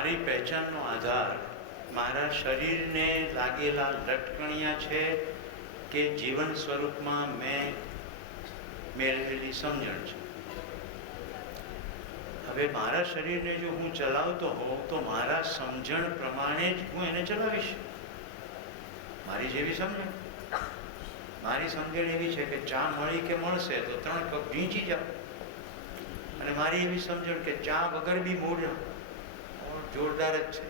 મારી પહેચાનનો આધાર મારા શરીરને લાગેલા લટકણિયા છે કે જીવન સ્વરૂપમાં મેં મેળવેલી સમજણ છે. હવે મારા શરીરને જો હું ચલાવતો હોઉં તો મારા સમજણ પ્રમાણે જ હું એને ચલાવીશ. મારી જેવી સમજણ. મારી સમજણ એવી છે કે ચા મળી કે મળશે તો 3 કપ ઢીંચી જાવ. અને મારી એવી સમજણ કે ચા વગર બી મૂડ જોરદાર જ છે,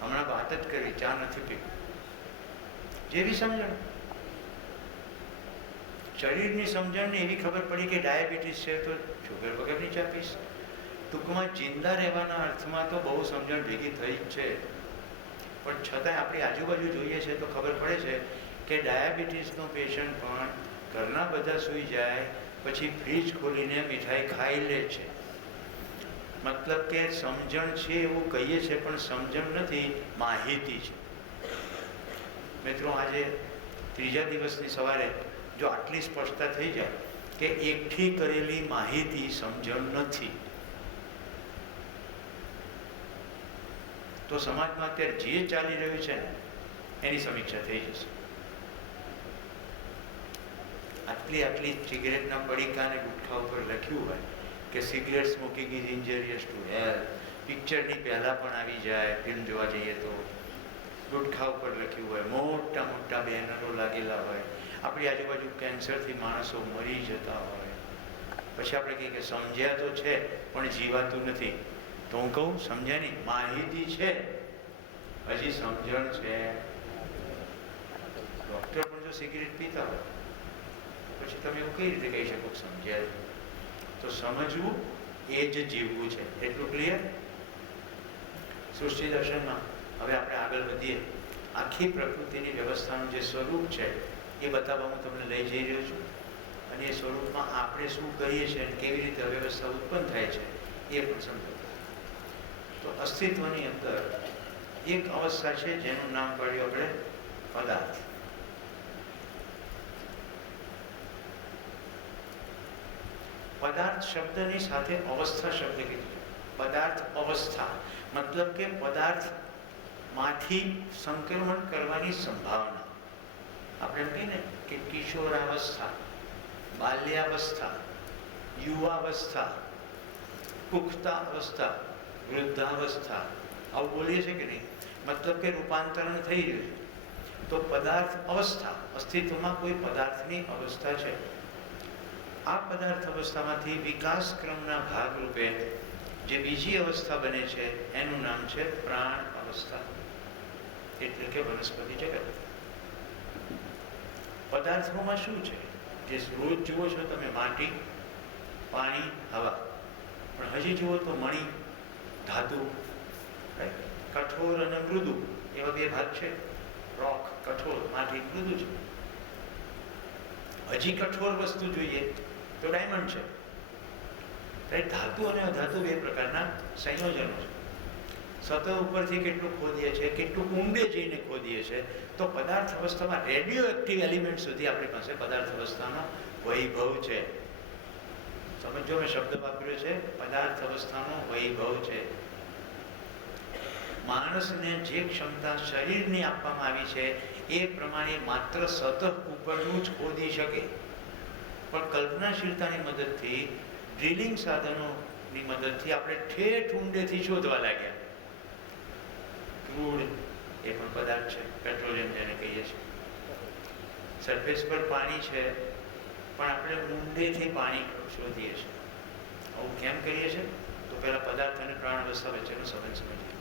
હમણાં વાત જ કરી, ચા નથી પીવી. જેવી સમજણ. શરીરની સમજણને એવી ખબર પડી કે ડાયાબિટીસ છે તો શુગર વગરની ચા પીશ. ટૂંકમાં જિંદા રહેવાના અર્થમાં તો બહુ સમજણ ભેગી થઈ જ છે, પણ છતાંય આપણી આજુબાજુ જોઈએ છે તો ખબર પડે છે કે ડાયાબિટીસનો પેશન્ટ પણ ઘરના બધા સૂઈ જાય પછી ફ્રીજ ખોલીને મીઠાઈ ખાઈ લે છે. મતલબ કે સમજણ છે એવું કહીએ છીએ પણ સમજણ નથી, માહિતી છે. મિત્રો, આજે ત્રીજા દિવસની સવારે જો આટલી સ્પષ્ટતા થઈ જાય કે એકઠી કરેલી માહિતી સમજણ નથી, તો સમાજમાં અત્યારે જે ચાલી રહ્યું છે ને એની સમીક્ષા થઈ જશે. આટલી સિગરેટના પડીકા અને ગુટખા ઉપર લખ્યું હોય કે cigarette smoking is injurious to health, પિક્ચરની પહેલાં પણ આવી જાય, ફિલ્મ જોવા જઈએ તો ગુટખા ઉપર લખ્યું હોય, મોટા મોટા બેનરો લાગેલા હોય, આપણી આજુબાજુ કેન્સરથી માણસો મરી જતા હોય, પછી આપણે કહીએ કે સમજ્યા તો છે પણ જીવાતું નથી. તો હું કહું, સમજ્યાની માહિતી છે, હજી સમજણ છે. ડૉક્ટર પણ જો સિગરેટ પીતા હોય પછી તમે એવું કઈ રીતે કહી શકો સમજ્યા? તો સમજવું એ જ જીવવું છે. એટલું ક્લિયર? સૃષ્ટિ દર્શનમાં હવે આપણે આગળ વધીએ. આખી પ્રકૃતિની વ્યવસ્થાનું જે સ્વરૂપ છે એ બતાવવા હું તમને લઈ જઈ રહ્યો છું, અને એ સ્વરૂપમાં આપણે શું કરીએ છીએ અને કેવી રીતે અવ્યવસ્થા ઉત્પન્ન થાય છે એ પણ સમજો. તો અસ્તિત્વની અંદર એક અવસ્થા છે જેનું નામ પાડ્યું આપણે પદાર્થ. પદાર્થ શબ્દની સાથે અવસ્થા શબ્દ કીધું. પદાર્થ અવસ્થા મતલબ કે પદાર્થમાંથી સંક્રમણ કરવાની સંભાવના. આપણે એમ કહીએ ને કે કિશોરાવસ્થા, બાલ્યાવસ્થા, યુવાવસ્થા, પુખ્તાવસ્થા, વૃદ્ધાવસ્થા, આવું બોલીએ છીએ કે નહીં? મતલબ કે રૂપાંતરણ થઈ રહ્યું છે. તો પદાર્થ અવસ્થા, અસ્તિત્વમાં કોઈ પદાર્થની અવસ્થા છે. આ પદાર્થ અવસ્થામાંથી વિકાસ ક્રમના ભાગરૂપે જે બીજી અવસ્થા બને છે એનું નામ છે પ્રાણ અવસ્થા, એટલે કે વનસ્પતિ જગત. પદાર્થોમાં શું છે જે રોજ જુઓ છો તમે? માટી, પાણી, હવા. પણ હજી જુઓ તો મણિ, ધાતુ, કઠોર અને મૃદુ એવા 2 ભાગ છે. રોક, કઠોર, માટી, મૃદુ છે. હજી કઠોર વસ્તુ જોઈએ તો ડાયમંડ છે. ધાતુ અને અધાતુ 2 પ્રકારના સંયોજનો છે. સતહ ઉપરથી કેટલું ખોદીએ છીએ, કેટલું ઊંડે જઈને ખોદીએ છીએ, તો પદાર્થ અવસ્થામાં રેડિયો એક્ટિવ એલિમેન્ટ સુધી આપણી પાસે પદાર્થ અવસ્થાનો વૈભવ છે. સમજો, મેં શબ્દ વાપર્યો છે પદાર્થ અવસ્થાનો વૈભવ છે. માણસને જે ક્ષમતા શરીરની આપવામાં આવી છે એ પ્રમાણે માત્ર સતહ ઉપરનું જ ખોદી શકે, પણ કલ્પનાશીલતાની મદદથી, ડ્રિલિંગ સાધનોની મદદથી આપણે ઠેઠ ઊંડેથી શોધવા લાગ્યા. ક્રૂડ એ પણ પદાર્થ છે, પેટ્રોલિયમ જેને કહીએ છીએ. સરફેસ પર પાણી છે પણ આપણે ઊંડેથી પાણી શોધીએ છીએ. આવું કેમ કરીએ છીએ? તો પહેલાં પદાર્થ અને પ્રાણ અવસ્થા વચ્ચેનો સંબંધ સમજીએ.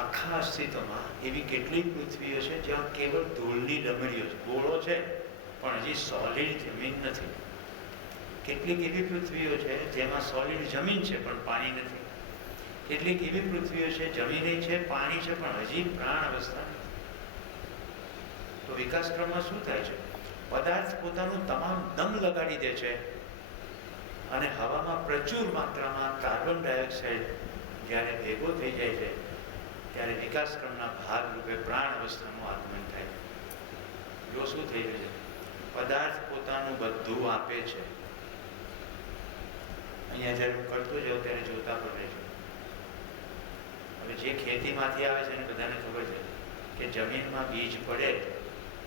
આખા અસ્તિત્વમાં એવી કેટલીક પૃથ્વીઓ છે જ્યાં કેવળ ધૂળની ડમરીઓ છે, ગોળો છે પણ હજી સોલિડ જમીન નથી. કેટલીક એવી પૃથ્વીઓ છે જેમાં સોલિડ જમીન છે પણ પાણી નથી. કેટલીક એવી પૃથ્વીઓ છે જમીન છે, પાણી છે, પણ હજી પ્રાણ અવસ્થા નથી. તો વિકાસ ક્રમમાં શું થાય છે? પદાર્થ પોતાનું તમામ દમ લગાડી દે છે અને હવામાં પ્રચુર માત્રામાં કાર્બન ડાયોક્સાઇડ જ્યારે ભેગો થઈ જાય છે ત્યારે વિકાસ ક્રમના ભાગરૂપે પ્રાણ અવસ્થાનું આગમન થાય છે. જો શું થઈ રહ્યું છે? પદાર્થ પોતાનું બધું આપે છે. અહીંયા જ્યારે હું કરતો જાઉં ત્યારે જોતા પણ રહેજો. હવે જે ખેતીમાંથી આવે છે એને બધાને ખબર છે કે જમીનમાં બીજ પડે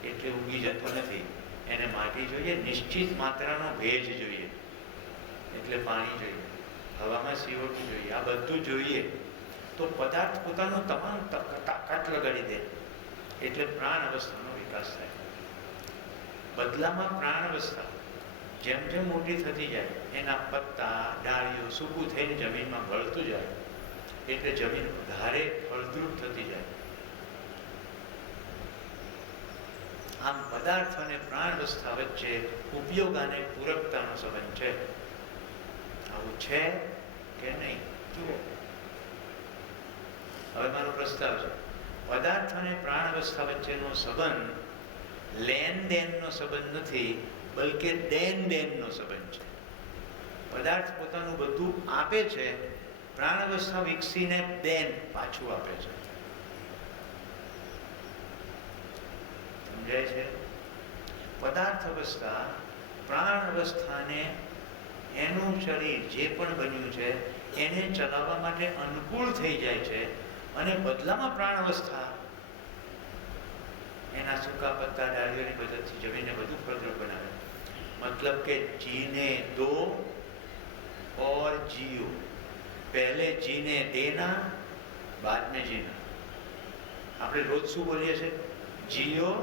એટલે ઉગી જતું નથી, એને માટી જોઈએ, નિશ્ચિત માત્રાનો ભેજ જોઈએ, એટલે પાણી જોઈએ, હવામાં CO2 જોઈએ, આ બધું જોઈએ તો પદાર્થ પોતાનું તમામ તાકાત લગાડી દે એટલે પ્રાણ અવસ્થાનો વિકાસ થાય. બદલામાં પ્રાણ અવસ્થા જેમ જેમ મોટી થતી જાય એના પત્તા ડાળીઓ સૂકું થઈને જમીનમાં ભળતું જાય એટલે જમીન વધારે ફળદ્રુપ થતી જાય. આમ પદાર્થ અને પ્રાણ અવસ્થા વચ્ચે ઉપયોગ અને પૂરકતાનો સંબંધ છે. આવું છે કે નહીં જુઓ. હવે મારો પ્રસ્તાવ છે, પદાર્થ અને પ્રાણ અવસ્થા વચ્ચેનો સંબંધ લેન દેનનો સંબંધ નથી, બલકે દેન દેનનો સંબંધ છે. પદાર્થ પોતાનું બધું આપે છે, પ્રાણ અવસ્થા વિકસીને દેન પાછું આપે છે. સમજાય છે? પદાર્થ અવસ્થા પ્રાણ અવસ્થાને એનું શરીર જે પણ બન્યું છે એને ચલાવવા માટે અનુકૂળ થઈ જાય છે અને બદલામાં પ્રાણ અવસ્થા એના સૂકા પત્તા ડાળીઓની મદદથી જમીનને વધુ ફળદ્રુપ બનાવે. मतलब કે जीने दो और जियो, पहले जीने देना बाद में जीना. આપણે રોજ શું બોલીએ છીએ? જીયો,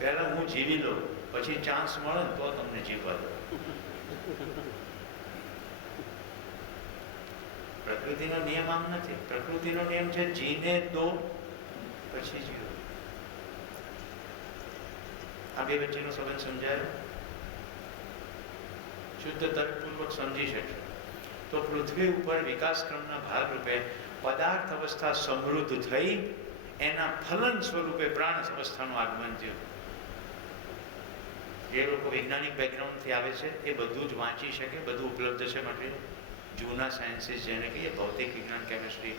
પહેલા હું જીવી લઉં, પછી ચાન્સ મળે ને તો તમને જીવવા દો. પ્રકૃતિનો નિયમ આમ નથી. પ્રકૃતિનો નિયમ છે જીને દો પછી જીવો. આ બે વચ્ચેનો સંબંધ સમજાયો? શુદ્ધ તર્કપૂર્વક સમજી શકશો તો પૃથ્વી ઉપર વિકાસક્રમના ભાગરૂપે પદાર્થ અવસ્થા સમૃદ્ધ થઈ એના ફલન સ્વરૂપે પ્રાણ અવસ્થાનું આગમન થયું. જે લોકો વૈજ્ઞાનિક બેકગ્રાઉન્ડથી આવે છે એ બધું જ વાંચી શકે, બધું ઉપલબ્ધ છે મટીરિયલ. જૂના સાયન્સીસ જેને કહીએ, ભૌતિક વિજ્ઞાન, કેમિસ્ટ્રી,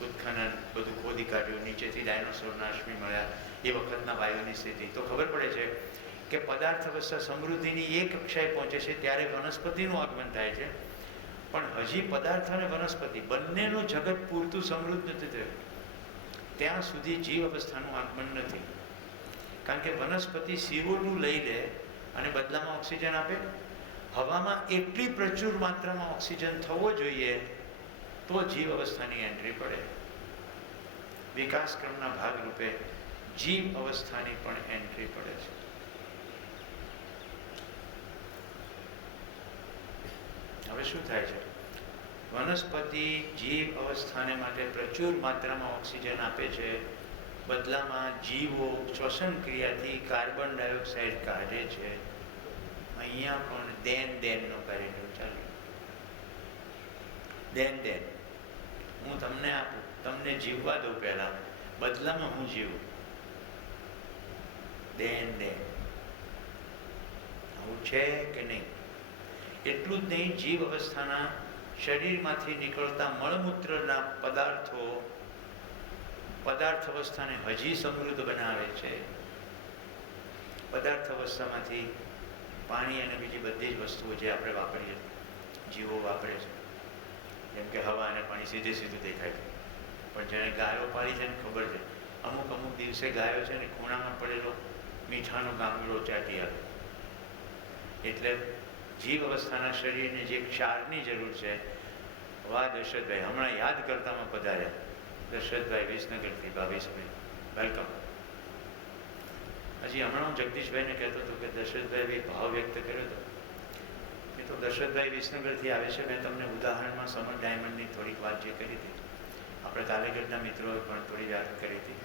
ઉત્ખનન બધું ખોદી કાઢ્યું, નીચેથી ડાયનોસોરના અશ્મિ મળ્યા, એ વખતના વાયુની સ્થિતિ, તો ખબર પડે છે કે પદાર્થ અવસ્થા સમૃદ્ધિની એક કક્ષાએ પહોંચે છે ત્યારે વનસ્પતિનું આગમન થાય છે. પણ હજી પદાર્થ અને વનસ્પતિ બંનેનું જગત પૂરતું સમૃદ્ધ નથી થયું ત્યાં સુધી જીવ અવસ્થાનું આગમન નથી. કારણ કે વનસ્પતિ CO2 લઈ લે અને બદલામાં ઓક્સિજન આપે. હવામાં એટલી પ્રચુર માત્રામાં ઓક્સિજન થવો જોઈએ તો જીવ અવસ્થાની એન્ટ્રી પડે. વિકાસક્રમના ભાગરૂપે જીવ અવસ્થાની પણ એન્ટ્રી પડે છે. હવે શું થાય છે? વનસ્પતિ જીવ અવસ્થાને માટે પ્રચુર માત્રામાં ઓક્સિજન આપે છે, બદલામાં જીવો શ્વસન ક્રિયાથી કાર્બન ડાયોક્સાઇડ કાઢે છે. અહીંયા પણ દેનનો કાર્યક્રમ ચાલે. દેન હું તમને આપું, તમને જીવવા દઉં, પહેલા બદલામાં હું જીવું. દેન આવું છે કે નહીં? એટલું જ નહીં, જીવ અવસ્થાના શરીરમાંથી નીકળતા મળમૂત્રના પદાર્થો પદાર્થ અવસ્થાને હજી સમૃદ્ધ બનાવે છે. પદાર્થ અવસ્થામાંથી પાણી અને બીજી બધી જ વસ્તુઓ જે આપણે વાપરીએ, જીવો વાપરે છે, જેમ કે હવા અને પાણી સીધું દેખાય છે. પણ જેને ગાયો પાળી છે ને ખબર છે, અમુક દિવસે ગાયો છે ને ખૂણામાં પડેલો મીઠાનો ગાંગડો ચાટી આવે. એટલે જીવ અવસ્થાના શરીરને જે ક્ષારની જરૂર છે. વાહ દશરથભાઈ, હમણાં યાદ કરતામાં પધાર્યા. દશરથભાઈ વિસનગરથી, ભાવેશભાઈ, વેલકમ. હજી હમણાં હું જગદીશભાઈને કહેતો હતો કે દશરથભાઈ ભાવ વ્યક્ત કર્યો હતો. એ તો દશરથભાઈ વિસનગરથી આવે છે. મેં તમને ઉદાહરણમાં સમર ડાયમંડની થોડીક વાત જે કરી હતી, આપણે તાલેગઢના મિત્રોએ પણ થોડી વાત કરી હતી.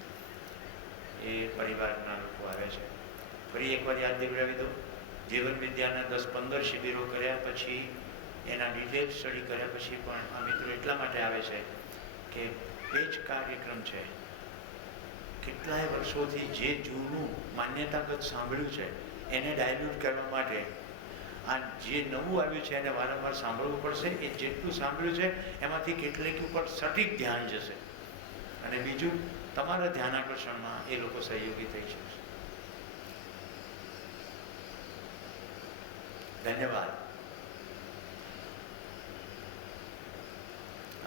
એ પરિવારના લોકો આવે છે. ફરી એકવાર યાદ દેવડાવી દઉં. જીવન વિદ્યાના 10-15 શિબિરો કર્યા પછી, એના ડિટેલ સ્ટડી કર્યા પછી પણ આ મિત્રો એટલા માટે આવે છે કે એ જ કાર્યક્રમ છે. કેટલાય વર્ષોથી જે જૂનું માન્યતાગત સાંભળ્યું છે એને ડાયલ્યુટ કરવા માટે આ જે નવું આવ્યું છે એને વારંવાર સાંભળવું પડશે. એ જેટલું સાંભળ્યું છે એમાંથી કેટલીક ઉપર સટીક ધ્યાન જશે અને બીજું તમારા ધ્યાન આકર્ષણમાં એ લોકો સહયોગી થઈ શકશે. ધન્યવાદ.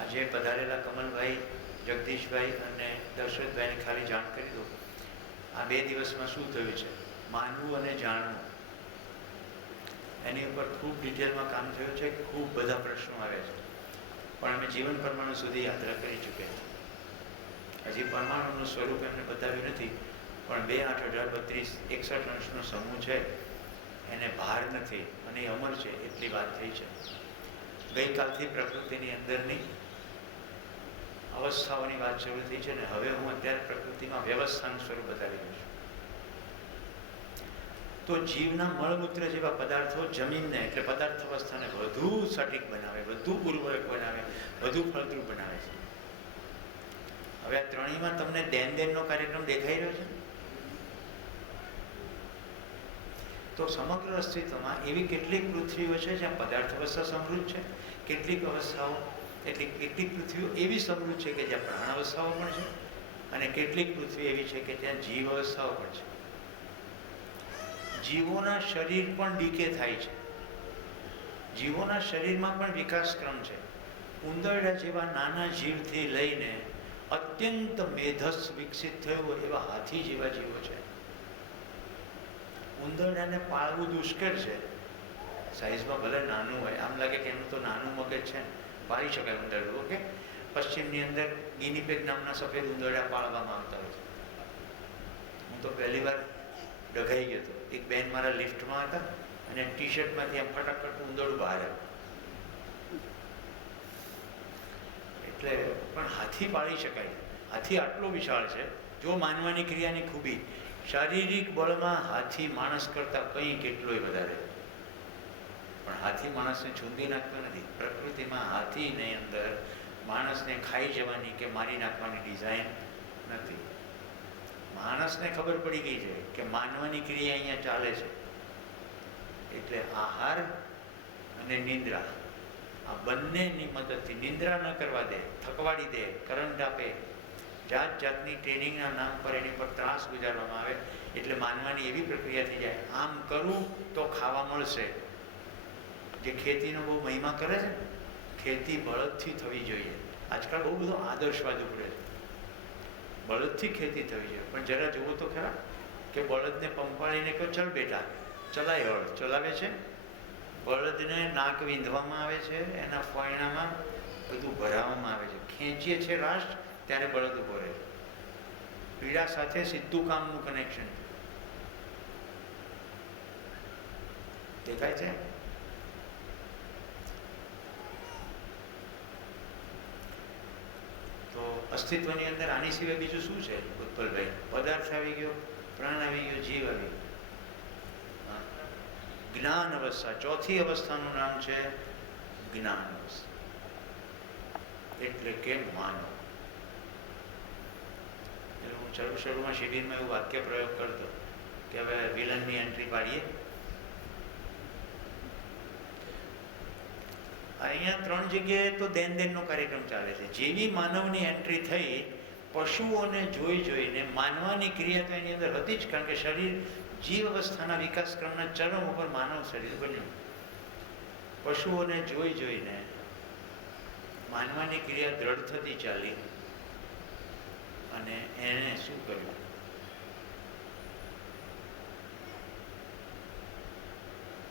આજે આજે પધારેલા કમલભાઈ, જગદીશભાઈ અને દશરથભાઈને ખાલી જાણ કરી દો, આ 2 દિવસમાં શું થયું છે, માનવું અને જાણવું, એની ઉપર ખૂબ ડિટેલમાં કામ થયું છે. ખૂબ બધા પ્રશ્નો આવ્યા છે, પણ અમે જીવન પરમાણુ સુધી યાત્રા કરી ચૂક્યા છીએ. હજી પરમાણુનું સ્વરૂપ એમને બતાવ્યું નથી, પણ 2, 8, 18, 32, 61 અંશનો સમૂહ છે, એને ભાર નથી અને એ અમર છે, એટલી વાત થઈ છે. ગઈકાલથી પ્રકૃતિની અંદરની અવસ્થાઓની વાત શરૂ થઈ છે ને હવે હું અત્યારે પ્રકૃતિમાં વ્યવસ્થાનું સ્વરૂપ બતાવી દઉં છું. તો જીવના મળમૂત્ર જેવા પદાર્થો જમીનને એટલે પદાર્થ અવસ્થાને વધુ સટીક બનાવે, વધુ ઉર્વરક બનાવે, વધુ ફળદ્રુપ બનાવે છે. હવે આ ત્રણેયમાં તમને દેનનો કાર્યક્રમ દેખાઈ રહ્યો છે. તો સમગ્ર અસ્તિત્વમાં એવી કેટલીક પૃથ્વીઓ છે જ્યાં પદાર્થ અવસ્થા સમૃદ્ધ છે, કેટલીક અવસ્થાઓ કેટલીક પૃથ્વીઓ એવી સમૃદ્ધ છે કે જ્યાં પ્રાણ અવસ્થાઓ પણ છે, અને કેટલીક પૃથ્વી એવી છે કે ત્યાં જીવ અવસ્થાઓ પણ છે. જીવોના શરીર પણ ડીકે થાય છે, જીવોના શરીરમાં પણ વિકાસક્રમ છે. ઉંદરડા જેવા નાના જીવથી લઈને અત્યંત મેધસ વિકસિત થયો એવા હાથી જેવા જીવો છે. ઉંદરડાને પાળવું દુષ્કર છે, સાઈઝમાં ભલે નાનું હોય, આમ લાગે કે એનું તો નાનું મગજ છે, પાળી શકાય ઉંદરડું. ઓકે, પશ્ચિમની અંદર ગિનીપેગ નામના સફેદ ઉંદરડા પાળવામાં આવતા હોય છે. હું તો પહેલી વાર ડઘાઈ ગયો હતો. એક બેન મારા લિફ્ટમાં હતા અને ટી શર્ટમાંથી આમ ફટાફટ ઉંદરડું બહાર આવ્યું. એટલે પણ હાથી પાળી શકાય. હાથી આટલો વિશાળ છે. જો માનવાની ક્રિયાની ખૂબી, શારીરિક બળમાં હાથી માણસ કરતાં કંઈ કેટલોય વધારે, પણ હાથી માણસને છૂંદી નાખતો નથી. પ્રકૃતિમાં હાથીની અંદર માણસને ખાઈ જવાની કે મારી નાખવાની ડિઝાઇન નથી. માણસને ખબર પડી ગઈ છે કે માનવાની ક્રિયા અહીંયા ચાલે છે, એટલે આહાર અને નિંદ્રા, આ બંનેની મદદથી, નિંદ્રા ન કરવા દે, થકવાડી દે, કરંટ આપે, જાત જાતની ટ્રેનિંગના નામ પર એની પર ત્રાસ ગુજારવામાં આવે, એટલે માનવાની એવી પ્રક્રિયા થઈ જાય, આમ કરું તો ખાવા મળશે. જે ખેતીનો બહુ મહિમા કરે છે, ખેતી બળદથી થવી જોઈએ. આજકાલ બહુ બધો આદર્શવાદ ઉપડે છે, બળદથી ખેતી થવી જોઈએ. પણ જરા જુઓ તો ખરા કે બળદને પંપાળીને કહો ચલ બેટા ચલાય, હળ ચલાવે છે. બળદને નાક વીંધવામાં આવે છે, એના ફોયણામાં બધું ભરાવવામાં આવે છે, ખેંચીએ છે રાષ્ટ્ર ત્યારે બળદ ઉભો રહે છે. પીડા સાથે સીધું કામનું કનેક્શન દેખાય છે. તો અસ્તિત્વની અંદર આની સિવાય બીજું શું છે ઉત્પલભાઈ? પદાર્થ આવી ગયો, પ્રાણ આવી ગયો, જીવ આવી ગયો. જ્ઞાન અવસ્થા, ચોથી અવસ્થાનું નામ છે જ્ઞાન અવસ્થા, એટલે કે માનવ. એટલે હું શરૂમાં શિબિરમાં એવું વાક્ય પ્રયોગ કરતો કે હવે વિલનની એન્ટ્રી પાડીએ. અહીંયા 3 જગ્યાએ તો દેનનો કાર્યક્રમ ચાલે છે. જેવી માનવની એન્ટ્રી થઈ, પશુઓને જોઈને માનવાની ક્રિયા તો એની અંદર હતી જ, કારણ કે શરીર જીવ અવસ્થાના વિકાસક્રમના ચરમ ઉપર માનવ શરીર બન્યું. પશુઓને જોઈને માનવાની ક્રિયા દ્રઢ થતી ચાલી, અને એણે શું કર્યું?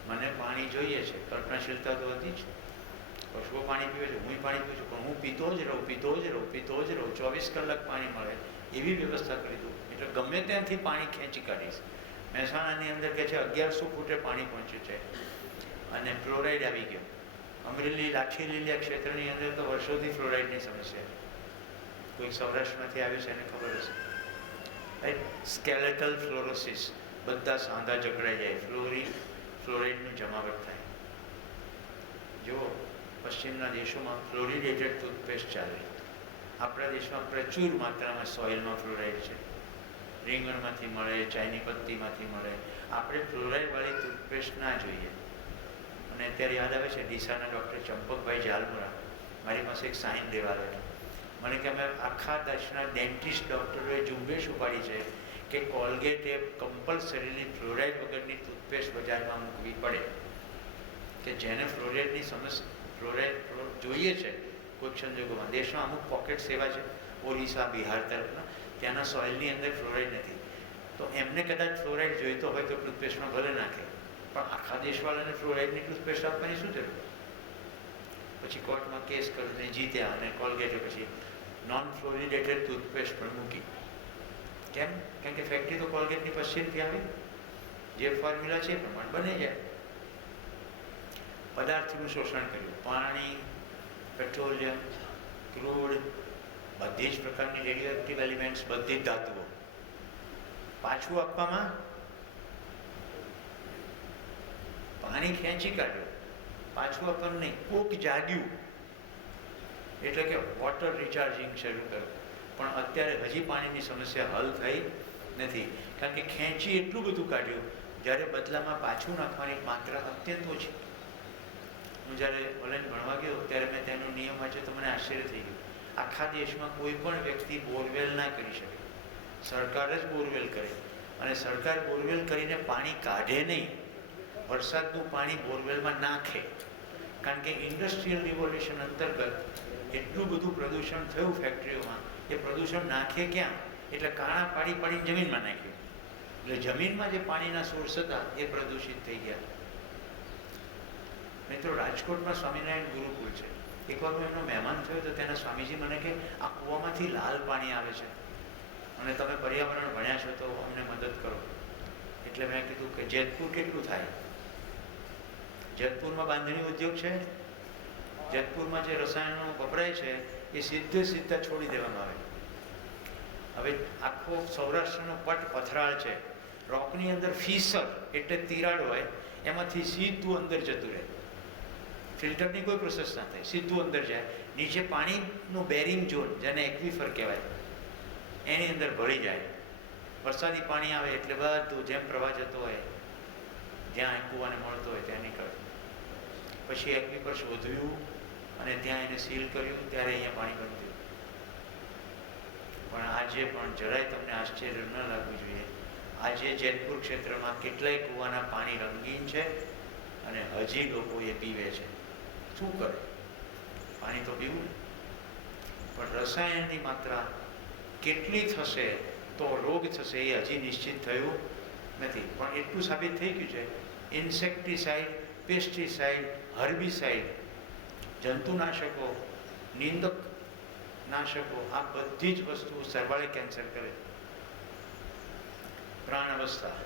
મને પાણી જોઈએ છે, કલ્પનાશીલતા તો હતી જ. પશુઓ પાણી પીવે છે, હું પાણી પીવું છું, પણ હું પીતો જ રહું 24 કલાક પાણી મળે એવી વ્યવસ્થા કરી દઉં, એટલે ગમે ત્યાંથી પાણી ખેંચી કાઢીશ. મહેસાણાની અંદર કે છે 1100 ફૂટે પાણી પહોંચ્યું છે, અને ફ્લોરાઇડ આવી ગયો. અમરેલી લાઠી લીલિયા ક્ષેત્રની અંદર તો વર્ષોથી ફ્લોરાઇડની સમસ્યા. કોઈક સૌરાષ્ટ્રમાંથી આવ્યું છે એને ખબર હશે, રાઈટ? સ્કેલેટલ ફ્લોરોસિસ, બધા સાંધા જકડાઈ જાય, ફ્લોરાઇડનું જમાવટ થાય. જો પશ્ચિમના દેશોમાં ફ્લોરિડેટેડ ટૂથપેસ્ટ ચાલે, આપણા દેશમાં પ્રચુર માત્રામાં સોઇલમાં ફ્લોરાઇડ છે. રીંગણમાંથી મળે, ચાઇની પત્તીમાંથી મળે. આપણે ફ્લોરાઇડવાળી ટૂથપેસ્ટ ના જોઈએ. અને અત્યારે યાદ આવે છે, ડીસાના ડૉક્ટર ચંપકભાઈ જાલમુરા મારી પાસે એક સાઇન લેવા આવ્યા. મને કે અમે આખા દેશના ડેન્ટિસ્ટ ડૉક્ટરોએ ઝુંબેશ ઉપાડી છે કે કોલગેટે કમ્પલસરીલી ફ્લોરાઇડ વગરની ટૂથપેસ્ટ બજારમાં મૂકવી પડે, કે જેને ફ્લોરાઇડની સમસ્યા, ફ્લોરાઇડ જોઈએ છે કોઈક સંજોગોમાં દેશમાં અમુક પોકેટ્સ એવા છે, ઓરિસ્સા, બિહાર તરફના, ત્યાંના સોઇલની અંદર ફ્લોરાઇડ નથી, તો એમને કદાચ ફ્લોરાઇડ જોઈતો હોય તો ટૂથપેસ્ટમાં ભલે નાખે, પણ આખા દેશવાળાને ફ્લોરાઇડની ટૂથપેસ્ટ આપવાની શું જરૂર? પછી કોર્ટમાં કેસ કરીને જીત્યા અને કોલગેટે પછી નોન ફ્લોરિડેટેડ ટૂથપેસ્ટ પણ મૂકી. કેમ? કેમ કે ફેક્ટરી તો કોલગેટની પશ્ચિમથી આવી, જે ફોર્મ્યુલા છે એ પ્રમાણે બની જાય. પદાર્થનું શોષણ કર્યું, પાણી, પેટ્રોલિયમ, ક્રૂડ, બધી જ પ્રકારની રેડિયો એક્ટિવ એલિમેન્ટ્સ, બધી જ ધાતુઓ પાછું આપવામાં પાણી ખેંચી કાઢ્યું, પાછું આપવાનું નહીં. કોક જાગ્યું એટલે કે વોટર રિચાર્જિંગ શરૂ કર્યું, પણ અત્યારે હજી પાણીની સમસ્યા હલ થઈ નથી, કારણ કે ખેંચી એટલું બધું કાઢ્યું જ્યારે બદલામાં પાછું નાખવાની માત્રા અત્યંત ઓછી. હું જ્યારે હોલેન્ડ ભણવા ગયો ત્યારે મેં તેનો નિયમ વાંચ્યો તો મને આશ્ચર્ય થઈ ગયું. આખા દેશમાં કોઈ પણ વ્યક્તિ બોરવેલ ના કરી શકે, સરકાર જ બોરવેલ કરે, અને સરકાર બોરવેલ કરીને પાણી કાઢે નહીં, વરસાદનું પાણી બોરવેલમાં નાખે. કારણ કે ઇન્ડસ્ટ્રીયલ રિવોલ્યુશન અંતર્ગત એટલું બધું પ્રદૂષણ થયું ફેક્ટરીઓમાં, એ પ્રદૂષણ નાખે ક્યાં? એટલે કાણા પાડી પાડીને જમીનમાં નાખ્યું, એટલે જમીનમાં જે પાણીના સોર્સ હતા એ પ્રદૂષિત થઈ ગયા. મિત્રો, રાજકોટમાં સ્વામિનારાયણ ગુરુકુળ છે. એકવાર હું એમનો મહેમાન થયો તો તેના સ્વામીજી મને કે આ કૂવામાંથી લાલ પાણી આવે છે અને તમે પર્યાવરણ ભણ્યા છો તો અમને મદદ કરો. એટલે મેં કીધું કે જેતપુર કેટલું થાય? જેતપુરમાં બાંધણી ઉદ્યોગ છે, જેતપુરમાં જે રસાયણો વપરાય છે એ સીધા છોડી દેવામાં આવે. હવે આખો સૌરાષ્ટ્રનો પટ પથરાળ છે, રોકની અંદર ફીસર એટલે તિરાડ હોય, એમાંથી સીધું અંદર જતું રહે, ફિલ્ટરની કોઈ પ્રોસેસ ના થાય, સીધું અંદર જાય. નીચે પાણીનું બેરિંગ ઝોન, જેને એક્વિફર કહેવાય, એની અંદર ભળી જાય. વરસાદી પાણી આવે એટલે બધું જેમ પ્રવાહ જતો હોય, જ્યાં કૂવાને મળતો હોય ત્યાં નીકળે. પછી એક્વિફર શોધ્યું અને ત્યાં એને સીલ કર્યું, ત્યારે અહીંયા પાણી બનતું. પણ આજે પણ જરાય તમને આશ્ચર્ય ન લાગવું જોઈએ, આજે જેતપુર ક્ષેત્રમાં કેટલાય કૂવાના પાણી રંગીન છે અને હજી લોકો એ પીવે છે. શું કરે? પાણી તો પીવું, પણ રસાયણની માત્રા કેટલી થશે તો રોગ થશે એ હજી નિશ્ચિત થયું નથી. પણ એટલું સાબિત થઈ ગયું છે, ઇન્સેક્ટિસાઇડ, પેસ્ટિસાઇડ, હર્બિસાઇડ, જંતુનાશકો, નિંદક નાશકો, આ બધી જ વસ્તુઓ સરવાળે કેન્સર કરે. પ્રાણ અવસ્થા,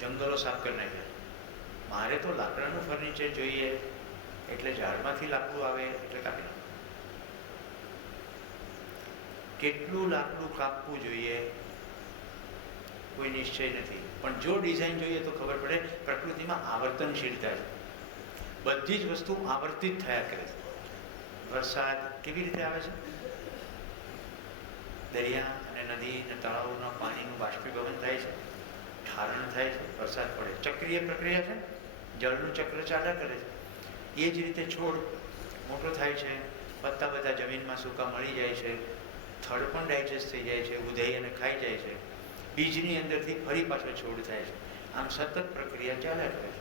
જંગલો સાફ કરી નાખ્યા. મારે તો લાકડાનું ફર્નિચર જોઈએ એટલે ઝાડમાંથી લાકડું આવે એટલે કાપી નાખું. કેટલું લાકડું કાપવું જોઈએ કોઈ નિશ્ચય નથી, પણ જો ડિઝાઇન જોઈએ તો ખબર પડે. પ્રકૃતિમાં આવર્તનશીલતા છે, બધી જ વસ્તુ આવર્તિત થયા કરે છે. વરસાદ કેવી રીતે આવે છે? દરિયા અને નદી અને તળાવોના પાણીનું બાષ્પીભવન થાય છે, ઠારણ થાય છે, વરસાદ પડે. ચક્રીય પ્રક્રિયા છે, જળનું ચક્ર ચાલ્યા કરે છે. એ જ રીતે છોડ મોટો થાય છે, પત્તા બધા જમીનમાં સૂકા મળી જાય છે, થડ પણ ડાયજેસ્ટ થઈ જાય છે, ઉધઈ અને ખાઈ જાય છે, બીજની અંદરથી ફરી પાછો છોડ થાય છે. આમ સતત પ્રક્રિયા ચાલ્યા કરે છે.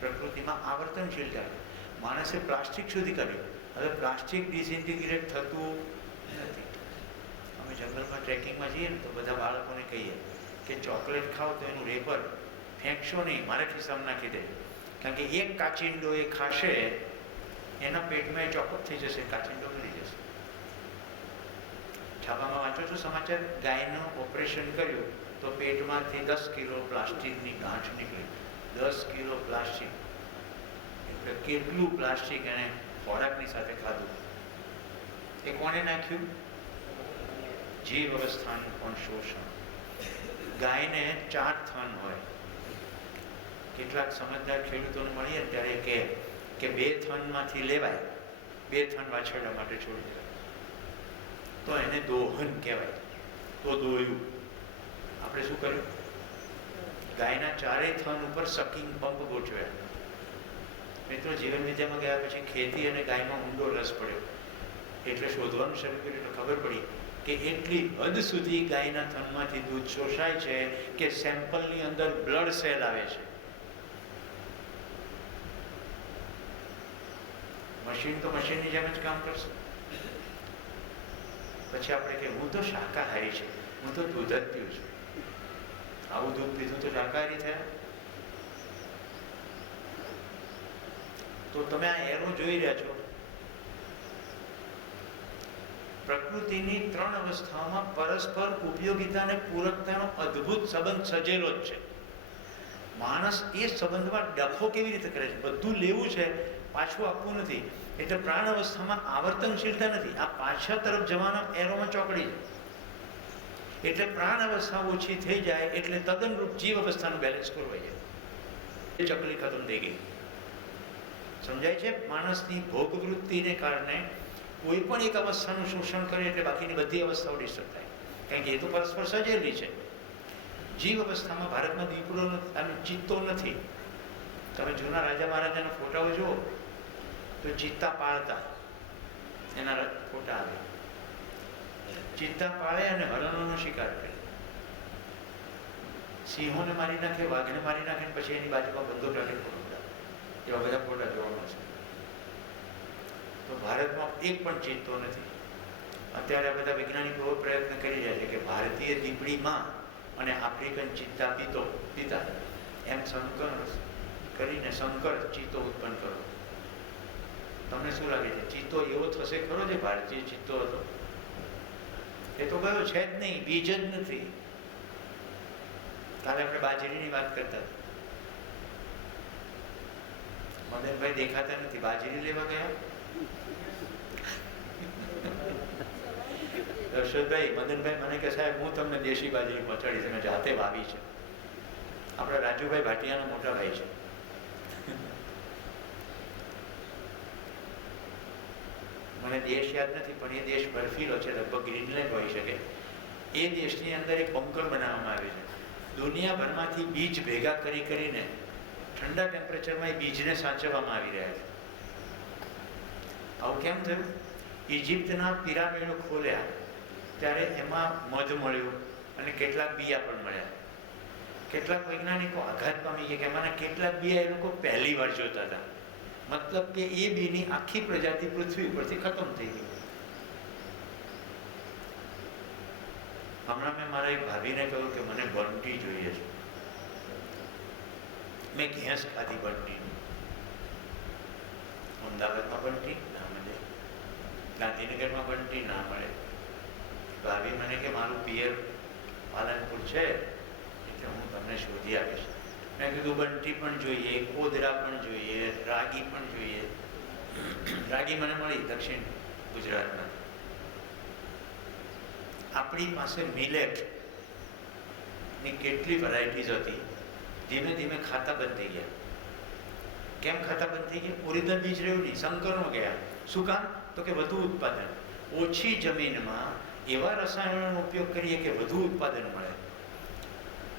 પ્રકૃતિમાં આવર્તનશીલતા છે. માણસે પ્લાસ્ટિક શોધી કાઢ્યું, હવે પ્લાસ્ટિક ડિસઇન્ટિગ્રેટ થતું નથી. અમે જંગલમાં ટ્રેકિંગમાં જઈએ ને તો બધા બાળકોને કહીએ કે ચોકલેટ ખાઓ તો એનું રેપર ફેંકશો નહીં, મારા ખિસ્સામાં નાખી દે. કારણ કે એક કાચિંડો એ ખાશે, એના પેટમાં એ ચોકઅપ થઈ જશે, કાચિંડો મરી જશે. છાપામાં વાંચો છો સમાચાર, ગાયનું ઓપરેશન કર્યું તો પેટમાંથી 10 કિલો પ્લાસ્ટિકની ગાંઠ નીકળી. 10 કિલો પ્લાસ્ટિક એટલે કેટલું પ્લાસ્ટિક એને ખોરાકની સાથે ખાધું. એ કોને નાખ્યું? જીવ અવસ્થાનું પણ શોષણ. ગાયને 4 થન હોય. કેટલાક સમજદાર ખેડૂતોને મળીએ ત્યારે કે 2 થનમાંથી લેવાય, 2 થન વાછરડા માટે છોડી દેવાય, તો એને દોહન કહેવાય. તો દોયું. આપણે શું કર્યું? ગાયના 4 થન ઉપર સકિંગ પંપ ગોઠવ્યા. મિત્રો, જીવન વિદ્યામાં ગયા પછી ખેતી અને ગાયમાં ઊંડો રસ પડ્યો, એટલે શોધવાનું શરૂ કર્યું. એટલે ખબર પડી કે એટલી હદ સુધી ગાયના થનમાંથી દૂધ શોષાય છે કે સેમ્પલની અંદર બ્લડ સેલ આવે છે. મશીન તો મશીનની જેમ જ કામ કરશે. પછી આપણે કે હું તો શાકાહારી છું, હું તો દૂધ જ પીઉં છું. આવું દૂધ પીધું તો શાકાહારી થયા? તો તમે આ એરો જોઈ રહ્યા છો. પ્રકૃતિની 3 અવસ્થાઓમાં પરસ્પર ઉપયોગિતા અને પૂરકતાનો અદ્ભુત સંબંધ સજેલો જ છે. માણસ એ સંબંધમાં ડખો કેવી રીતે કરે છે? બધું લેવું છે, પાછું આપવું નથી. એટલે પ્રાણ અવસ્થામાં આવર્તનશીલતા નથી. આ પાછા તરફ જવાનો એરોમાં ચોકડી છે. એટલે પ્રાણ અવસ્થા ઓછી થઈ જાય એટલે તદ્દનરૂપ જીવ અવસ્થાનું બેલેન્સ કરવાઈ જાય. એ ચકલી ખતમ થઈ ગઈ. સમજાય છે? માણસની ભોગવૃત્તિને કારણે કોઈ પણ એક અવસ્થાનું શોષણ કરે એટલે બાકીની બધી અવસ્થાઓ ડિસ્ટર્બ થાય. કારણ કે એ તો પરસ્પર સજેલી છે. જીવ અવસ્થામાં ભારતમાં દીપડો અને ચિત્તો નથી. તમે જૂના રાજા મહારાજાના ફોટાઓ જુઓ તો ચિત્તા પાળતા એના ફોટા આવે. ચિત્તા પાળે અને હરણોનો શિકાર કરે. સિંહોને મારી નાખે, વાઘને મારી નાખે, પછી એની બાજુમાં બંદૂક રાખે ફોટા. એવા બધા ફોટા જોવા મળશે. તો ભારતમાં એક પણ ચિત્તો નથી. અત્યારે આ બધા વૈજ્ઞાનિકો પ્રયત્ન કરી રહ્યા છે કે ભારતીય દીપડીમાં અને આફ્રિકન ચિત્તા પિતા એમ સંકર કરીને સંકર ચિત્તો ઉત્પન્ન કરો. તમને શું લાગે છે? ચિત્તો એવો થશે ખરો જે ભારતીય ચિત્તો હતો? એ તો કયો છે જ નહીં, બીજ જ નથી. કાલે આપણે બાજરીની વાત કરતા હતા. મદનભાઈ દેખાતા નથી, બાજરી લેવા ગયા. દર્શનભાઈ, મદનભાઈ મને કે સાહેબ હું તમને દેશી બાજરી પહોંચાડીશ, મેં જાતે વાવી છે. આપણા રાજુભાઈ ભાટિયાના મોટા ભાઈ છે. મને દેશ યાદ નથી પણ એ દેશ બરફીલો છે, લગભગ ગ્રીનલેન્ડ હોઈ શકે. એ દેશની અંદર એક બંકર બનાવવામાં આવ્યું છે. દુનિયાભરમાંથી બીજ ભેગા કરીને ઠંડા ટેમ્પરેચરમાં એ બીજને સાચવવામાં આવી રહ્યા છે. આવું કેમ થયું? ઇજિપ્તના પિરામિડો ખોલ્યા ત્યારે એમાં મધ મળ્યું અને કેટલાક બિયા પણ મળ્યા. કેટલાક વૈજ્ઞાનિકો આઘાત પામી ગયા કે એમાંના કેટલાક બિયા એ લોકો પહેલી વાર જોતા હતા. મતલબ કે એ બીની આખી પ્રજાતિ પૃથ્વી ઉપરથી ખતમ થઈ ગઈ. હમણાં મેં મારા એક ભાભીને કહ્યું કે મને બંટી જોઈએ છે. મેં ઘેંસ ખાધી બંટી. અમદાવાદમાં બંટી ના મળે, ગાંધીનગરમાં બંટી ના મળે. ભાભી મને કે મારું પિયર પાલનપુર છે એટલે હું તમને શોધી આપીશ. મેં કીધું બંટી પણ જોઈએ, કોદરા પણ જોઈએ, રાગી પણ જોઈએ. રાગી મને મળી દક્ષિણ ગુજરાતમાં. આપણી પાસે મિલેટની કેટલી વેરાયટીઝ હતી, ધીમે ધીમે ખાતા બંધ થઈ ગયા. કેમ ખાતા બંધ થઈ ગયા? ઓરિજિનલ બીજ રહ્યું નહીં, સંકરણો ગયા. શું કામ? તો કે વધુ ઉત્પાદન. ઓછી જમીનમાં એવા રસાયણોનો ઉપયોગ કરીએ કે વધુ ઉત્પાદન મળે.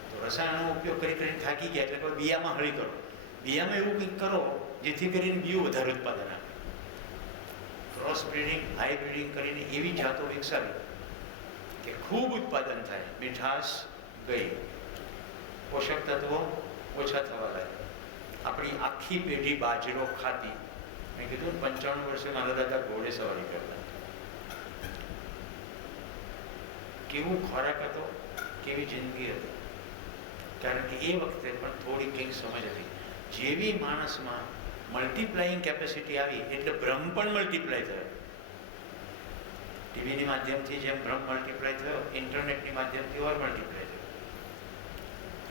તો રસાયણોનો ઉપયોગ કરીને થાકી ગયા એટલે બિયામાં હળી કરો. બિયામાં એવું કંઈક કરો જેથી કરીને બીયું વધારે ઉત્પાદન આપે. ક્રોસ બ્રીડિંગ, હાઈ બ્રીડિંગ કરીને એવી જાતો વિકસાવી કે ખૂબ ઉત્પાદન થાય. મીઠાશ ગઈ, પોષક તત્વો ઓછા થવા લાગ્યા. આપણી આખી પેઢી બાજરો ખાતી. મેં કીધું 95 વર્ષે મારા દાદા ઘોડે સવારી કરતા. કેવું ખોરાક હતો, કેવી જિંદગી હતી. કારણ કે એ વખતે પણ થોડી કંઈક સમજ હતી. જેવી માણસમાં મલ્ટીપ્લાઇંગ કેપેસિટી આવી એટલે ભ્રમ પણ મલ્ટીપ્લાય થયો. ટીવીની માધ્યમથી જેમ ભ્રમ મલ્ટીપ્લાય થયો, ઇન્ટરનેટની માધ્યમથી ઓર મલ્ટીપ્લાય થયો.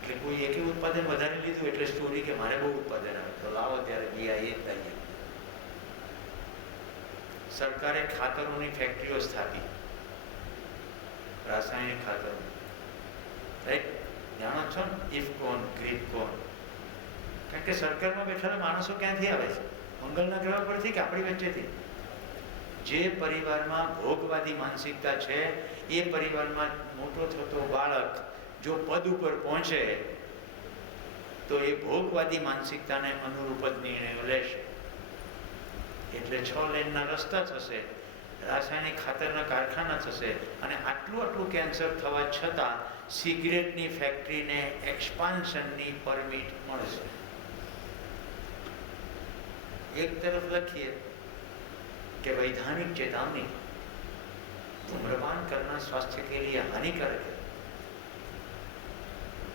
એટલે કોઈ એકે ઉત્પાદન વધારે લીધું એટલે સ્ટોરી કે મારે બહુ ઉત્પાદન આવે તો લાવો ત્યારે ગયા એ થાય. સરકારે ખાતરોની ફેક્ટરીઓ સ્થાપી, રાસાયણિક ખાતરો. રાઈટ? જાણો છો ને, ઇફકોન, ગ્રીપકોન. કારણ કે સરકારમાં બેઠેલા માણસો ક્યાંથી આવે છે? મંગળના ગ્રહ પરથી કે આપણી વચ્ચેથી? જે પરિવારમાં ભોગવાદી માનસિકતા છે એ પરિવારમાં મોટો થતો બાળક જો પદ ઉપર પહોંચે તો એ ભોગવાદી માનસિકતાને અનુરૂપ જ નિર્ણયો લેશે. એટલે 6 લેનના રસ્તા થશે, રાસાયણિક ખાતરના કારખાના થશે અને આટલું કેન્સર થવા છતાં સિગરેટની ફેક્ટરીને એક્સપાન્શનની પરમિટ મળશે. એક તરફ લખીએ કે વૈધાનિક ચેતવણી, धूम्रपान करना स्वास्थ्य के लिए हानिकारक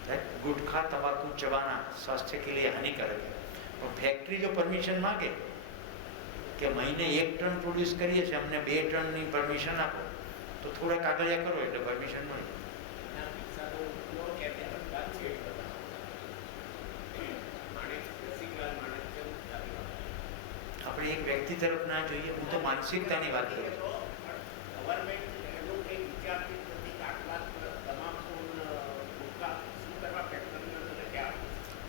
है। गुटखा तंबाकू चबाना स्वास्थ्य के लिए हानिकारक है। और फैक्ट्री जो परमिशन मांगे कि महीने 1 टन प्रोड्यूस करिए છીએ, અમને 2 ટનની પરમિશન આપો, તો થોડા કાગળિયા કરો એટલે પરમિશન મળી. આપણે એક વ્યક્તિ તરફ ના જોઈએ, હું તો માનસિકતાની વાત કરું.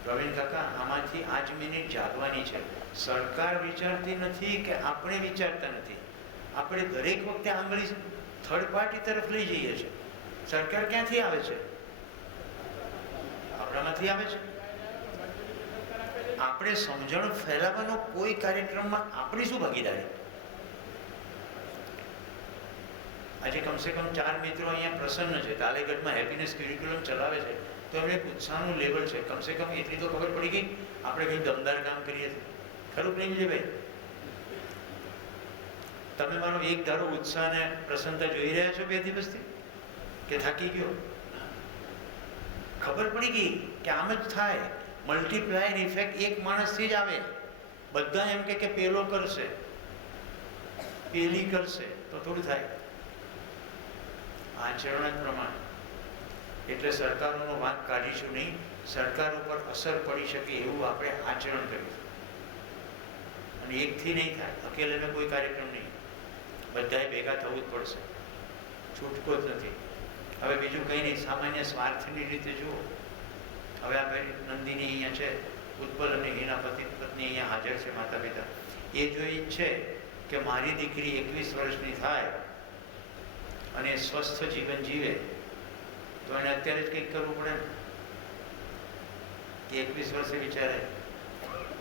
પ્રવીણ કાકા, આમાંથી આજ મિનિટ જાગવાની છે. સરકાર વિચારતી નથી કે આપણે વિચારતા નથી. આપણે દરેક વખતે આંગળી થર્ડ પાર્ટી તરફ લઈ જઈએ છીએ. સરકાર ક્યાંથી આવે છે? આપણામાંથી આવે છે. આપણે સમજણ ફેલાવવાનો કોઈ કાર્યક્રમમાં આપણી શું ભાગીદારી? આજે કમસે કમ 4 મિત્રો અહીંયા પ્રસન્ન છે, તાલેગઢમાં હેપીનેસ ક્યુરિક્યુલમ ચલાવે છે, તો એમને એક ઉત્સાહનું લેવલ છે. કમસે કમ એટલી તો ખબર પડી ગઈ આપણે કંઈ દમદાર કામ કરીએ છીએ. ખરું નહીં વિજયભાઈ? તમે મારો એક ધારો ઉત્સાહ ને પ્રસન્નતા જોઈ રહ્યા છો 2 દિવસથી કે થાકી ગયો? ખબર પડી ગઈ કે આમ જ થાય. મલ્ટીપ્લાયર ઇફેક્ટ એક માણસથી જ આવે. બધા એમ કે પેલો કરશે, પેલી કરશે તો થોડું થાય. આચરણ જ પ્રમાણે. એટલે સરકારોનો વાંક કાઢીશું નહીં. સરકાર ઉપર અસર પડી શકે એવું આપણે આચરણ કરીશું. અને એકથી નહીં થાય, અકેલે કોઈ કાર્યક્રમ નહીં. બધાએ ભેગા થવું જ પડશે, છૂટકો જ નથી. હવે બીજું કંઈ નહીં, સામાન્ય સ્વાર્થની રીતે જુઓ. હવે આપણે નંદિની અહીંયા છે, ઉત્પલ અને હિના પત્ની અહીંયા હાજર છે, માતા પિતા. એ જો ઈચ્છે કે મારી દીકરી 21 વર્ષની થાય અને સ્વસ્થ જીવન જીવે, તો એને અત્યારે જ કંઈક કરવું પડે ને. કે 21 વર્ષે વિચારે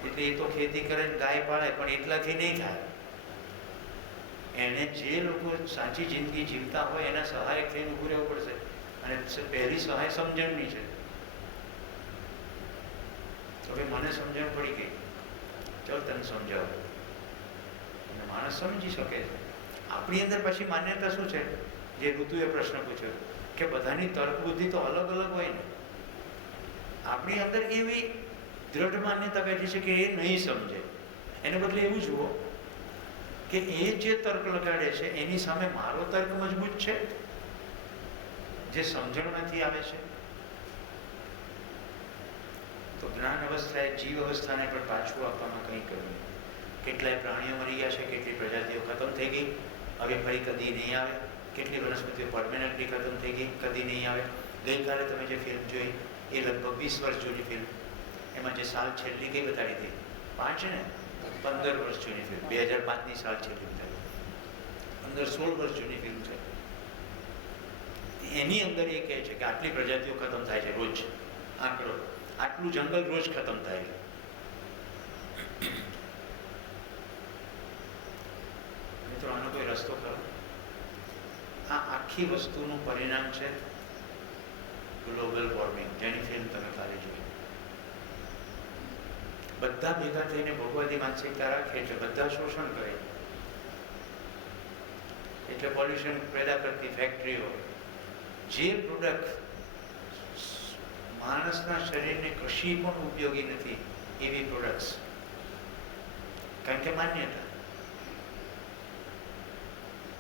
એટલે એ તો ખેતી કરે ને ગાય પાળે, પણ એટલાથી નહીં થાય. એને જે લોકો સાચી જિંદગી જીવતા હોય એના સહાયક થઈને ઊભું રહેવું પડશે. અને પહેલી સહાય સમજણની છે. તો ભાઈ મને સમજણ પડી ગઈ, ચાલ તને સમજાવો. અને માણસ સમજી શકે છે. આપણી અંદર પછી માન્યતા શું છે? જે ઋતુએ પ્રશ્ન પૂછ્યો કે બધાની તર્ક બુદ્ધિ તો અલગ અલગ હોય ને. આપણી અંદર એવી દ્રઢ માન્યતા બેઠી છે કે એ નહીં સમજે. એને બદલે એવું જુઓ કે એ જે તર્ક લગાડે છે એની સામે મારો તર્ક મજબૂત છે, જે સમજણમાંથી આવે છે. તો જ્ઞાન અવસ્થાએ જીવ અવસ્થાને પણ પાછું આપવામાં કંઈ કરવું. કેટલાય પ્રાણીઓ મરી ગયા છે, કેટલી પ્રજાતિઓ ખતમ થઈ ગઈ, હવે ફરી કદી નહીં આવે. કેટલી વનસ્પતિઓ પરમેનન્ટલી ખતમ થઈ ગઈ, કદી નહીં આવે. ગઈકાલે તમે જે ફિલ્મ જોઈ એ લગભગ 20 વર્ષ જૂની ફિલ્મ. એમાં જે સાલ છેલ્લી કઈ બતાડી હતી? 5 ને 15 વર્ષ જૂની ફિલ્મ. 2005ની સાલ છેલ્લી બતાડી. 15-16 વર્ષ જૂની ફિલ્મ છે. એની અંદર એ કહે છે કે આટલી પ્રજાતિઓ ખતમ થાય છે રોજ. આંકડો, આટલું જંગલ રોજ ખતમ થાય છે. મિત્રો, આનો કોઈ રસ્તો ખરો? આ આખી વસ્તુનું પરિણામ છે ગ્લોબલ વોર્મિંગ, જેની ફિલ્મ તમે કાલે જોઈ. બધા ભેગા થઈને ભગવદી માનસિકતા રાખે છે, બધા શોષણ કરે. એટલે પોલ્યુશન પેદા કરતી ફેક્ટરીઓ, જે પ્રોડક્ટ માણસના શરીરને કશી પણ ઉપયોગી નથી એવી પ્રોડક્ટ્સ. કારણ કે માન્યતા.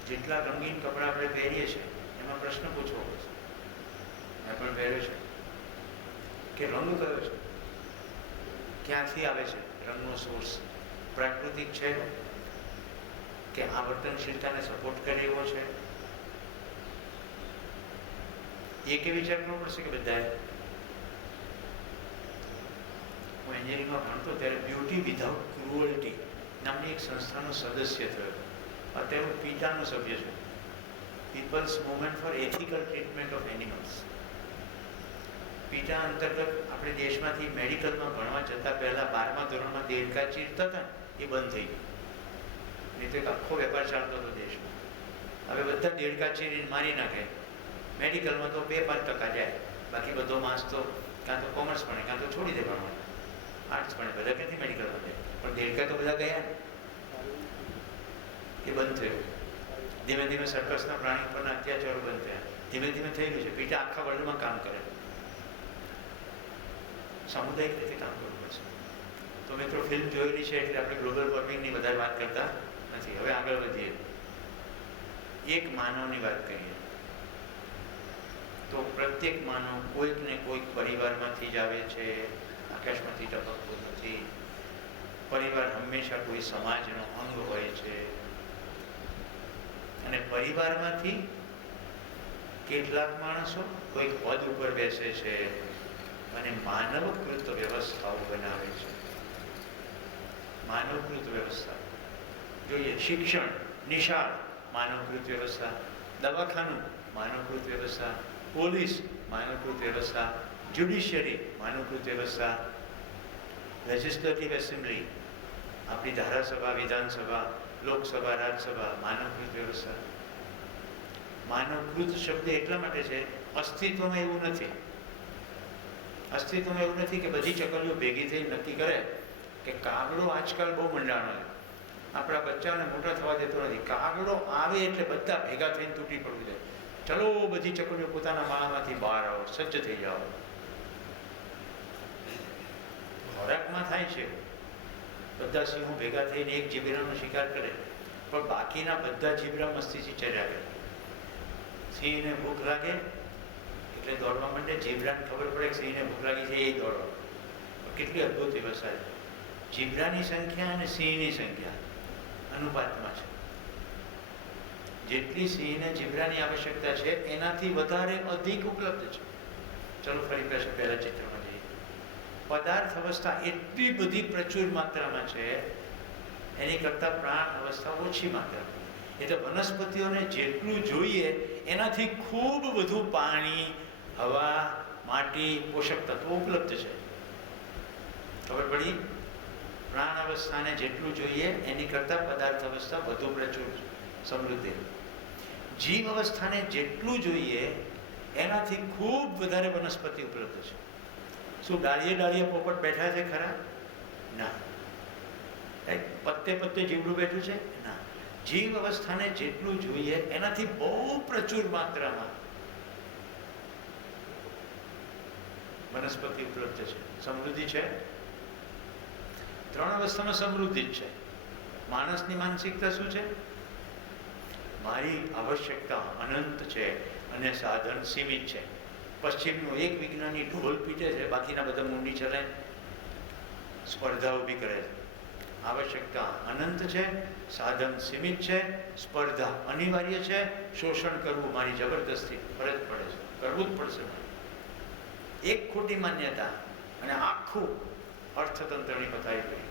જેટલા રંગીન કપડાં આપણે પહેરીએ છીએ એમાં પ્રશ્ન પૂછવો પડશે. મેં પણ પહેર્યો છે કે રંગ કયો છે, ક્યાંથી આવે છે, રંગનો સોર્સ પ્રાકૃતિક છે કે આવર્તનશીલતાને સપોર્ટ કરે એવો છે. એ કે વિચાર કરવો પડશે કે બધાએ. હું એન્જિનિયરિંગમાં ભણતો ત્યારે બ્યુટી વિધાઉટ ક્રુઅલ્ટી નામની એક સંસ્થાનો સદસ્ય થયો. અત્યારે હું પીટાનો સભ્ય છું, people's movement for ethical treatment of animals. PETA અંતર્ગત આપણે દેશમાંથી મેડિકલમાં ભણવા જતાં પહેલાં 12મા ધોરણમાં દેડકા ચીરતા હતા એ બંધ થઈ ગયું. નહીં તો એક આખો વેપાર ચાલતો હતો દેશમાં. હવે બધા દેડકા ચીરીને મારી નાખે. મેડિકલમાં તો 2-5% જાય, બાકી બધો માસ તો કાં તો કોમર્સ ભણે કાં તો છોડી દે ભણવાનું, આર્ટ્સ ભણે. બધા ક્યાંથી મેડિકલમાં જાય? પણ દેડકા તો બધા ગયા ને, એ બંધ થયું. ધીમે ધીમે સર્કસના પ્રાણી પરના અત્યાચારો બંધ થયા, ધીમે ધીમે થઈ ગયું છે. પેટા આખા વર્લ્ડમાં કામ કરે, સામુદાયિક રીતે કામ કરવું પડશે. તો મિત્રો, ફિલ્મ જોયેલી છે એટલે આપણે ગ્લોબલ વોર્મિંગની વધારે વાત કરતા નથી. હવે આગળ વધીએ. એક માનવની વાત કરીએ તો પ્રત્યેક માનવ કોઈક ને કોઈક પરિવારમાંથી જ આવે છે, આકાશમાંથી ટપકતો નથી. પરિવાર હંમેશા કોઈ સમાજનો અંગ હોય છે, અને પરિવારમાંથી કેટલાક માણસો કોઈક પદ ઉપર બેસે છે અને માનવકૃત વ્યવસ્થાઓ બનાવે છે. માનવકૃત વ્યવસ્થા જોઈએ. શિક્ષણ, નિશાળ, માનવકૃત વ્યવસ્થા. દવાખાનું, માનવકૃત વ્યવસ્થા. પોલીસ, માનવકૃત વ્યવસ્થા. જ્યુડિશિયરી, માનવકૃત વ્યવસ્થા. લેજિસ્લેટિવ એસેમ્બલી, આપણી ધારાસભા, વિધાનસભા, લોકસભા, રાજ્યસભા, માનવકૃત વ્યવસ્થા. માનવકૃત શબ્દ એટલા માટે છે, અસ્તિત્વમાં એવું નથી. અસ્તિત્વમાં એવું નથી કે બધી ચકલીઓ ભેગી થઈ નક્કી કરે કે કાગડો આજકાલ બહુ મંડાણો છે, આપણા બચ્ચાને મોટા થવા દેતો નથી. કાગડો આવે એટલે બધા ભેગા થઈને તૂટી પડવું છે. ચલો બધી ચકલીઓ પોતાના માળામાંથી બહાર આવો, સજ્જ થઈ જાઓ. ખોરાકમાં થાય છે, બધા સિંહો ભેગા થઈને એક જીબ્રાનો શિકાર કરે, પણ બાકીના બધા જીબ્રા મસ્તીથી ચર્યા કરે. સિંહને ભૂખ લાગે એટલે દોડવા માટે, જીબ્રાને ખબર પડે કે સિંહને ભૂખ લાગી છે, એ દોડો. કેટલી અદ્ભુત વ્યવસ્થા છે. જીબ્રાની સંખ્યા અને સિંહની સંખ્યા અનુપાતમાં છે. જેટલી સિંહને જીબ્રાની આવશ્યકતા છે એનાથી વધારે અધિક ઉપલબ્ધ છે. ચલો ફરી પાછું પહેલા ચિત્રમાં જઈએ. પદાર્થ અવસ્થા એટલી બધી પ્રચુર માત્રામાં છે, એની કરતાં પ્રાણ અવસ્થા ઓછી માત્રામાં. એટલે વનસ્પતિઓને જેટલું જોઈએ એનાથી ખૂબ વધુ પાણી, હવા, માટી, પોષક તત્વો ઉપલબ્ધ છે. ખબર પડી? પ્રાણ અવસ્થાને જેટલું જોઈએ એની કરતાં પદાર્થ અવસ્થા વધુ પ્રચુર સમૃદ્ધિ. જીવ અવસ્થાને જેટલું જોઈએ એનાથી ખૂબ વધારે વનસ્પતિ ઉપલબ્ધ છે. શું ડાળીએ ડાળીએ પોપટ બેઠા છે ખરા? ના. પત્તે પત્તે જીવડું બેઠું છે? ના. જીવ અવસ્થાને જેટલું જોઈએ એનાથી બહુ પ્રચુર માત્રામાં વનસ્પતિ ઉપલબ્ધ છે. સમૃદ્ધિ છે. ત્રણ અવસ્થામાં સમૃદ્ધિ જ છે. માણસની માનસિકતા શું છે? મારી આવશ્યકતા અનંત છે અને સાધન સીમિત છે. પશ્ચિમનું એક વિજ્ઞાની ઢોલ પીટે છે, બાકીના બધા મુંડી ચલાય, સ્પર્ધા ઊભી કરે છે. આવશ્યકતા અનંત છે, સાધન સીમિત છે, સ્પર્ધા અનિવાર્ય છે, શોષણ કરવું મારી જબરદસ્તી ફરજ પડે છે, કરવું જ પડશે. એક ખોટી માન્યતા અને આખું અર્થતંત્રની પથારી ગઈ.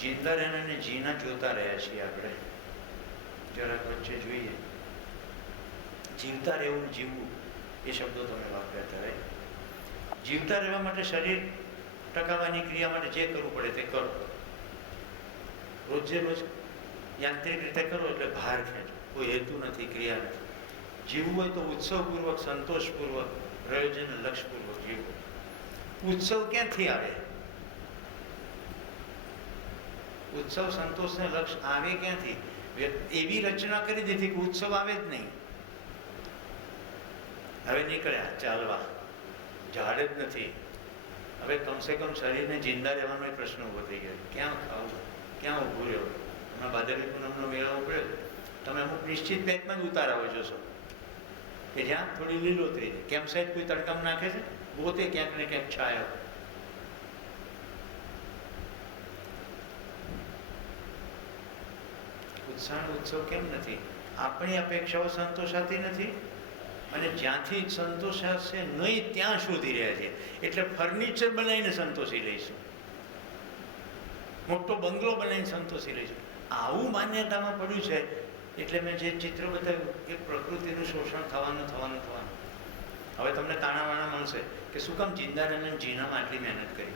જીંદા રહેવાને જીના જોતા રહ્યા છીએ આપણે. જરાક વચ્ચે જોઈએ. જીવતા રહેવું, જીવવું, એ શબ્દો તમે વાપર્યા હતા. જીવતા રહેવા માટે શરીર ટકાવવાની ક્રિયા માટે જે કરવું પડે તે કરો. રોજે રોજ યાંત્રિક રીતે કરો એટલે ભાર ખેંચો, કોઈ હેતુ નથી, ક્રિયા નથી. જીવવું હોય તો ઉત્સવપૂર્વક, સંતોષપૂર્વક, પ્રયોજન લક્ષ્યપૂર્વક જીવવું. ઉત્સવ ક્યાંથી આવે? ઉત્સવ સંતોષને લક્ષ્ય આવે ક્યાંથી? એવી રચના કરી દીધી કે ઉત્સવ આવે જ નહીં. હવે નીકળ્યા ચાલવા, ઝાડ જ નથી. હવે કમસે કમ શરીરને જિંદા રહેવાનો એક પ્રશ્ન ઊભો થઈ ગયો. ક્યાં ખાવું, ક્યાં ઊભું રહ્યો? હમણાં ભાદરવી પૂનમનો મેળો ઉપડ્યો, તમે અમુક નિશ્ચિત પેટમાં જ ઉતારાવો જોશો કે જ્યાં થોડી લીલોતરી છે. કેમ્પસાઇટ કોઈ તડકામ નાખે છે, પોતે ક્યાંક ને ક્યાંક છાયો. ઉત્સાહનો ઉત્સવ કેમ નથી? આપણી અપેક્ષાઓ સંતોષાતી નથી, અને જ્યાંથી સંતોષાશે નહીં ત્યાં શોધી રહ્યા છીએ. એટલે ફર્નિચર બનાવીને સંતોષી લઈશું, મોટો બંગલો બનાવીને સંતોષી લઈશું. આવું માન્યતામાં પડ્યું છે. એટલે મેં જે ચિત્ર બતાવ્યું કે પ્રકૃતિનું શોષણ થવાનું. હવે તમને તાણાવાણા મળશે કે શું કામ જિંદા રહીને જીનામાં આટલી મહેનત કરી?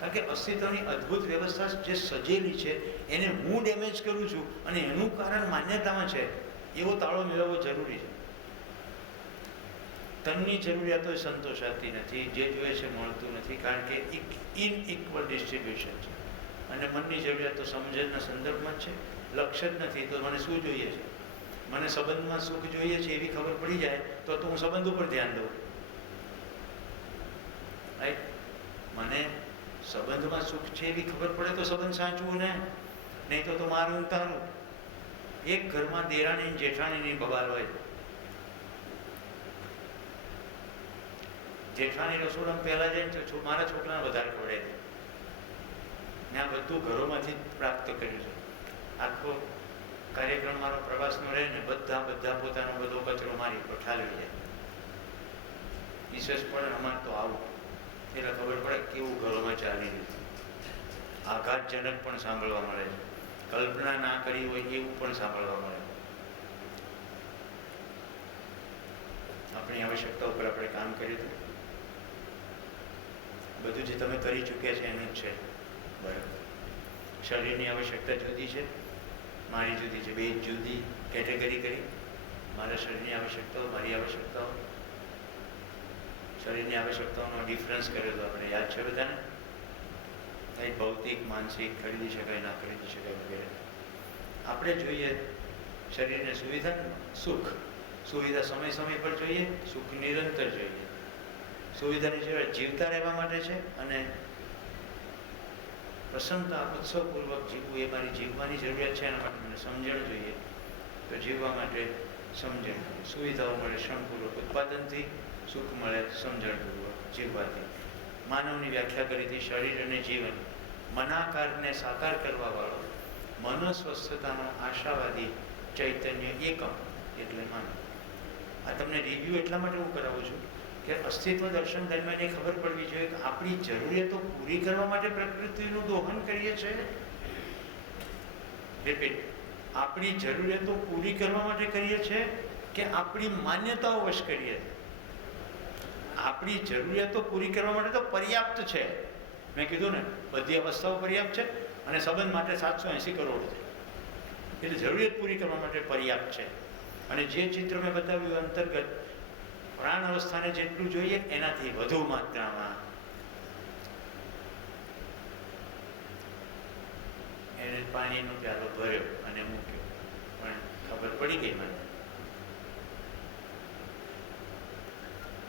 કારણ કે અસ્તિત્વની અદ્ભુત વ્યવસ્થા જે સજેલી છે એને હું ડેમેજ કરું છું, અને એનું કારણ માન્યતામાં છે. એવો તાળો મેળવવો જરૂરી છે. તનની જરૂરિયાતો સંતોષાતી નથી, જે જોઈએ છે મળતું નથી, કારણ કે એક ઇનઇક્વલ ડિસ્ટ્રીબ્યુશન છે. અને મનની જરૂરિયાતો સમજણના સંદર્ભમાં જ છે, લક્ષ્ય જ નથી. તો મને શું જોઈએ છે? મને સંબંધમાં સુખ જોઈએ છે એવી ખબર પડી જાય તો હું સંબંધ ઉપર ધ્યાન દઉં. રાઈટ? મને સંબંધમાં સુખ છે એવી ખબર પડે તો સંબંધ સાચવું ને, નહીં તો મારું તારું. એક ઘરમાં દેરાણી જેઠાણીની બબાલ હોય. જેઠાણી રસોડામાં પહેલા જાય તો મારા છોકરાને વધારે ખવડે છે. મેં આ બધું ઘરોમાંથી જ પ્રાપ્ત કર્યું છે. આખો કાર્યક્રમ મારો પ્રવાસનો રહે ને બધા પોતાનો બધો કચરો મારી પર ઠાલવી જાય. વિશેષ પણ અમારે તો આવું એટલે ખબર પડે કેવું ઘરોમાં ચાલી રહ્યું. આઘાતજનક પણ સાંભળવા મળે છે, કલ્પના ના કરી હોય એવું પણ સાંભળવા મળે. આપણી આવશ્યકતા ઉપર આપણે કામ કર્યું હતું. બધું જે તમે કરી ચૂક્યા છે એનું જ છે. બરાબર. શરીરની આવશ્યકતા જુદી છે, મારી જુદી છે. બે જુદી કેટેગરી કરી. મારા શરીરની આવશ્યકતાઓ, મારી આવશ્યકતાઓ. શરીરની આવશ્યકતાઓનો ડિફરન્સ કર્યો હતો આપણે, યાદ છે બધાને? કંઈ ભૌતિક, માનસિક, ખરીદી શકાય, ના ખરીદી શકાય વગેરે. આપણે જોઈએ શરીરને સુવિધા, સુખ. સુવિધા સમય પર જોઈએ, સુખ નિરંતર જોઈએ. સુવિધાની જરૂરિયાત જીવતા રહેવા માટે છે, અને પ્રસન્નતા ઉત્સવપૂર્વક જીવવું એ મારી જીવવાની જરૂરિયાત છે. એના માટે મને સમજણ જોઈએ, તો જીવવા માટે સમજણ. સુવિધાઓ મળે શ્રમપૂર્વક, ઉત્પાદનથી સુખ મળે સમજણપૂર્વક જીવવાથી. માનવની વ્યાખ્યા કરી હતી શરીર અને જીવન મનાકારને સાકાર કરવા વાળો મનોસ્વસ્થતાનો આશાવાદી ચૈતન્ય એકમ એટલે માનવ. આ તમને રિવ્યૂ એટલા માટે હું કરાવું છું કે અસ્તિત્વ દર્શન દરમિયાન એ ખબર પડવી જોઈએ કે આપણી જરૂરિયાતો પૂરી કરવા માટે પ્રકૃતિનું દોહન કરીએ છીએ. રિપીટ, આપણી જરૂરિયાતો પૂરી કરવા માટે કરીએ છીએ કે આપણી માન્યતાઓ વશ કરીએ છીએ? આપણી જરૂરિયાતો પૂરી કરવા માટે તો પર્યાપ્ત છે. મેં કીધું ને, બધી અવસ્થાઓ પર્યાપ્ત છે, અને સંબંધ માટે 780 કરોડ છે. એટલે જરૂરિયાત પૂરી કરવા માટે પર્યાપ્ત છે. અને જે ચિત્ર મેં બતાવ્યું અંતર્ગત પ્રાણ અવસ્થાને જેટલું જોઈએ એનાથી વધુ માત્રામાં એને પાણીનો પ્યાલો ભર્યો અને મૂક્યો, પણ ખબર પડી ગઈ મને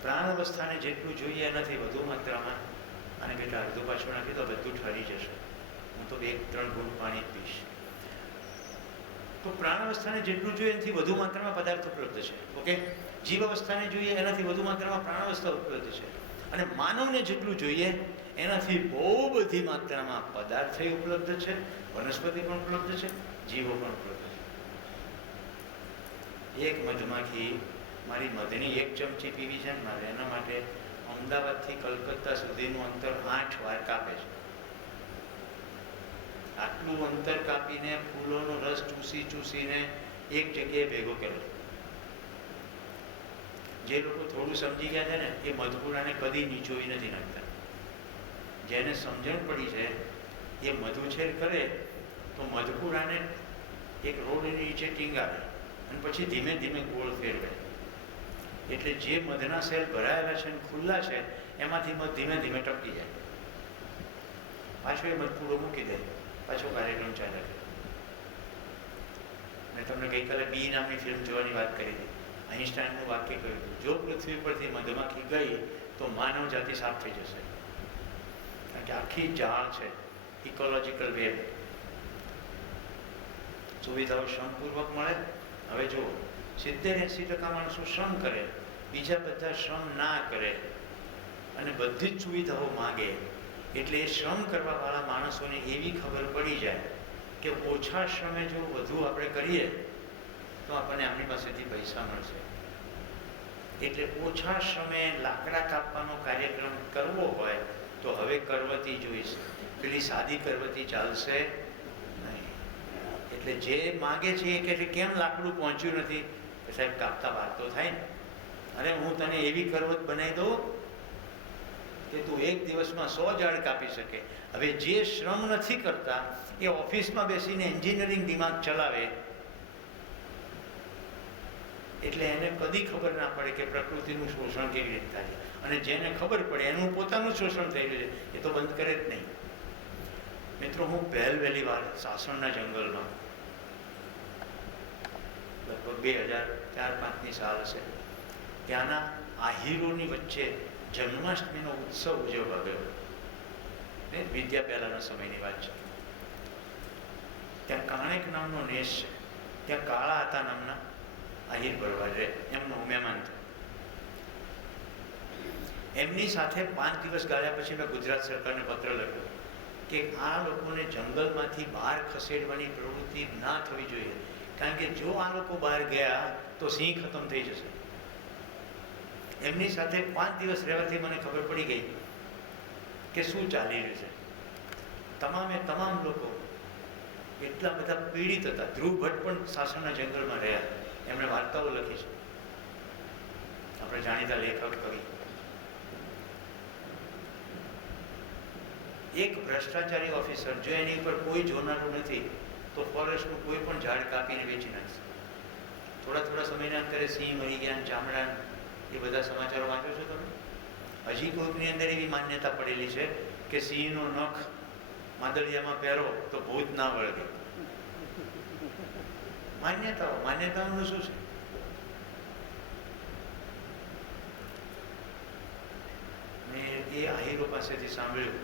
પ્રાણ અવસ્થાને જેટલું જોઈએ એનાથી વધુ માત્રામાં. અને બેટા અડધું પાછું નાખી તો બધું ઠરી જશે. હું તો 1-3 ઘૂંટ પાણી પીશ. તો પ્રાણ અવસ્થાને જેટલું જોઈએ એનાથી વધુ માત્રામાં પદાર્થ ઉપલબ્ધ છે. ઓકે, જીવ અવસ્થાને જોઈએ એનાથી વધુ માત્રામાં પ્રાણ અવસ્થા ઉપલબ્ધ છે. અને માનવને જેટલું જોઈએ એનાથી બહુ બધી માત્રામાં પદાર્થ ઉપલબ્ધ છે, વનસ્પતિ પણ ઉપલબ્ધ છે, જીવો પણ ઉપલબ્ધ છે. એક મધમાખી મારી મધની 1 ચમચી પીવી છે ને મારે, એના માટે અમદાવાદથી કલકત્તા સુધીનું અંતર 8 વાર કાપે છે. આટલું અંતર કાપીને ફૂલોનો રસ ચૂસીને એક જગ્યાએ ભેગો કર્યો. જે લોકો થોડું સમજી ગયા છે ને એ મધપુરાને કદી નીચોવી નથી નાખતા. જેને સમજણ પડી છે એ મધુછેર કરે તો મધપુરાને એક રોડની નીચે ટીંગાવે અને પછી ધીમે ધીમે ગોળ ફેરવે. એટલે જે મધના સેલ ભરાયેલા છે અને ખુલ્લા છે એમાંથી મધ ધીમે ધીમે ટપકી જાય. પાછો એ મધપુરો મૂકી દે, પાછો કાર્યક્રમ ચાલે. મેં તમને ગઈકાલે બી નામની ફિલ્મ જોવાની વાત કરી હતી. આઈન્સ્ટાઈનનું વાક્ય કહ્યું હતું, જો પૃથ્વી પરથી મધમાખી ગઈ તો માનવ જાતિ સાફ થઈ જશે. કારણ કે આખી જાળ છે, ઇકોલોજીકલ વેબ. સુવિધાઓ શ્રમપૂર્વક મળે. હવે જુઓ, 70-80% માણસો શ્રમ કરે, બીજા બધા શ્રમ ના કરે અને બધી જ સુવિધાઓ માગે. એટલે એ શ્રમ કરવાવાળા માણસોને એવી ખબર પડી જાય કે ઓછા શ્રમે જો વધુ આપણે કરીએ તો આપણને આપણી પાસેથી પૈસા મળશે. એટલે ઓછા શ્રમે લાકડા કાપવાનો કાર્યક્રમ કરવો હોય તો હવે કરવતી જોઈશ, પેલી સાદી કરવતી ચાલશે નહીં. એટલે જે માગે છે એ કહે છે કેમ લાકડું પહોંચ્યું નથી? કે સાહેબ કાપતા વાર તો થાય ને. અરે હું તને એવી કરવત બનાવી દઉં કે તું 1 દિવસમાં 100 ઝાડ કાપી શકે. હવે જે શ્રમ નથી કરતા એ ઓફિસમાં બેસીને એન્જિનિયરિંગ દિમાગ ચલાવે એટલે એને કદી ખબર ના પડે કે પ્રકૃતિનું શોષણ કેવી રીતે થાય છે. અને જેને ખબર પડે એનું પોતાનું શોષણ થઈ રહ્યું છે એ તો બંધ કરે જ નહીં. મિત્રો, હું પહેલી વાર સાસણના જંગલમાં લગભગ 2004-05ની સાલ હશે, ત્યાંના આહીરોની વચ્ચે જન્માષ્ટમીનો ઉત્સવ ઉજવવા ગયો ને. વિદ્યા પહેલાંના સમયની વાત છે. ત્યાં કાણેક નામનો નેસ છે, ત્યાં કાળા હતા નામના આહીર ભરવા રહે, એમનો મહેમાન થયો. એમની સાથે 5 દિવસ ગાળ્યા પછી મેં ગુજરાત સરકારને પત્ર લખ્યો કે આ લોકોને જંગલમાંથી બહાર ખસેડવાની પ્રવૃત્તિ ના થવી જોઈએ, કારણ કે જો આ લોકો બહાર ગયા તો સિંહ ખતમ થઈ જશે. એમની સાથે 5 દિવસ રહેવાથી મને ખબર પડી ગઈ કે શું ચાલી રહ્યું છે. તમામે તમામ લોકો એટલા બધા પીડિત હતા. ધ્રુવ ભટ્ટ પણ સાસણના જંગલમાં રહ્યા, એમણે વાર્તાઓ લખી છે, આપણે જાણીતા લેખક કવિ. એક ભ્રષ્ટાચારી ઓફિસર જો એની ઉપર કોઈ જોનારું નથી તો ફોરેસ્ટનું કોઈ પણ ઝાડ કાપીને વેચી નાખશે. થોડા સમયના અંતરે સિંહ મરી ગયા, ચામડા, એ બધા સમાચારો વાંચો છો તમે? હજી કોઈકની અંદર એવી માન્યતા પડેલી છે કે સિંહનો નખ માદળિયામાં પહેરો તો ભૂત ના વળગે. માન્યતાઓનું શું છે? મેં એ આહીરો પાસેથી સાંભળ્યું,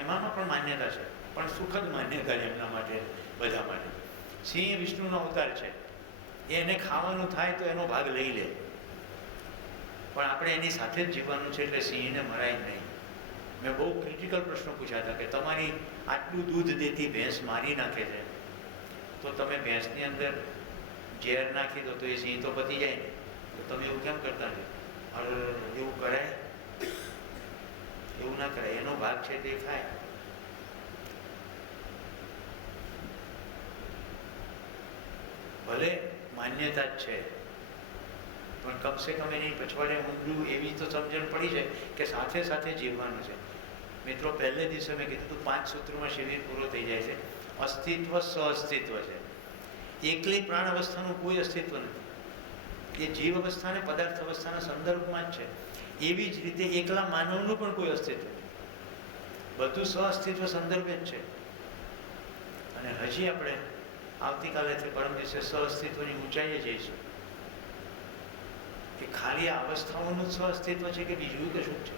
એમાં પણ માન્યતા છે, પણ સુખદ માન્યતા છે એમના માટે, બધા માટે. સિંહ વિષ્ણુનો અવતાર છે, એને ખાવાનું થાય તો એનો ભાગ લઈ લે, પણ આપણે એની સાથે જ જીવવાનું છે, એટલે સિંહને મરાય નહીં. મેં બહુ ક્રિટિકલ પ્રશ્નો પૂછ્યા હતા કે તમારી આટલું દૂધ દેતી ભેંસ મારી નાખે છે તો તમે ભેંસની અંદર ઝેર નાખી દો તો એ સિંહ તો પતી જાય ને, તો તમે એવું કેમ કરતા નથી? એવું કરાય? એવું ના કરાય. એનો ભાગ છે તે ખાય. ભલે માન્યતા જ છે, પણ કમસે કમ એની પછવાડે ઊંધું એવી તો સમજણ પડી જાય કે સાથે સાથે જીવવાનું છે. મિત્રો, પહેલે દિવસે મેં કીધું હતું 5 સૂત્રોમાં શિબિર પૂરો થઈ જાય છે. અસ્તિત્વ સહઅસ્તિત્વ છે. એકલી પ્રાણ અવસ્થાનું કોઈ અસ્તિત્વ નથી, એ જીવ અવસ્થા અને પદાર્થ અવસ્થાના સંદર્ભમાં જ છે. એવી જ રીતે એકલા માનવનું પણ કોઈ અસ્તિત્વ નથી, બધું સહઅસ્તિત્વ સંદર્ભે જ છે. અને હજી આપણે આવતીકાલેથી પરમ દિવસે સહઅસ્તિત્વની ઊંચાઈએ જઈશું કે ખાલી આ અવસ્થાઓનું સહઅસ્તિત્વ છે કે બીજું કશું છે.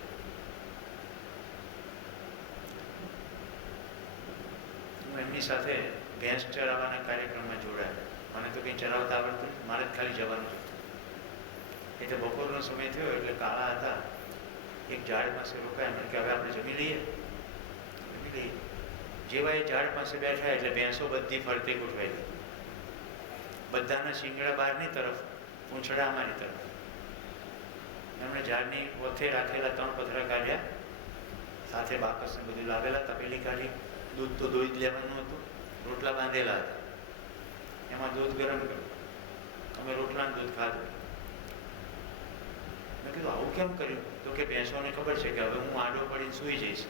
હું એમની સાથે ભેંસ ચરાવવાના કાર્યક્રમમાં જોડાયા. મને તો કંઈ ચરાવતા આવડતું, મારે જ ખાલી જવાનું હતું. એટલે બપોરનો સમય થયો એટલે કાળા હતા, એક ઝાડ પાસે રોકાયા. મને કે હવે આપણે જમી લઈએ. જેવા એ ઝાડ પાસે બેઠા એટલે ભેંસો બધી ફરતે ગોઠવાઈ ગઈ. બધાના શિંગડા બહારની તરફ, પૂંછડા અમારી તરફ. એમણે ઝાડની ઓથે રાખેલા 3 પથરા કાઢ્યા, સાથે બાકસને બધું લાવેલા, તપેલી કાઢી. દૂધ તો દોઈ જ લેવાનું હતું, રોટલા બાંધેલા હતા, એમાં દૂધ ગરમ કર્યું. અમે રોટલાનું દૂધ ખાધું. મેં કીધું આવું કેમ કર્યું? તો કે ભેંસોને ખબર છે કે હવે હું આડો પડીને સૂઈ જઈશ,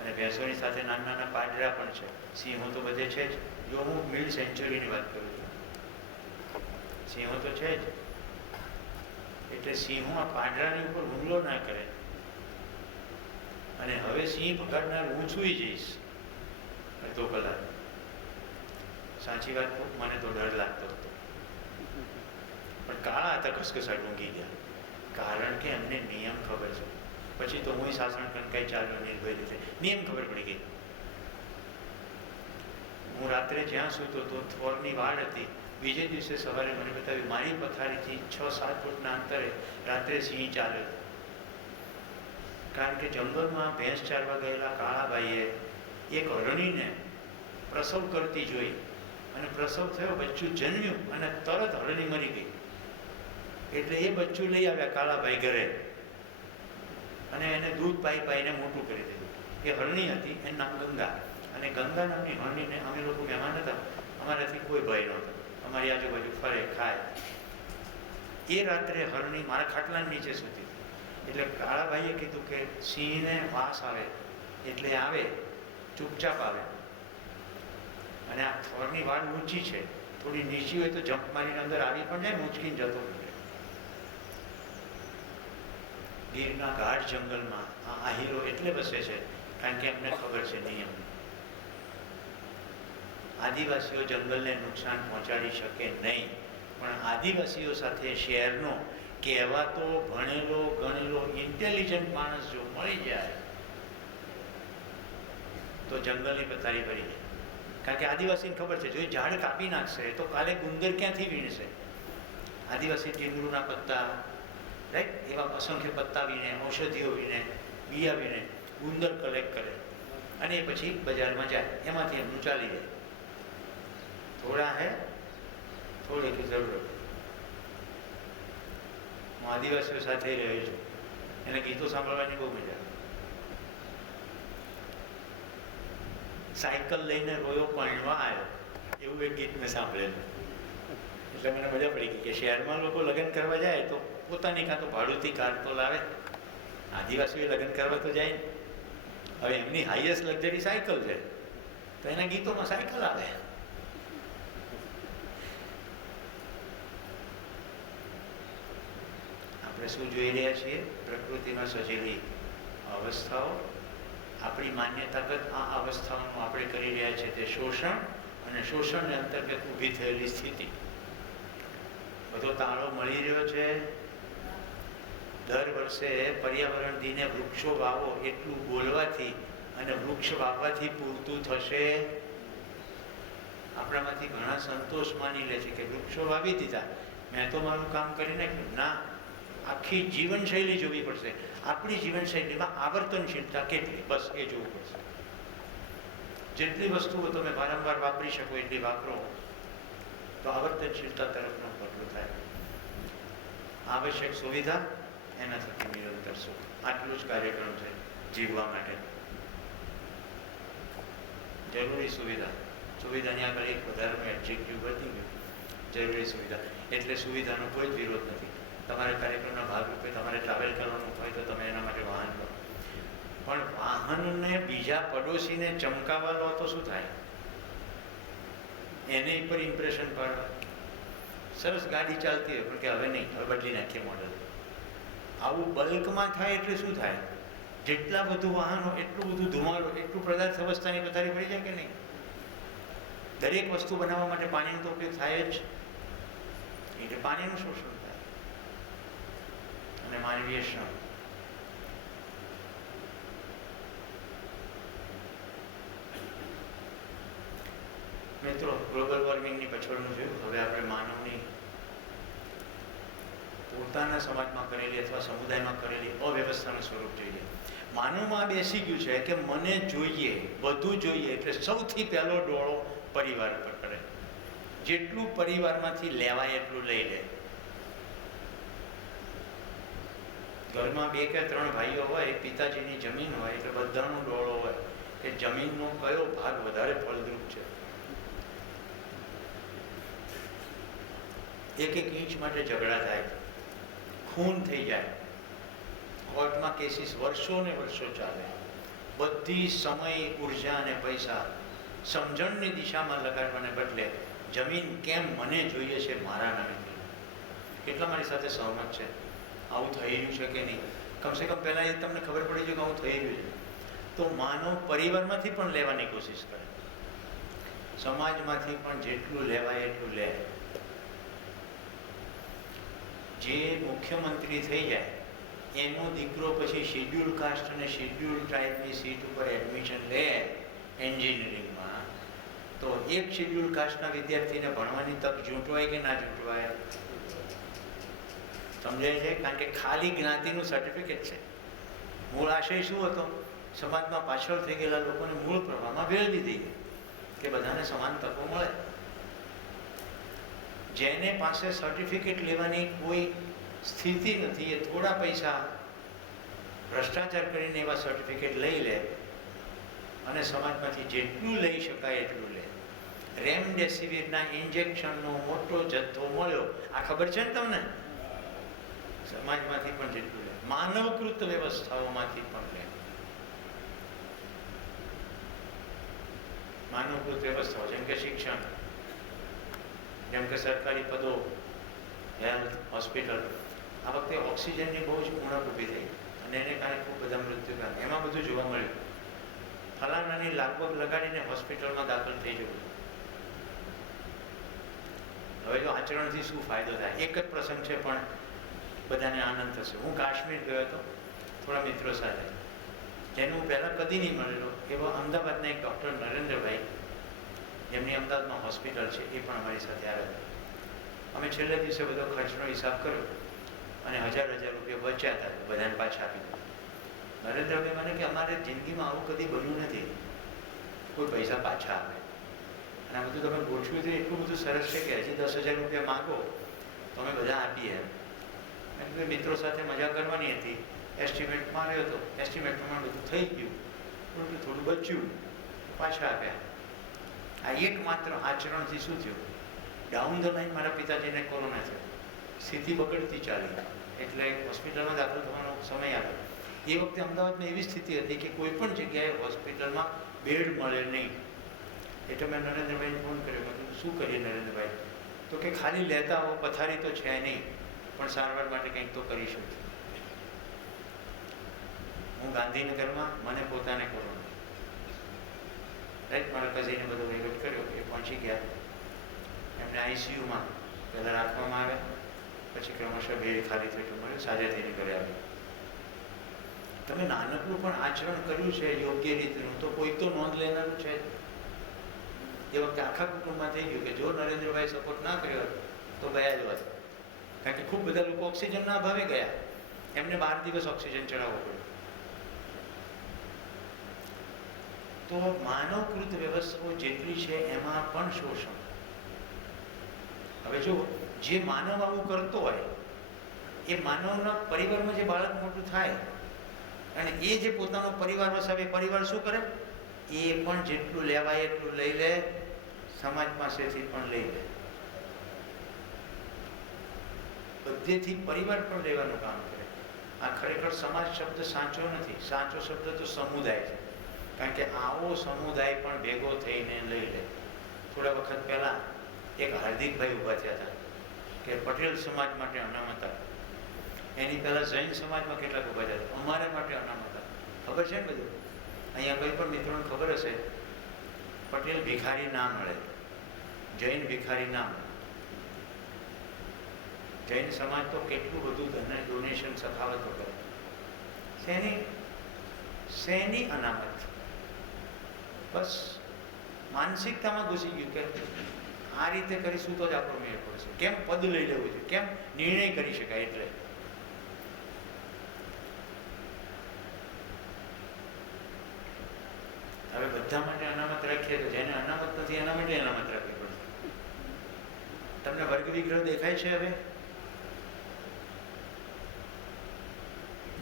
અને ભેંસોની સાથે નાના પાડરા પણ છે, સિંહો તો બધે છે જ. જો હું મિડ સેન્ચુરીની વાત કરું છું, સિંહો તો છે જ, એટલે સિંહો આ પાડરાની ઉપર હુમલો ના કરે. અને હવે સિંહ પકડનાર હું સૂઈ જઈશ અડધો કલાક. સાચી વાત કહું, મને તો ડર લાગતો હતો, પણ કાળા હતા ઘસઘસાટ ઊંઘી ગયા, કારણ કે એમને નિયમ ખબર છે. પછી તો હું શાસન કનકાઈ ચાલ્યો નિર્ભય રીતે, નિયમ ખબર પડી ગઈ. હું રાત્રે જ્યાં સૂતો તો થોરની વાડ હતી. બીજે દિવસે સવારે મને બતાવ્યું મારી પથારીથી 6-7 ફૂટના અંતરે રાત્રે સિંહ ચાલે. કારણ કે જંગલમાં ભેંસ ચારવા ગયેલા કાળાભાઈએ એક હરણીને પ્રસવ કરતી જોઈ, અને પ્રસવ થયો, બચ્ચું જન્મ્યું અને તરત હરણી મરી ગઈ. એટલે એ બચ્ચું લઈ આવ્યા કાળાભાઈ ઘરે, અને એને દૂધ પાઈને મોટું કરી દીધું. એ હરણી હતી, એનું નામ ગંગા. અને ગંગા નામની હરણીને અમે લોકો મહેમાન હતા, અમારાથી કોઈ ભય નહોતો. અમારી આજુબાજુ ફરે, ખાય. એ રાત્રે હરણી મારા ખાટલા નીચે સૂતી. એટલે કાળાભાઈએ કીધું કે સિંહને વાસ આવે એટલે આવે, ચૂપચાપ આવે, અને આ થોરની વાડ ઊંચી છે થોડી નીચી હોય તો જમ્પ મારીને અંદર આવી પણ જાય, ઊંચકીને જતો રહે. ગીરના ગાઢ જંગલમાં આ આહીરો એટલે વસે છે કારણ કે એમને ખબર છે નિયમ. આદિવાસીઓ જંગલને નુકસાન પહોંચાડી શકે નહીં, પણ આદિવાસીઓ સાથે શહેરનો કહેવાતો ભણેલો ગણેલો ઇન્ટેલિજન્ટ માણસ જો મળી જાય તો જંગલની પથારી ભરી જાય. કારણ કે આદિવાસીને ખબર છે જો એ ઝાડ કાપી નાખશે તો કાલે ગુંદર ક્યાંથી વીણશે. આદિવાસી ટીંગરૂના પત્તા, રાઈટ, એવા અસંખ્ય પત્તા વીણે, ઔષધિઓ વીણે, બિયા વીણે, ગુંદર કલેક્ટ કરે અને એ પછી બજારમાં જાય, એમાંથી એમનું ચાલી જાય. થોડા હે થોડી કી જરૂરત. હું આદિવાસીઓ સાથે રહ્યો છું, એને ગીતો સાંભળવાની બહુ મજા આવે. સાયકલ લઈને રોયો પરણવા આવ્યો એવું એક ગીત મેં સાંભળેલું, એટલે મને મજા પડી ગઈ કે શહેરમાં લોકો લગ્ન કરવા જાય તો પોતાની કાં તો ભાડુતી કાર તો લાવે, આદિવાસીઓ લગ્ન કરવા તો જાય ને. હવે એમની હાઈએસ્ટ લક્ઝરી સાયકલ છે તો એના ગીતોમાં સાયકલ આવે. આપણે શું જોઈ રહ્યા છીએ? પ્રકૃતિમાં સજેલી અવસ્થાઓ. આપણી માન્યતાગત આ અવસ્થાઓનું આપણે કરી રહ્યા છીએ તે શોષણ, અને શોષણને અંતર્ગત ઊભી થયેલી સ્થિતિ. બધો તાળો મળી રહ્યો છે. દર વર્ષે પર્યાવરણ દિને વૃક્ષો વાવો એટલું બોલવાથી અને વૃક્ષ વાવવાથી પૂરતું થશે? આપણામાંથી ઘણા સંતોષ માની લે છે કે વૃક્ષો વાવી દીધા, મેં તો મારું કામ કરી નાખ્યું. ના, આખી જીવનશૈલી જોવી પડશે. આપણી જીવનશૈલીમાં આવર્તનશીલતા કેટલી, બસ એ જોવું પડશે. જેટલી વસ્તુઓ તમે વારંવાર વાપરી શકો એટલી વાપરો તો આવર્તનશીલતા તરફનો પગલું થાય. આવશ્યક સુવિધા, એના થકી નિરંતર સુખ. આટલું જ કાર્યક્રમ છે જીવવા માટે. જરૂરી સુવિધા. સુવિધાની આગળ એક વધારાનું એડજેક્ટિવ વધી ગયું, જરૂરી સુવિધા. એટલે સુવિધાનો કોઈ જ વિરોધ નથી. તમારે કાર્યક્રમના ભાગરૂપે તમારે ટ્રાવેલ કરવાનું હોય તો તમે એના માટે વાહન લો, પણ વાહનને બીજા પડોશીને ચમકાવવા લો તો શું થાય? એને પર ઇમ્પ્રેશન પાડવા. સરસ ગાડી ચાલતી હોય પણ કે હવે નહીં, હવે બદલી નાખીએ મોડલ. આવું બલ્કમાં થાય એટલે શું થાય? જેટલા બધું વાહનો એટલું બધું ધુમાડો, એટલું પદાર્થ અવસ્થાની પથારી પડી જાય કે નહીં? દરેક વસ્તુ બનાવવા માટે પાણીનો તો ઉપયોગ થાય જ, એટલે પાણીનું શોષણ થાય અને માનવીય શ્રમ. મિત્રો, ગ્લોબલ વોર્મિંગની પછડનું જોયું. હવે આપણે માનવની પોતાના સમાજમાં કરેલી અથવા સમુદાયમાં કરેલી અવ્યવસ્થાનું સ્વરૂપ જોઈએ. માનવમાં બેસી ગયું છે કે મને જોઈએ, બધું જોઈએ, એટલે સૌથી પહેલો ડોળો પરિવાર પર કરે. જેટલું પરિવારમાંથી લેવાય એટલું લઈ લે. ઘરમાં 2 કે 3 ભાઈઓ હોય, પિતાજીની જમીન હોય એટલે બધાનો ડોળો હોય કે જમીનનો કયો ભાગ વધારે ફળદ્રુપ છે. 1 ઇંચ માટે ઝઘડા થાય, ખૂન થઈ જાય, કોર્ટમાં કેસીસ વર્ષો ને વર્ષો ચાલે. બધી સમય, ઉર્જા અને પૈસા સમજણની દિશામાં લગાડવાને બદલે જમીન કેમ મને જોઈએ છે મારા નામે. કેટલા મારી સાથે સહમત છે? આવું થઈ રહ્યું છે કે નહીં? કમસે કમ પહેલાં એ તમને ખબર પડી છે કે આવું થઈ રહ્યું છે. તો માનવ પરિવારમાંથી પણ લેવાની કોશિશ કરે, સમાજમાંથી પણ જેટલું લેવાય એટલું લે. જે મુખ્યમંત્રી થઈ જાય એનો દીકરો પછી શેડ્યુલ કાસ્ટ અને શેડ્યુલ ટ્રાઇબની સીટ ઉપર એડમિશન લે એન્જિનિયરિંગમાં, તો એક શેડ્યુલ કાસ્ટના વિદ્યાર્થીને ભણવાની તક ઝૂંટવાય કે ના ઝૂંટવાય? સમજાય છે? કારણ કે ખાલી જ્ઞાતિનું સર્ટિફિકેટ છે. મૂળ આશય શું હતો? સમાજમાં પાછળ થઈ ગયેલા લોકોને મૂળ પ્રવાહમાં ભેળવી દઈએ કે બધાને સમાન તકો મળે. જેને પાસે સર્ટિફિકેટ લેવાની કોઈ સ્થિતિ નથી, એ થોડા પૈસા ભ્રષ્ટાચાર કરીને એવા સર્ટિફિકેટ લઈ લે અને સમાજમાંથી જેટલું લઈ શકાય એટલું લે. રેમડેસિવિરના ઇન્જેક્શનનો મોટો જથ્થો મળ્યો, આ ખબર છે ને તમને? સમાજમાંથી પણ જેટલું લે, માનવકૃત વ્યવસ્થાઓમાંથી પણ લે. માનવકૃત વ્યવસ્થાઓ જેમ કે શિક્ષણ, જેમ કે સરકારી પદો, હેલ્થ, હોસ્પિટલ, આ વખતે ઓક્સિજનની બહુ જ ઉણપ ઊભી થઈ અને એને કારણે ખૂબ બધા મૃત્યુ થયા. એમાં બધું જોવા મળ્યું. ફલાણાની લાગવગ લગાડીને હોસ્પિટલમાં દાખલ થઈ જવું. હવે જો આચરણથી શું ફાયદો થાય? એક જ પ્રસંગ છે પણ બધાને આનંદ થશે. હું કાશ્મીર ગયો હતો થોડા મિત્રો સાથે, જેનું હું પહેલાં કદી નહીં મળેલો એવા અમદાવાદના એક ડૉક્ટર નરેન્દ્રભાઈ, જેમની અમદાવાદમાં હોસ્પિટલ છે, એ પણ અમારી સાથે આવ્યા. અમે છેલ્લે દિવસે બધો ખર્ચનો હિસાબ કર્યો અને હજાર રૂપિયા બચ્યા હતા, બધાને પાછા આપી દીધા. નરેન્દ્રભાઈ મને કે અમારે જિંદગીમાં આવું કદી બન્યું નથી, કોઈ પૈસા પાછા આપે. અને આ બધું તમે ગોઠવ્યું તો એટલું બધું સરસ છે કે હજી 10,000 રૂપિયા માગો તો અમે બધા આપીએ. એમ મિત્રો સાથે મજા કરવાની હતી. એસ્ટિમેટ માર્યો હતો, એસ્ટિમેટ પ્રમાણે બધું થઈ ગયું, થોડું બચ્યું, પાછા આપ્યા. આ એકમાત્ર આચરણથી શું થયું? ડાઉન ધ લાઈન મારા પિતાજીને કોરોના થયો, સ્થિતિ બગડતી ચાલી, એટલે હોસ્પિટલમાં દાખલ થવાનો સમય આવ્યો. એ વખતે અમદાવાદમાં એવી સ્થિતિ હતી કે કોઈ પણ જગ્યાએ હોસ્પિટલમાં બેડ મળે નહીં. એટલે મેં નરેન્દ્રભાઈને ફોન કર્યો. મેં કીધું શું કરીએ નરેન્દ્રભાઈ? તો કે ખાલી લેતા હો, પથારી તો છે નહીં, પણ સારવાર માટે કંઈક તો કરીશું. હું ગાંધીનગરમાં, મને પોતાને કોરોના, રાઈટ, મારા કઝિને બધો વહીવટ કર્યો. એ પહોંચી ગયા, એમને આઈસીયુમાં પહેલાં રાખવામાં આવ્યા, પછી ક્રમશઃ બેડ ખાલી થયું મળ્યું, સાજા થઈને ઘરે આવ્યું. તમે નાનકડું પણ આચરણ કર્યું છે યોગ્ય રીતનું, તો કોઈ તો નોંધ લેનારું છે. એ વખતે આખા કુટુંબમાં થઈ ગયું કે જો નરેન્દ્રભાઈ સપોર્ટ ના કર્યો તો ગયા જ હોત. કારણ કે ખૂબ બધા લોકો ઓક્સિજનના અભાવે ગયા, એમને 12 દિવસ ઓક્સિજન ચડાવવો પડ્યો. તો માનવકૃત વ્યવસ્થાઓ જેટલી છે એમાં પણ શોષણ. હવે જો જે માનવ આવું કરતો હોય, એ માનવના પરિવારમાં જે બાળક મોટું થાય અને એ જે પોતાનો પરિવાર વસાવે, પરિવાર શું કરે? એ પણ જેટલું લેવાય એટલું લઈ લે, સમાજ પાસેથી પણ લઈ લે, બધેથી પરિવાર પણ લેવાનું કામ કરે. આ ખરેખર સમાજ શબ્દ સાચો નથી. સાચો શબ્દ તો સમુદાય છે. કારણ કે આવો સમુદાય પણ ભેગો થઈને લઈ લે. થોડા વખત પહેલાં એક હાર્દિકભાઈ ઊભા થયા હતા કે પટેલ સમાજ માટે અનામત આપો. એની પહેલાં જૈન સમાજમાં કેટલાક ઊભા થયા, અમારા માટે અનામત આપો. ખબર છે ને બધું? અહીંયા કોઈ પણ મિત્રોને ખબર હશે, પટેલ ભિખારી ના મળે, જૈન ભિખારી ના મળે. જૈન સમાજ તો કેટલું બધું ડોનેશન સખાવતો કરે. શેની અનામત? બસ માનસિકતામાં ઘૂસી ગયું કે આ રીતે કરીશું તો જ આપણો મેળ પડશે. કેમ પદ લઈ લેવું છે? કેમ નિર્ણય કરી શકાય? એટલે હવે બધા માટે અનામત રાખીએ તો જેને અનામત નથી એના માટે અનામત રાખવી પડશે. તમને વર્ગ વિગ્રહ દેખાય છે? હવે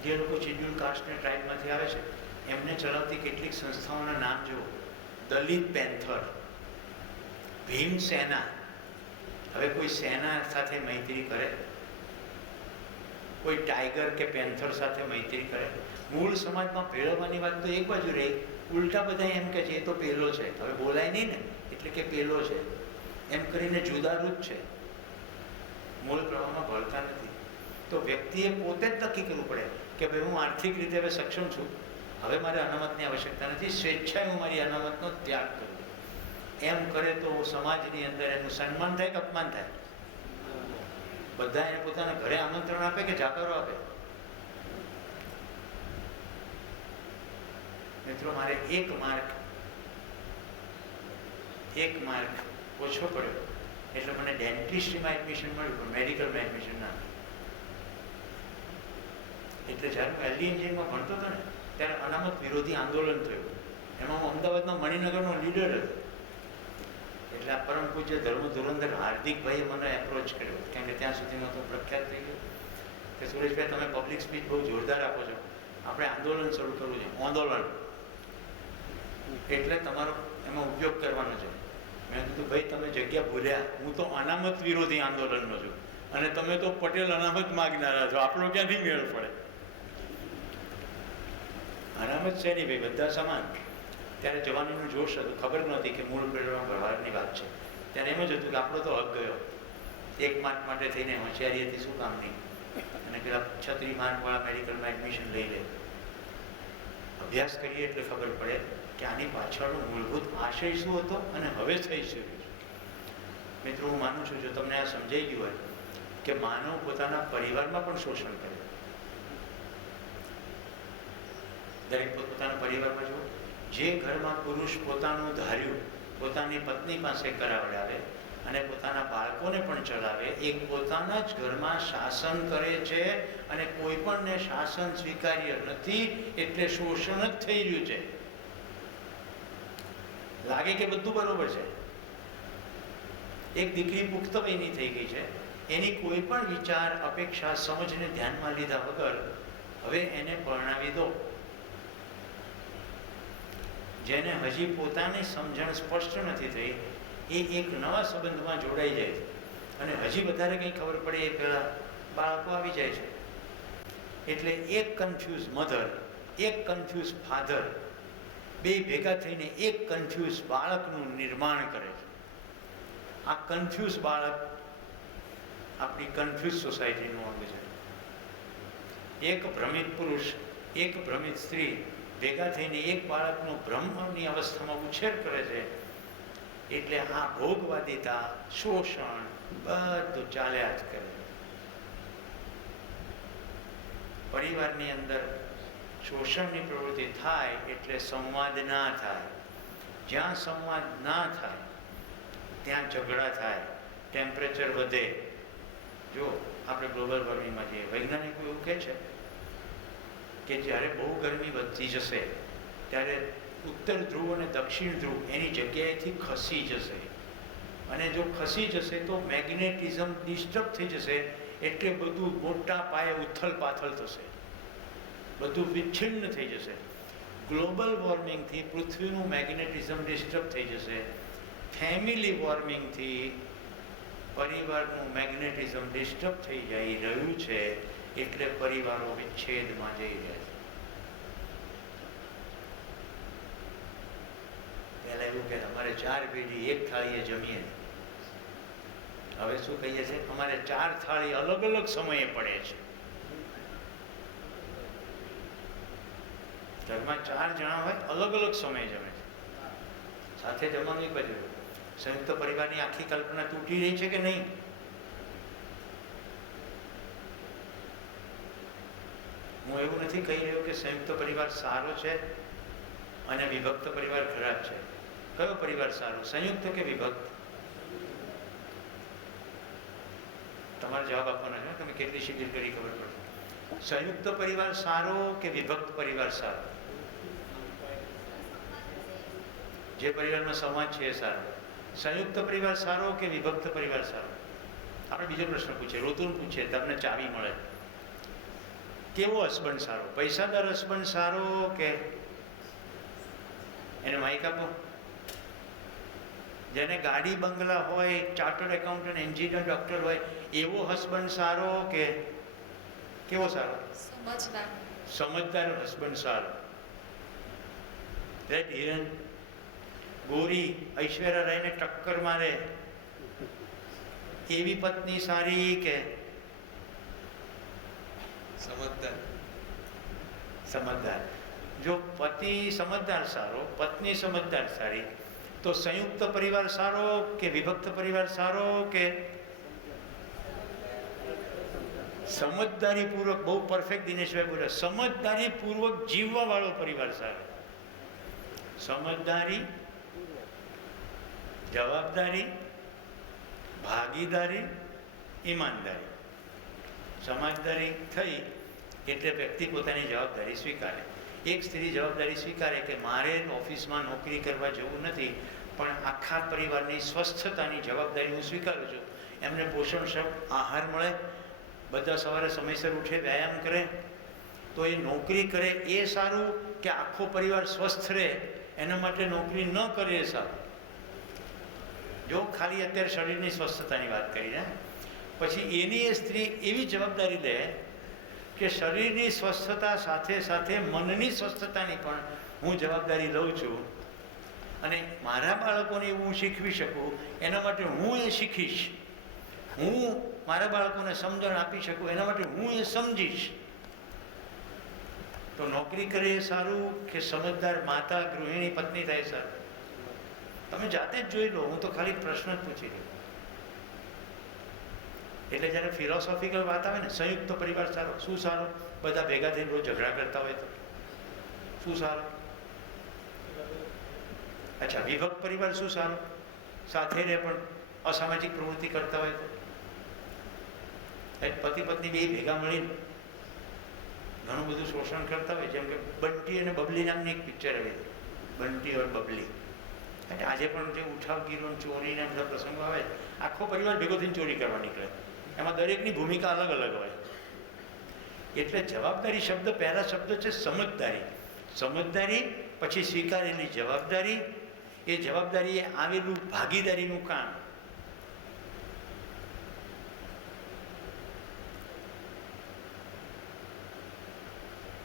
જે લોકો શેડ્યુલ કાસ્ટ ને ટ્રાઇબમાંથી આવે છે એમને ચલાવતી કેટલીક સંસ્થાઓના નામ જુઓ. દલિત પેન્થર, ભીમ સેના. હવે કોઈ સેના સાથે મૈત્રી કરે? કોઈ ટાઈગર કે પેન્થર સાથે મૈત્રી કરે? મૂળ સમાજમાં ભેળવવાની વાત તો એક બાજુ રહી, ઉલટા બધા એમ કે છે એ તો પેલો છે, હવે બોલાય નહીં ને એટલે કે પેલો છે, એમ કરીને જુદારૂપ છે, મૂળ પ્રવાહમાં ભળતા નથી. તો વ્યક્તિએ પોતે જ નક્કી કરવું પડે કે ભાઈ હું આર્થિક રીતે હવે સક્ષમ છું, હવે મારે અનામતની આવશ્યકતા નથી, સ્વેચ્છાએ હું મારી અનામતનો ત્યાગ કરું. એમ કરે તો સમાજની અંદર એનું સન્માન થાય કે અપમાન થાય? બધા એને પોતાના ઘરે આમંત્રણ આપે કે જાકારો આપે? મિત્રો, મારે એક માર્ક ઓછો પડ્યો એટલે મને ડેન્ટિસ્ટ્રીમાં એડમિશન મળ્યું, પણ મેડિકલમાં એડમિશન ના. એટલે જ્યારે હું એલડી એન્જિનિયરિંગમાં ભણતો હતો ને ત્યારે અનામત વિરોધી આંદોલન થયું. એમાં હું અમદાવાદનો મણિનગરનો લીડર હતો. એટલે આ પરમ પૂજ્ય ધર્મ ધુરંધર હાર્દિકભાઈએ મને એપ્રોચ કર્યો, કેમ કે ત્યાં સુધીમાં તો પ્રખ્યાત થઈ ગયો કે સુરેશભાઈ તમે પબ્લિક સ્પીચ બહુ જોરદાર આપો છો, આપણે આંદોલન શરૂ કરવું છે. આંદોલન એટલે તમારો એમાં ઉપયોગ કરવાનો છે. મેં કીધું ભાઈ તમે જગ્યા ભૂલ્યા, હું તો અનામત વિરોધી આંદોલનનો છું અને તમે તો પટેલ અનામત માગનારા છો, આપણો ક્યાંથી મેળ પડે? અનામત છે નહીં ભાઈ, બધા સમાન. ત્યારે જવાનીનું જોશ હતું, ખબર નહોતી કે મૂળ પેઢીમાં વ્યવહારની વાત છે. ત્યારે એમ જ હતું કે આપણો તો હક ગયો, 1 માર્ક માટે થઈને હોશિયારી હતી શું કામની, અને પેલા 36 માર્કવાળા મેડિકલમાં એડમિશન લઈ લે. અભ્યાસ કરીએ એટલે ખબર પડે કે આની પાછળનો મૂળભૂત આશય શું હતો અને હવે થઈ શક્યું છે. મિત્રો, હું માનું છું જો તમને આ સમજાઈ ગયું હોય કે માનવ પોતાના પરિવારમાં પણ શોષણ કરે, દરેક પોતાના પરિવારમાં જો જે ઘરમાં પુરુષ પોતાનું ધાર્યું પોતાની પત્ની પાસે કરાવડાવે અને પોતાના બાળકોને પણ ચલાવે, એ પોતાના જ ઘરમાં શાસન કરે છે અને કોઈ પણને શાસન સ્વીકાર્ય નથી, એટલે શોષણ જ થઈ રહ્યું છે. લાગે કે બધું બરોબર છે. એક દીકરી પુખ્ત વયની થઈ ગઈ છે, એની કોઈ પણ વિચાર, અપેક્ષા, સમજને ધ્યાનમાં લીધા વગર હવે એને પરણાવી દો. જેને હજી પોતાની સમજણ સ્પષ્ટ નથી થઈ એ એક નવા સંબંધમાં જોડાઈ જાય છે અને હજી વધારે કંઈ ખબર પડે એ પહેલાં બાળકો આવી જાય છે. એટલે એક કન્ફ્યુઝ મધર, એક કન્ફ્યુઝ ફાધર, બે ભેગા થઈને એક કન્ફ્યુઝ બાળકનું નિર્માણ કરે છે. આ કન્ફ્યુઝ બાળક આપણી કન્ફ્યુઝ સોસાયટીનું અંગ છે. એક ભ્રમિત પુરુષ, એક ભ્રમિત સ્ત્રી ભેગા થઈને એક બાળકનો ભ્રમની અવસ્થામાં ઉછેર કરે છે. એટલે આ ભોગવાદિતા, શોષણ બધું ચાલ્યા જ કરે. પરિવારની અંદર શોષણની પ્રવૃત્તિ થાય એટલે સંવાદ ના થાય. જ્યાં સંવાદ ના થાય ત્યાં ઝઘડા થાય, ટેમ્પરેચર વધે. જો આપણે ગ્લોબલ વોર્મિંગમાં જઈએ, વૈજ્ઞાનિકો એવું કહે છે કે જ્યારે બહુ ગરમી વધતી જશે ત્યારે ઉત્તર ધ્રુવ અને દક્ષિણ ધ્રુવ એની જગ્યાએથી ખસી જશે, અને જો ખસી જશે તો મેગ્નેટિઝમ ડિસ્ટર્બ થઈ જશે, એટલે બધું મોટા પાયે ઉથલ પાથલ થશે, બધું વિચ્છિન્ન થઈ જશે. ગ્લોબલ વોર્મિંગથી પૃથ્વીનું મેગ્નેટિઝમ ડિસ્ટર્બ થઈ જશે. ફેમિલી વોર્મિંગથી પરિવારનું મેગ્નેટિઝમ ડિસ્ટર્બ થઈ જઈ રહ્યું છે, એટલે પરિવારો વિચ્છેદમાં જઈ રહ્યા છે. પહેલા એવું કે અમારે 4 પેઢી એક થાળીએ જમીએ, હવે શું કહીએ છીએ, અમારે 4 થાળી અલગ અલગ સમયે પડે છે. ઘરમાં 4 જણા હોય, અલગ અલગ સમયે જમે છે, સાથે જમવાનું એક બાજુ. સંયુક્ત પરિવારની આખી કલ્પના તૂટી રહી છે કે નહીં? હું એવું નથી કહી રહ્યો કે સંયુક્ત પરિવાર સારો છે અને વિભક્ત પરિવાર ખરાબ છે. કયો પરિવાર સારો, સંયુક્ત કે વિભક્ત? તમારે જવાબ આપવાનો છે. તમે કેટલી શિબિર કરી ખબર પડશે. સંયુક્ત પરિવાર સારો કે વિભક્ત પરિવાર સારો? જે પરિવારમાં સમાજ છે એ સારો. સંયુક્ત પરિવાર સારો કે વિભક્ત પરિવાર સારો? આપણે બીજો પ્રશ્ન પૂછીએ, ઋતુન પૂછીએ, તમને ચાવી મળે. કેવો હસબન્ડ સારો? પૈસાદાર હસબન્ડ સારો કે એને માઇક આપો? જેને ગાડી બંગલા હોય, ચાર્ટર્ડ એકાઉન્ટન્ટ, એન્જિનિયર, ડોક્ટર હોય, એવો હસબન્ડ સારો કે કેવો સારો? સમજદાર હસબન્ડ સારો. રાઈટ હિરન? ગોરી ઐશ્વર્યા રાયને ટક્કર મારે એવી પત્ની સારી કે સમજદાર? સમજદાર. જો પતિ સમજદાર સારો, પત્ની સમજદાર સારી, તો સંયુક્ત પરિવાર સારો કે વિભક્ત પરિવાર સારો કે સમજદારીપૂર્વક, બહુ પરફેક્ટ દિનેશભાઈ બોલે, સમજદારીપૂર્વક જીવવા વાળો પરિવાર સારો? સમજદારી, જવાબદારી, ભાગીદારી, ઈમાનદારી. સમજદારી થઈ એટલે વ્યક્તિ પોતાની જવાબદારી સ્વીકારે. એક સ્ત્રી જવાબદારી સ્વીકારે કે મારે ઓફિસમાં નોકરી કરવા જવું નથી, પણ આખા પરિવારની સ્વસ્થતાની જવાબદારી હું સ્વીકારું છું. એમને પોષણક્ષમ આહાર મળે, બધા સવારે સમયસર ઉઠે, વ્યાયામ કરે, તો એ નોકરી કરે એ સારું કે આખો પરિવાર સ્વસ્થ રહે એના માટે નોકરી ન કરે એ સારું? જો ખાલી અત્યારે શરીરની સ્વસ્થતાની વાત કરીને પછી એની એ સ્ત્રી એવી જવાબદારી લે કે શરીરની સ્વસ્થતા સાથે સાથે મનની સ્વસ્થતાની પણ હું જવાબદારી લઉં છું, અને મારા બાળકોને એવું શીખવી શકું એના માટે હું એ શીખીશ, હું મારા બાળકોને સમજણ આપી શકું એના માટે હું એ સમજીશ. તો નોકરી કરે એ સારું કે સમજદાર માતા ગૃહિણી પત્ની થાય સારું? તમે જાતે જ જોઈ લો, હું તો ખાલી પ્રશ્ન જ પૂછી લઉં. એટલે જ્યારે ફિલોસોફિકલ વાત આવે ને, સંયુક્ત પરિવાર સારો, શું સારો? બધા ભેગા થઈને રોજ ઝઘડા કરતા હોય તો શું સારું? અચ્છા, વિભક્ત પરિવાર શું સારું? સાથે રહે પણ અસામાજિક પ્રવૃત્તિ કરતા હોય તો? પતિ પત્ની બે ભેગા મળીને ઘણું બધું શોષણ કરતા હોય, જેમ કે બંટી અને બબલી નામની એક પિક્ચર આવી, બંટી ઓર બબલી. એટલે આજે પણ જે ઉઠાવગીરો ચોરીને બધા પ્રસંગો આવે, આખો પરિવાર ભેગો થઈને ચોરી કરવા નીકળે. એમાં દરેકની ભૂમિકા અલગ અલગ હોય. એટલે જવાબદારી શબ્દ, પહેલા શબ્દ છે સમજદારી. સમજદારી પછી સ્વીકારેલી જવાબદારી, એ જવાબદારી એ આવેલું ભાગીદારીનું કામ.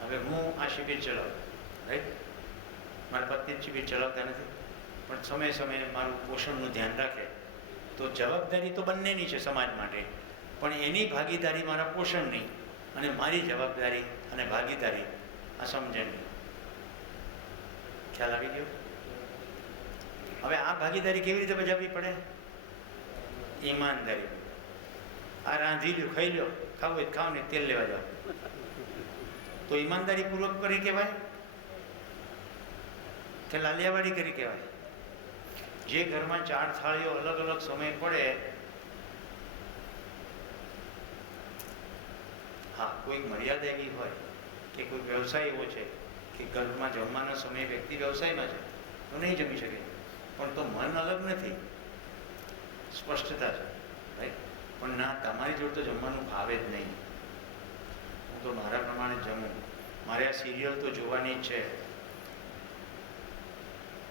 હવે હું આ શિબિર ચલાવું, રાઈટ, મારા પત્ની શિબિર ચલાવતા નથી, પણ સમયે સમયે મારું પોષણનું ધ્યાન રાખે, તો જવાબદારી તો બંનેની છે સમાજ માટે, પણ એની ભાગીદારી મારા પોષણની અને મારી જવાબદારી અને ભાગીદારી આ સમજણની. ખ્યાલ આવી ગયો? હવે આ ભાગીદારી કેવી રીતે બજાવવી પડે? ઈમાનદારી. આ રાંધી લ્યો, ખાઈ લ્યો, ખાવું હોય ખાવ ને, તેલ લેવા જાઓ, તો ઈમાનદારી પૂર્વક કરી કહેવાય કે લાલિયાવાડી કરી કહેવાય? જે ઘરમાં 4 થાળીઓ અલગ અલગ સમય પડે, હા, કોઈક મર્યાદા એવી હોય કે કોઈ વ્યવસાય એવો છે કે ઘરમાં જમવાના સમયે વ્યક્તિ વ્યવસાયમાં છે તો નહીં જમી શકે, પણ તો મન અલગ નથી, સ્પષ્ટતા છે, રાઈટ. પણ ના, તમારી જોડે તો જમવાનું ભાવે જ નહીં, હું તો મારા પ્રમાણે જમું, મારે આ સિરિયલ તો જોવાની જ છે.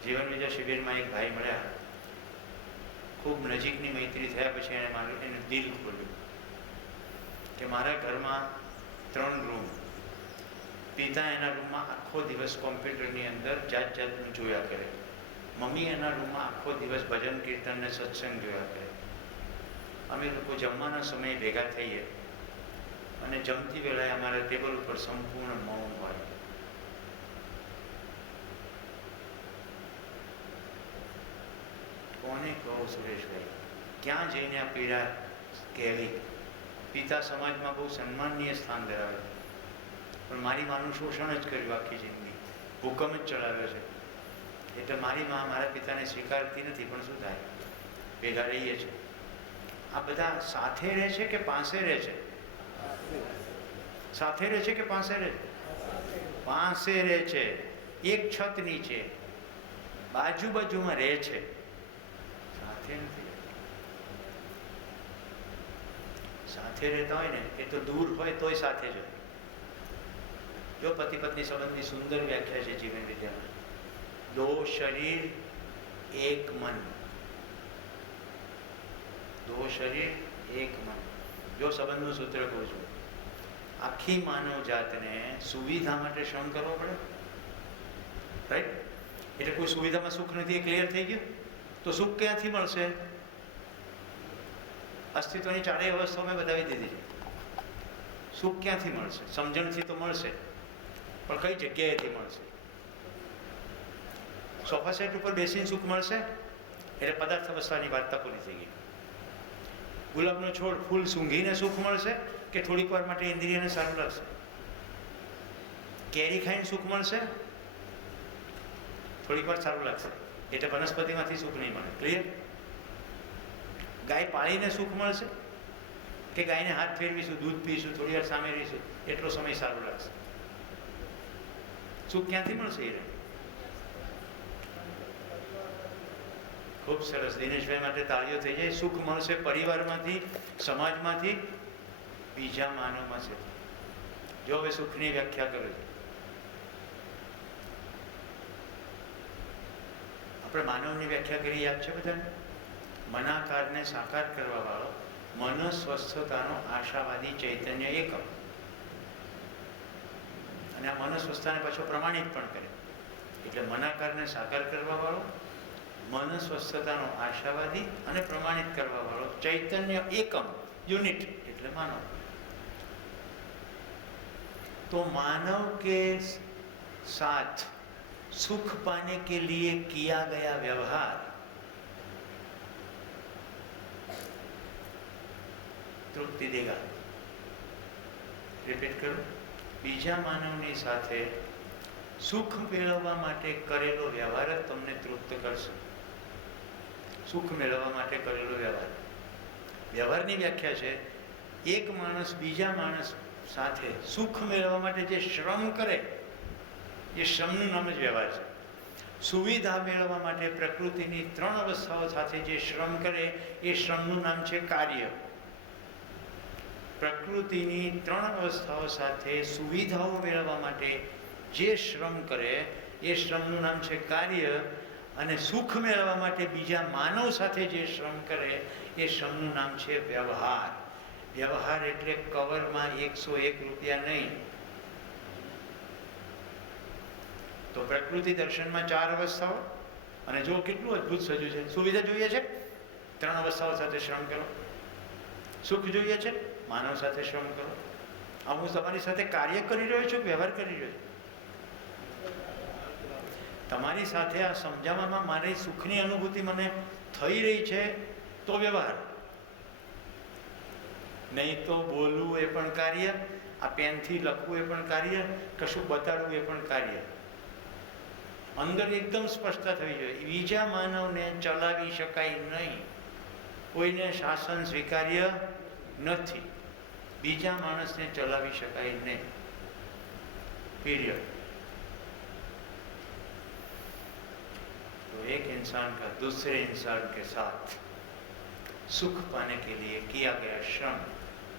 જીવન વિજય શિબિરમાં એક ભાઈ મળ્યા, ખૂબ નજીકની મૈત્રી થયા પછી એણે મારું એનું દિલ ખોલ્યું કે મારા ઘરમાં 3 રૂમ, પિતા એના રૂમમાં આખો દિવસ કોમ્પ્યુટરની અંદર જાત જાતનું જોયા કરે, મમ્મી એના રૂમમાં આખો દિવસ ભજન કીર્તન ને સત્સંગ જોયા કરે. અમે લોકો જમવાના સમયે ભેગા થઈએ અને જમતી વેળાએ અમારા ટેબલ ઉપર સંપૂર્ણ મૌન હોય. કોને કહો સુરેશભાઈ, ક્યાં જઈને આ પીડા કહેવી? પિતા સમાજમાં બહુ સન્માનનીય સ્થાન ધરાવે છે, પણ મારી માનું શોષણ જ કર્યું આખી જિંદગી, હુકમ જ ચલાવ્યો છે. એટલે મારી મા મારા પિતાને સ્વીકારતી નથી, પણ શું થાય, ભેગા રહીએ છીએ. આ બધા સાથે રહે છે કે પાસે રહે છે? સાથે રહે છે કે પાસે રહે છે? પાસે રહે છે, એક છત નીચે, બાજુ બાજુમાં રહે છે, સાથે નથી. સાથે રહેતા હોય ને એ તો દૂર હોય તોય સાથે જ હોય. જો પતિ પત્ની સંબંધની સુંદર વ્યાખ્યા છે જીવન વિદ્યામાં, 2 શરીર 1 મન. 2 શરીર 1 મન. જો સંબંધનું સૂત્ર કહું છું, આખી માનવ જાતને સુવિધા માટે શ્રમ કરવો પડે, રાઈટ? એટલે કોઈ સુવિધામાં સુખ નથી, એ ક્લિયર થઈ ગયું. તો સુખ ક્યાંથી મળશે? અસ્તિત્વની 4 અવસ્થાઓ મેં બતાવી દીધી છે. સુખ ક્યાંથી મળશે? સમજણથી તો મળશે, પણ કઈ જગ્યાએથી મળશે? સોફા સેટ ઉપર બેસીને સુખ મળશે એટલે પદાર્થ અવસ્થાની વાર્તા પૂરી થઈ ગઈ. ગુલાબનો છોડ ફૂલ સૂંઘીને સુખ મળશે કે થોડીક વાર માટે ઇન્દ્રિયને સારું લાગશે? કેરી ખાઈને સુખ મળશે, થોડીક વાર સારું લાગશે, એટલે વનસ્પતિમાંથી સુખ નહીં મળે. ક્લિયર? ગાય પાળીને સુખ મળશે કે ગાયને હાથ ફેરવીશું, દૂધ પીશું, થોડી વાર સામે રહીશું, એટલો સમય સારું લાગશે? સુખ ક્યાંથી મળશે? એ ખૂબ સરસ. દિનેશભાઈ માટે તાળીઓ થઈ જાય. સુખ મળશે પરિવારમાંથી, સમાજમાંથી, બીજા માનવમાંથી. જો હવે સુખની વ્યાખ્યા કરે છે. આપણે માનવની વ્યાખ્યા કરી યાદ છે બધાને? મનાકારને સાકાર કરવા વાળો, મન સ્વસ્થતાનો આશાવાદી ચૈતન્ય એકમ. અને આ મન સ્વસ્થતાને પાછો પ્રમાણિત પણ કરે. એટલે મનાકારને સાકાર કરવા વાળો, મન સ્વસ્થતાનો આશાવાદી અને પ્રમાણિત કરવા વાળો ચૈતન્ય એકમ યુનિટ એટલે માનવ. तो मानव के साथ सुख पाने के लिए किया गया व्यवहार तृप्ति देगा. रिपीट करो. बीजा मानवनी साथे सुख मेळववा माटे करेलो व्यवहार ज तमने तृप्त करशे. सुख मेळववा माटे करेलो व्यवहार. व्यवहाરની વ્યાખ્યા છે એક માણસ બીજા માણસ સાથે સુખ મેળવવા માટે જે શ્રમ કરે એ શ્રમનું નામ જ વ્યવહાર છે. સુવિધા મેળવવા માટે પ્રકૃતિની ત્રણ અવસ્થાઓ સાથે જે શ્રમ કરે એ શ્રમનું નામ છે કાર્ય. પ્રકૃતિની ત્રણ અવસ્થાઓ સાથે સુવિધાઓ મેળવવા માટે જે શ્રમ કરે એ શ્રમનું નામ છે કાર્ય. અને સુખ મેળવવા માટે બીજા માનવ સાથે જે શ્રમ કરે એ શ્રમનું નામ છે વ્યવહાર. વ્યવહાર એટલે કવરમાં 101 રૂપિયા નહીં. તો પ્રકૃતિ દર્શનમાં 4 અવસ્થાઓ અને જો કેટલું અદ્ભુત સજ્યું છે. સુવિધા જોઈએ છે, 3 અવસ્થાઓ સાથે શ્રમ કરો. સુખ જોઈએ છે, માનવ સાથે શ્રમ કરો. આ હું તમારી સાથે કાર્ય કરી રહ્યો છું, વ્યવહાર કરી રહ્યો છું. તમારી સાથે આ સમજાવવામાં મારી સુખની અનુભૂતિ મને થઈ રહી છે તો વ્યવહાર. નહીં તો બોલવું એ પણ કાર્ય, આ પેનથી લખવું એ પણ કાર્ય, કશું બતાડવું એ પણ કાર્ય. અંદર એકદમ સ્પષ્ટતા થવી જોઈએ. બીજા માનવને ચલાવી શકાય નહીં. કોઈને શાસન સ્વીકાર્ય નથી. બીજા માણસને ચલાવી શકાય નહીં. पीरियड. तो एक इंसान का दूसरे इंसान के साथ सुख पाने के लिए किया गया श्रम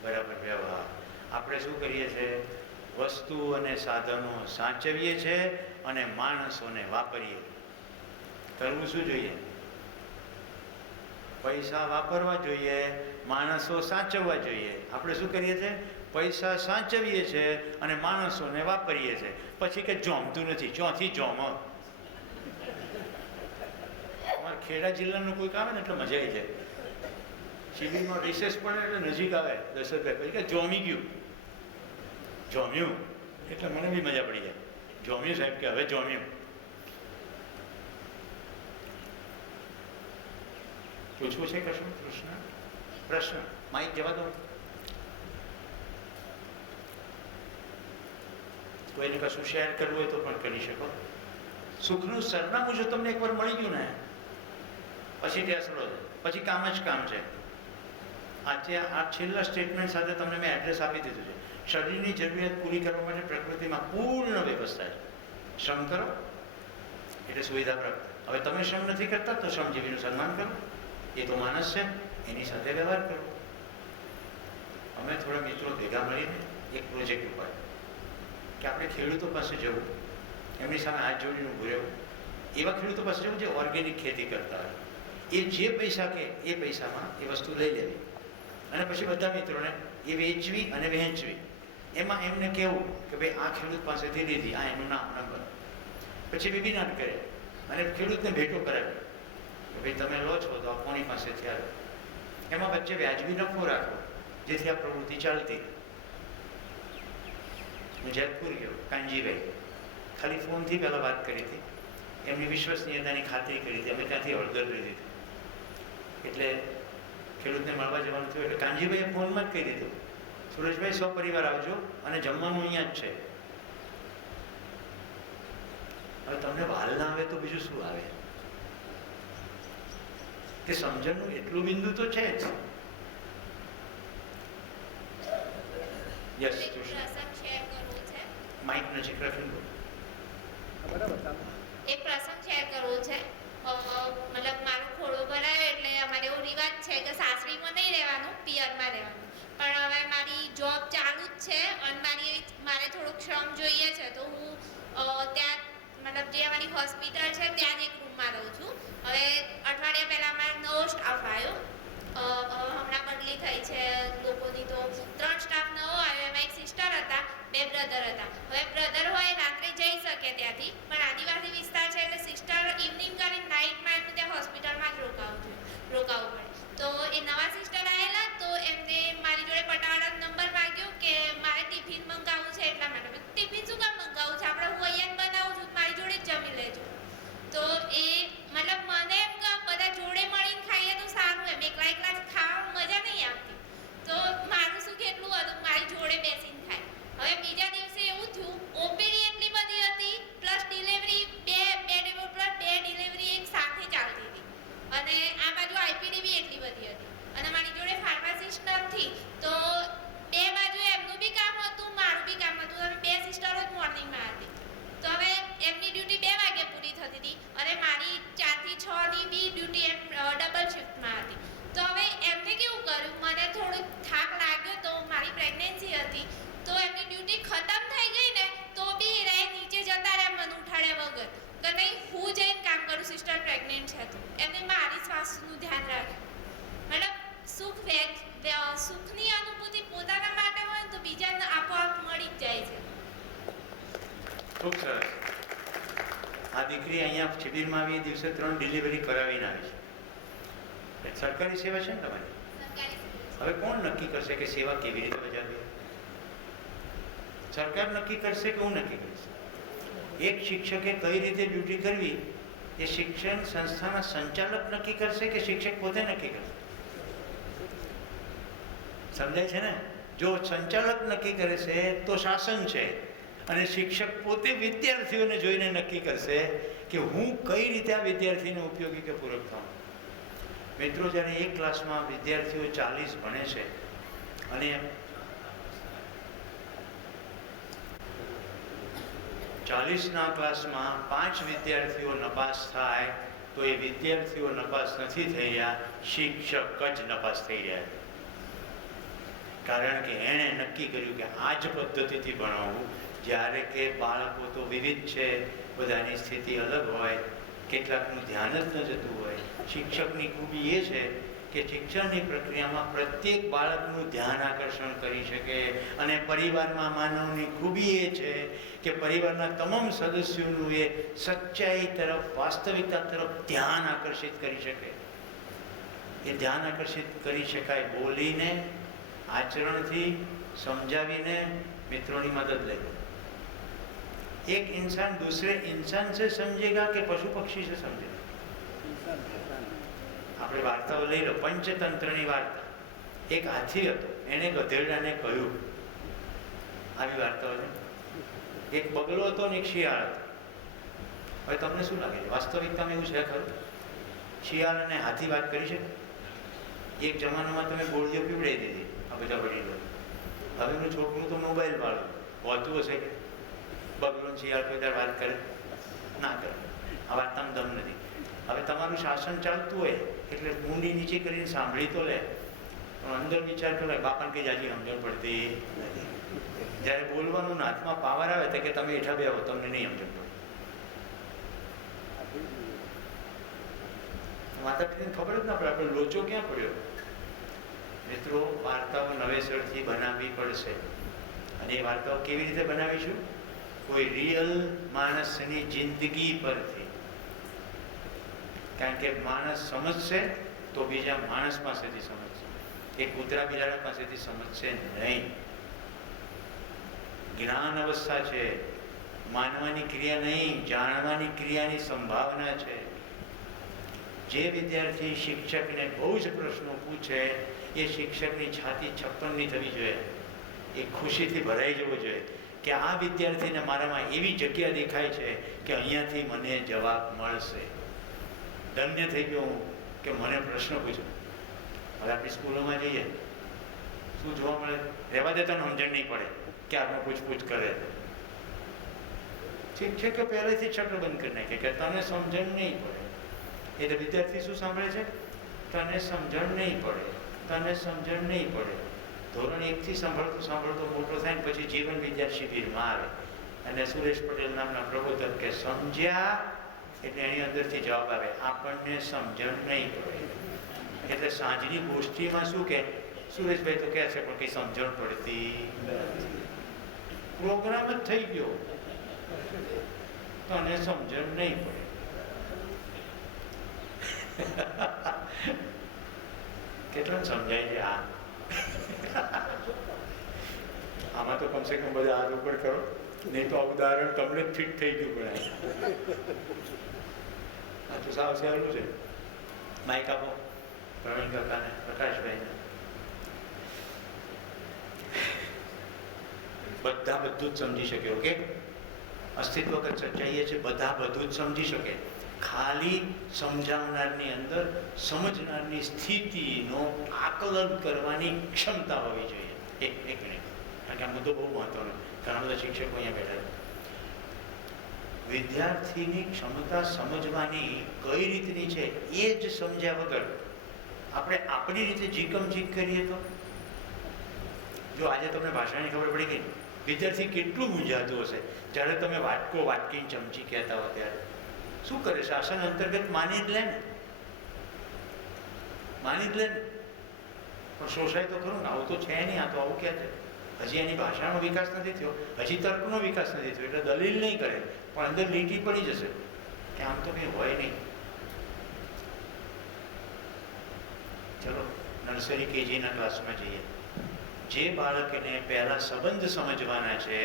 बराबर व्यवहार. આપણે શું કરીએ છીએ? વસ્તુ અને સાધનો સાચવીએ છીએ અને માણસોને વાપરીએ. કરવું શું જોઈએ? પૈસા વાપરવા જોઈએ, માણસો સાચવવા જોઈએ. આપણે શું કરીએ છીએ? પૈસા સાચવીએ છીએ અને માણસોને વાપરીએ છીએ. પછી કે જોમતું નથી. ચોથી જોમ. અમારે ખેડા જિલ્લાનું કોઈક આવે ને એટલે મજા આવી જાય. શિબિરમાં રિસેસ પડે એટલે નજીક આવે 10 રૂપિયા પછી કે જોમી ગયું, જોમ્યું. એટલે મને બી મજા પડી જાય. જોમ્યું સાહેબ કે હવે જોમ્યું. પૂછવું છે કશું પ્રશ્ન? માઇક જવા દો. કોઈને કશું શેર કરવું હોય તો પણ કરી શકો. સુખનું સરનામું જો તમને એકવાર મળી ગયું ને પછી ટેસડો છે, પછી કામ જ કામ છે. આજે આ છેલ્લા સ્ટેટમેન્ટ સાથે તમને મેં એડ્રેસ આપી દીધું છે. શરીરની જરૂરિયાત પૂરી કરવા માટે પ્રકૃતિમાં પૂર્ણ વ્યવસ્થા છે. શ્રમ કરો એટલે સુવિધા પ્રાપ્ત. હવે તમે શ્રમ નથી કરતા તો શ્રમજીવીનું સન્માન કરો. એ તો માણસ છે, એની સાથે વ્યવહાર કરો. અમે થોડા મિત્રો ભેગા મળીને એક પ્રોજેક્ટ ઉપાડ્યો કે આપણે ખેડૂતો પાસે જવું, એમની સામે હાથ જોડીને ઊભું રહેવું. એવા ખેડૂતો પાસે જવું જે ઓર્ગેનિક ખેતી કરતા હોય. એ જે પૈસા કે એ પૈસામાં એ વસ્તુ લઈ લેવી અને પછી બધા મિત્રોને એ વેચવી અને વહેંચવી. એમાં એમને કહેવું કે ભાઈ આ ખેડૂત પાસેથી લીધી, આ એનું નામ નંબર. પછી વેબિનાર કરે અને ખેડૂતને ભેટો કરાવે કે ભાઈ તમે લો છો તો આ કોની પાસેથી આવે. એમાં વચ્ચે વ્યાજબી નફો રાખો જેથી આ પ્રવૃત્તિ ચાલતી. હું જેતપુર ગયો, કાનજીભાઈ ખાલી ફોનથી પહેલાં વાત કરી હતી. એમની વિશ્વસનીયતાની ખાતરી કરી હતી. અમે ત્યાંથી હળદર લીધી હતી. એટલે ખેડૂતને મળવા જવાનું થયું એટલે કાનજીભાઈએ ફોનમાં જ કહી દીધું, સુરેશભાઈ સપરિવાર આવજો અને જમવાનું અહીંયા જ છે. હવે તમને વાલ ના આવે તો બીજું શું આવે? કે સમજણનું એટલું બિંદુ તો છે જ. યસ, માઇક નજીક રાખીને એક પ્રસંગ શેર કરવો છે. મતલબ મારો ખોડો ભરાયો એટલે અમારે એવો રિવાજ છે કે સાસરીમાં નહીં રહેવાનું, પિયરમાં રહેવાનું. પણ હવે મારી જોબ ચાલુ જ છે અને મારે થોડુંક શ્રમ જોઈએ છે તો હું ત્યાં મતલબ જે અમારી હોસ્પિટલ છે ત્યાં જ એક રૂમમાં રહું છું. હવે અઠવાડિયા પહેલાં અમારો નવો સ્ટાફ આવ્યો. હમણાં બદલી થઈ છે લોકોની, તો 3 સ્ટાફ નવો આવ્યો. એમાં એક સિસ્ટર હતા, 2 બ્રધર હતા. હવે બ્રધર હોય રાત્રે જઈ શકે ત્યાંથી, પણ આદિવાસી વિસ્તાર છે એટલે સિસ્ટર ઇવનિંગ કરીને નાઇટમાં એમનું ત્યાં એમની ડ્યુટી 2 વાગે પૂરી થતી હતી અને મારી 4 થી 6 ની બી ડ્યુટી એમ ડબલ શિફ્ટમાં હતી. તો હવે એમને કેવું કર્યું, મને થોડું થાક લાગ્યો તો મારી પ્રેગ્નન્સી હતી, તો એમની ડ્યુટી ખતમ થઈ ગઈ ને તો બી રે નીચે જતા રહ્યા મને ઉઠાડ્યા વગર કે નહીં હું જઈને કામ કરું, સિસ્ટર પ્રેગ્નન્ટ છે તો એમને મારી સ્વાસ્થ્યનું ધ્યાન રાખ્યું. મતલબ સુખની અનુભૂતિ પોતાના માટે હોય તો બીજાને આપોઆપ મળી જ જાય છે. ખૂબ સરસ. આ દીકરી અહીંયા શિબિરમાં આવી દિવસે 3 ડિલિવરી કરાવીને આવી છે. સરકારી સેવા છે ને તમારી? સરકારી સ્કૂલ. હવે કોણ નક્કી કરશે કે સેવા કેવી રીતે બજાવવી? સરકાર નક્કી કરશે કે હું નક્કી કરીશ? એક શિક્ષકે કઈ રીતે ડ્યુટી કરવી એ શિક્ષણ સંસ્થાના સંચાલક નક્કી કરશે કે શિક્ષક પોતે નક્કી કરશે? સમજાય છે ને? જો સંચાલક નક્કી કરે છે તો શાસન છે, અને શિક્ષક પોતે વિદ્યાર્થીઓને જોઈને નક્કી કરશે કે હું કઈ રીતે આ વિદ્યાર્થીને ઉપયોગી કે પૂરક થાઉં. મિત્રો, જ્યારે એક ક્લાસમાં વિદ્યાર્થીઓ 40 ભણે છે અને 40ના ક્લાસમાં 5 વિદ્યાર્થીઓ નપાસ થાય તો એ વિદ્યાર્થીઓ નપાસ નથી થઈ રહ્યા, શિક્ષક જ નપાસ થઈ રહ્યા. કારણ કે એણે નક્કી કર્યું કે આ જ પદ્ધતિથી ભણાવવું. જ્યારે કે બાળકો તો વિવિધ છે, બધાની સ્થિતિ અલગ હોય, કેટલાકનું ધ્યાન જ ન જતું હોય. શિક્ષકની ખૂબી એ છે કે શિક્ષણની પ્રક્રિયામાં પ્રત્યેક બાળકનું ધ્યાન આકર્ષણ કરી શકે, અને પરિવારમાં માનવની ખૂબી એ છે કે પરિવારના તમામ સદસ્યોનું એ સચ્ચાઈ તરફ, વાસ્તવિકતા તરફ ધ્યાન આકર્ષિત કરી શકે. એ ધ્યાન આકર્ષિત કરી શકાય બોલીને, આચરણથી, સમજાવીને, મિત્રોની મદદ લઈ. एक इंसान दूसरे इंसान से समझेगा कि पशु पक्षी से समझेगा? આપણે વાર્તાઓ લઈ લો. પંચતંત્રની વાર્તા. એક હાથી હતો, એને ગધેડાને કહ્યું, આવી વાર્તાઓ છે. એક બગલો હતો ને એક શિયાળ હતો. હવે તમને શું લાગે છે, વાસ્તવિકતામાં એવું છે ખરું? શિયાળ અને હાથી વાત કરી શકે? એક જમાનામાં તમે ગોળીઓ પીવડાવી દીધી આ બધા વડીલો. હવે એનું છોકરું તો મોબાઈલ વાળું હોતું હશે કે બગલો શિયાળ કોઈ વાત કરે? ના કરે. આ વાર્તામાં દમ નથી. હવે તમારું શાસન ચાલતું હોય એટલે ઊંડી નીચે કરીને સાંભળી તો લે, પણ અંદર વિચાર કરો બાપાને કઈ જાજી સમજણ પડતી નથી. જ્યારે બોલવાનું હાથમાં પાવર આવે તો કે તમે હેઠા બે આવો, તમને નહીં સમજણ પડે. માતા પિતાને ખબર જ ના પડે આપણે લોચો ક્યાં પડ્યો. મિત્રો, વાર્તાઓ નવેસરથી બનાવવી પડશે. અને એ વાર્તાઓ કેવી રીતે બનાવીશું? કોઈ રિયલ માણસની જિંદગી પરથી. કારણ કે માણસ સમજશે તો બીજા માણસ પાસેથી સમજશે, એ કૂતરા બિલાડા પાસેથી સમજશે નહીં. જ્ઞાન અવસ્થા છે, માનવાની ક્રિયા નહીં, જાણવાની ક્રિયાની સંભાવના છે. જે વિદ્યાર્થી શિક્ષકને બહુ જ પ્રશ્નો પૂછે એ શિક્ષકની છાતી 56ની થવી જોઈએ. એ ખુશીથી ભરાઈ જવો જોઈએ કે આ વિદ્યાર્થીને મારામાં એવી જગ્યા દેખાય છે કે અહીંયાથી મને જવાબ મળશે. ધન્ય થઈ ગયો હું કે મને પ્રશ્ન પૂછ્યો. હવે આપણી સ્કૂલોમાં જઈએ, શું જોવા મળે? રહેવા દેતા સમજણ નહીં પડે કે આપણે પૂછપૂછ કરે. ઠીક છે કે પહેલેથી શટર બંધ કરી નાખે કે તને સમજણ નહીં પડે. એટલે વિદ્યાર્થી શું સાંભળે છે? તને સમજણ નહીં પડે, તને સમજણ નહીં પડે. ધોરણ 1થી સાંભળતો મોટો થાય ને પછી જીવન વિદ્યા શિબિરમાં આવે અને સુરેશ પટેલ નામના પ્રબોધક કે સમજ્યા એટલે એની અંદરથી જવાબ આવે આપણને સમજણ નહીં પડે. એટલે સાંજની ગોષ્ઠીમાં શું કે સુરેશભાઈ તો કહે છે પણ કંઈ સમજણ પડતી નથી. પ્રોગ્રામ જ થઈ ગયો, તને સમજણ નહીં પડે. કેટલા સમજાય છે આ? આમાં તો કમસે કમ બધા હાથ ઉપર કરો, નહીં તો આ ઉદાહરણ તમને જ ફિટ થઈ ગયું પડે. આ તો સાવ સહેલું છે. માઇક આપો પ્રવીણ કાકાને, પ્રકાશભાઈને. બધા બધું જ સમજી શકે. ઓકે, અસ્તિત્વગત સચ્ચાઈએ છે, બધા બધું જ સમજી શકે. ખાલી સમજાવનારની અંદર સમજનારની સ્થિતિનો આકલન કરવાની ક્ષમતા હોવી જોઈએ. એક મિનિટ, કારણ કે આ મુદ્દો બહુ મહત્વનો. ઘણા બધા શિક્ષકો અહીંયા બેઠા છે. વિદ્યાર્થીની ક્ષમતા સમજવાની કઈ રીતની છે એ જ સમજ્યા વગર આપણે આપણી રીતે જીકમ જીક કરીએ તો, જો આજે તમને ભાષાની ખબર પડી ગઈ, વિદ્યાર્થી કેટલું મૂંઝાતું હશે જ્યારે તમે વાટકો વાટકીને ચમચી કહેતા હો ત્યારે. શું કરે? શાસન અંતર્ગત માની જ લે ને, માની જ લે ને. પણ શોષાય તો ખરું ને, આવું તો છે નહીં. આ તો આવું ક્યાં છે? હજી એની ભાષાનો વિકાસ નથી થયો, હજી તર્કનો વિકાસ નથી થયો, એટલે દલીલ નહીં કરે, પણ અંદર લીટી પડી જશે કે આમ તો કંઈ હોય નહીં. ચલો નર્સરી કેજીના ક્લાસમાં જઈએ. જે બાળકને પહેલા સંબંધ સમજવાના છે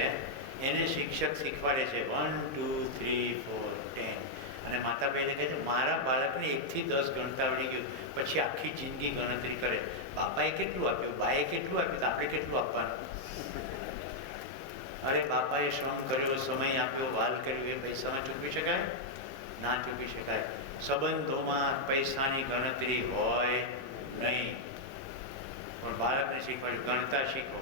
એને શિક્ષક શીખવાડે છે 1 2 3 4 10, અને માતા બહેને કહે છે મારા બાળકને 1 થી 10 ગણતા આવડી ગયું, પછી આખી જિંદગી ગણતરી કરે. બાપાએ કેટલું આપ્યું, બાએ કેટલું આપ્યું, તો આપણે કેટલું આપવાનું? અરે બાપાએ શ્રમ કર્યો, સમય આપ્યો, વાલ કર્યું, એ પૈસામાં ચૂકવી શકાય? ના ચૂકવી શકાય. સંબંધોમાં પૈસાની ગણતરી હોય નહીં. પણ બાળકને શીખવાડ્યું ગણતા શીખો,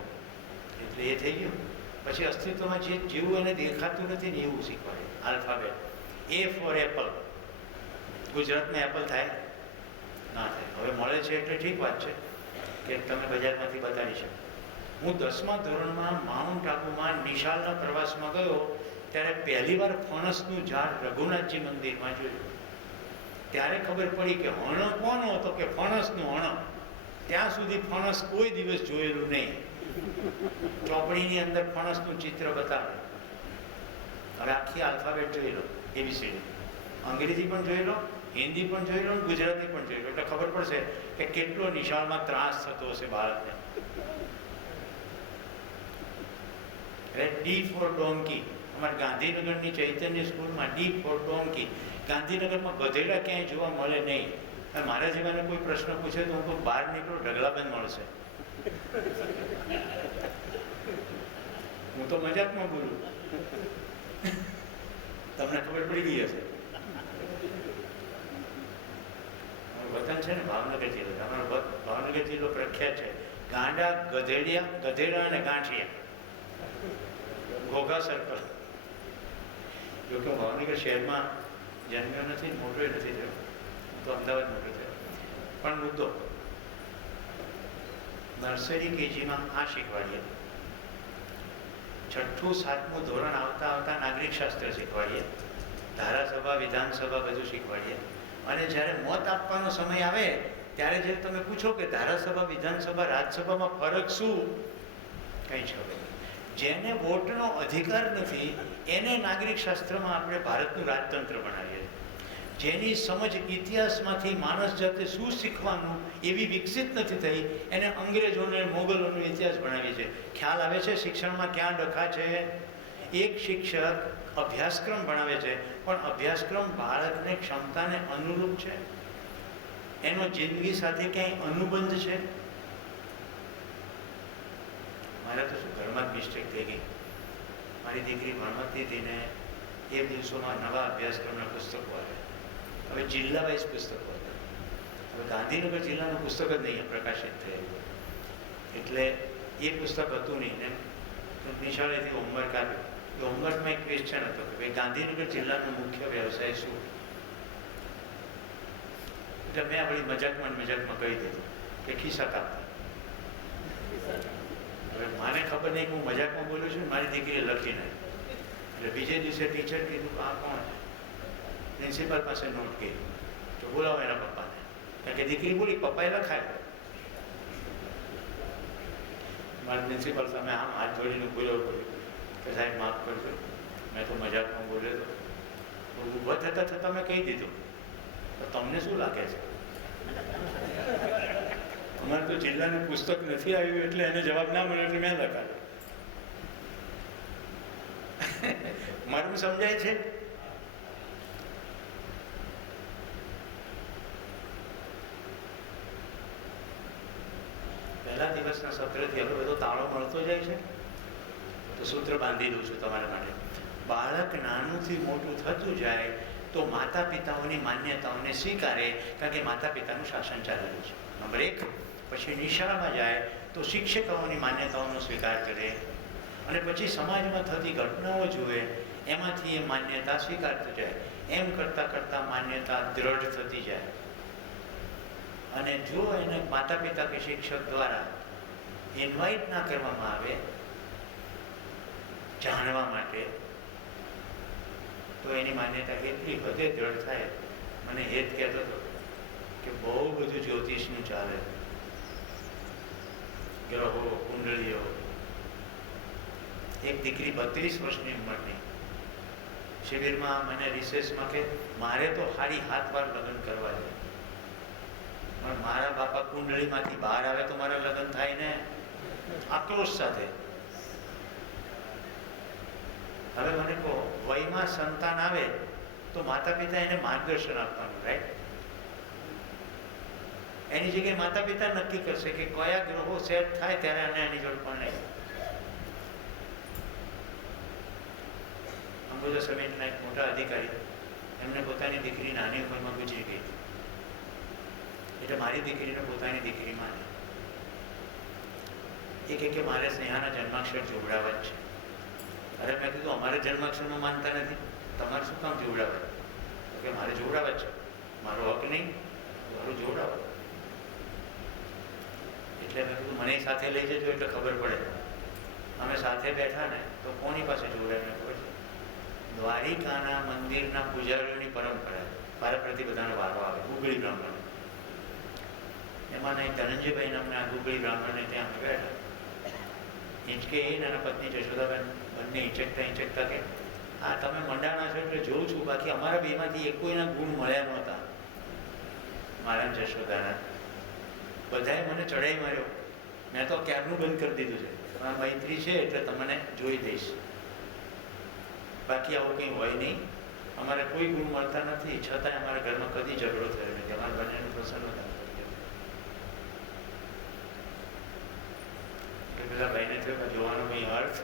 એટલે એ થઈ ગયું. પછી અસ્તિત્વમાં જે જેવું એને દેખાતું નથી ને એવું શીખવાડે. Alphabet A four Apple. ગુજરાતમાં એપલ થાય? ના થાય. હવે મળે છે એટલે ઠીક વાત છે કે તમે બજારમાંથી બતાવી શકો. હું 10મા ધોરણમાં માઉન્ટ આબુમાં નિશાળના પ્રવાસમાં ગયો ત્યારે પહેલી વાર ફણસનું ઝાડ રઘુનાથજી મંદિરમાં જોયું. ત્યારે ખબર પડી કે હણો કોનો હતો, કે ફણસનું હણો. ત્યાં સુધી ફણસ કોઈ દિવસ જોયેલું નહીં. ચોપડીની અંદર ફણસનું ચિત્ર બતાવે. હવે આખી આલ્ફાબેટ જોઈ લો, ABCD. અંગ્રેજી પણ જોઈ લો, હિન્દી પણ જોઈ લો, ગુજરાતી પણ જોઈ લો, એટલે ખબર પડશે કે કેટલો નિશાળમાં ત્રાસ થતો હશે બાળકને. D for donkey. અમારા ગાંધીનગરની ચૈતન્ય સ્કૂલમાં D ફોર ડોંકી. ગાંધીનગરમાં ગધેડા ક્યાંય જોવા મળે નહીં. મારા જેવાને કોઈ પ્રશ્ન પૂછે તો હું તો બહાર નીકળો, ઢગલાબંધ મળશે. હું તો મજાકમાં બોલું, તમને ખબર પડી ગઈ હશે. વતન છે ને ભાવનગર જિલ્લો. અમારો ભાવનગર જિલ્લો પ્રખ્યાત છે. ગાંડા, ગધેડા અને ગાંઠિયા. ઘોઘા સર્કલ. જો કે ભાવનગર શહેરમાં જન્મ્યો નથી, મોટો નથી થયો, તો અમદાવાદ મોટો થયો. પણ મુદ્દો નર્સરી કેજીમાં આ શીખવાડીએ, 6ઠું 7મું ધોરણ આવતા આવતા નાગરિક શાસ્ત્ર શીખવાડીએ, ધારાસભા વિધાનસભા બધું શીખવાડીએ. અને જ્યારે મત આપવાનો સમય આવે ત્યારે જે તમે પૂછો કે ધારાસભા વિધાનસભા રાજ્યસભામાં ફરક શું, કંઈ જ ખબર. જેને વોટનો અધિકાર નથી એને નાગરિક શાસ્ત્રમાં આપણે ભારતનું રાજતંત્ર બનાવીએ. જેની સમજ ઇતિહાસમાંથી માણસ જાતે શું શીખવાનું એવી વિકસિત નથી થઈ, એને અંગ્રેજોને મોગલોનો ઇતિહાસ બનાવી છે. ખ્યાલ આવે છે શિક્ષણમાં ક્યાં ડખા છે? એક શિક્ષક અભ્યાસક્રમ ભણાવે છે, પણ અભ્યાસક્રમ બાળકને ક્ષમતાને અનુરૂપ છે? એનો જિંદગી સાથે ક્યાંય અનુબંધ છે? મારે તો શું ઘરમાં જ મિસ્ટેક થઈ ગઈ. મારી દીકરી ભણવાતી હતી ને એ દિવસોમાં નવા અભ્યાસક્રમના પુસ્તકો આવ્યા. હવે જિલ્લા વાઇઝ પુસ્તકો હતા. હવે ગાંધીનગર જિલ્લાનું પુસ્તક જ નહીં પ્રકાશિત થયેલું, એટલે એ પુસ્તક હતું નહીં ને નિશાળેથી હોમવર્ક આપ્યું. એ હોમવર્કમાં એક ક્વેશ્ચન હતો કે ભાઈ ગાંધીનગર જિલ્લાનો મુખ્ય વ્યવસાય શું? એટલે મેં આપણી મજાકમાં કહી દીધું કે ખિસ્સા કાપતા. હવે મને ખબર નહીં કે હું મજાકમાં બોલું છું, મારી દીકરીએ લખી નાખી. એટલે બીજે દિવસે ટીચર કીધું આ કોણ? પ્રિન્સિપાલ પાસે નોટ કરી, તો બોલાવો એના પપ્પાને. કારણ કે દીકરી બોલી, પપ્પાએ લખાય. મારા પ્રિન્સિપાલ સામે આમ હાથ જોડીને બોલવું પડ્યું કે સાહેબ માફ કરજો, મેં તો મજાકમાં બોલ્યો હતો. ઊભા થતાં થતાં મેં કહી દીધું, તો તમને શું લાગે છે? અમારે તો જિલ્લાનું પુસ્તક નથી આવ્યું એટલે એને જવાબ ના મળ્યો એટલે મેં લખાવ્યો. મારું સમજાય છે? પહેલા દિવસના સત્રથી હવે બધો તાળો મળતો જાય છે. તો સૂત્ર બાંધી દઉં છું તમારા માટે. બાળક નાનુંથી મોટું થતું જાય તો માતા પિતાઓની માન્યતાઓને સ્વીકારે, કારણ કે માતા પિતાનું શાસન ચાલેલું છે. નંબર 1. પછી નિશાળમાં જાય તો શિક્ષકોની માન્યતાઓનો સ્વીકાર કરે, અને પછી સમાજમાં થતી ઘટનાઓ જુએ, એમાંથી એ માન્યતા સ્વીકારતું જાય. એમ કરતાં કરતાં માન્યતા દ્રઢ થતી જાય. અને જો એને માતા પિતા કે શિક્ષક દ્વારા ઇન્વાઇટ ના કરવામાં આવે જાણવા માટે, તો એની માન્યતા એટલી હદે દ્રઢ થાય. મને હેત કહેતો હતો કે બહુ બધું જ્યોતિષનું ચાલે, ગ્રહો, કુંડળીઓ. એક દીકરી 32 વર્ષની ઉંમરની શિબિરમાં મને રિસેસમાં કે મારે તો હારી 7 વાર લગ્ન કરવા છે, પણ મારા બાપા કુંડળીમાંથી બહાર આવે તો મારા લગ્ન થાય ને, આક્રોશ સાથે. હવે મને કહો, વયમાં સંતાન આવે તો માતા પિતા એને માર્ગદર્શન આપવાનું, રાઈટ? એની જગ્યાએ માતા પિતા નક્કી કરશે કે કયા ગ્રહો સેટ થાય ત્યારે અને એની જોડ પણ નહીં. અંબુજા સમિટના એક મોટા અધિકારી, એમને પોતાની દીકરી નાની ઉંમરમાં ગુજરી ગઈ, એટલે મારી દીકરીને પોતાની દીકરી માની. એ કે મારે સ્નેહાના જન્માક્ષર જોવડાવવા જ છે. અરે મેં કીધું અમારે જન્માક્ષરમાં માનતા નથી, તમારે શું કામ જોવડાવવા? તો કે મારે જોવડાવવા જ છે, મારો હક નહીં, મારું જોવડાવવા. એટલે મેં કીધું મને સાથે લઈ જજો એટલે ખબર પડે. અમે સાથે બેઠા ને તો કોની પાસે જોવડાવીને ખબર છે? દ્વારિકાના મંદિરના પૂજારીઓની પરંપરા, મારા પ્રતિ બધાનો વારો આવે. ગુગળી બ્રાહ્મણ, એમાં નહીં ધનંજયભાઈ નામના ગુગળી બ્રાહ્મણને ત્યાં બેઠા. હિંચકે એ અને પત્ની જશોદાબેન બંને હિંચકતા કે આ તમે મંડાણા છો એટલે જોઉં છું, બાકી અમારા બેમાંથી એક કોઈના ગુણ મળ્યા નહોતા. મારા જશોદાના બધાએ મને ચડાઈ માર્યો. મેં તો ક્યારનું બંધ કરી દીધું છે, તમારા મૈત્રી છે એટલે તમને જોઈ દઈશ, બાકી આવું કંઈ હોય નહીં. અમારે કોઈ ગુણ મળતા નથી, છતાંય અમારા ઘરમાં કદી ઝઘડો થયો નથી. અમારા બંનેનું પ્રસન્ન થયું. પેલા ભાઈને થયો કે જોવાનો કંઈ અર્થ,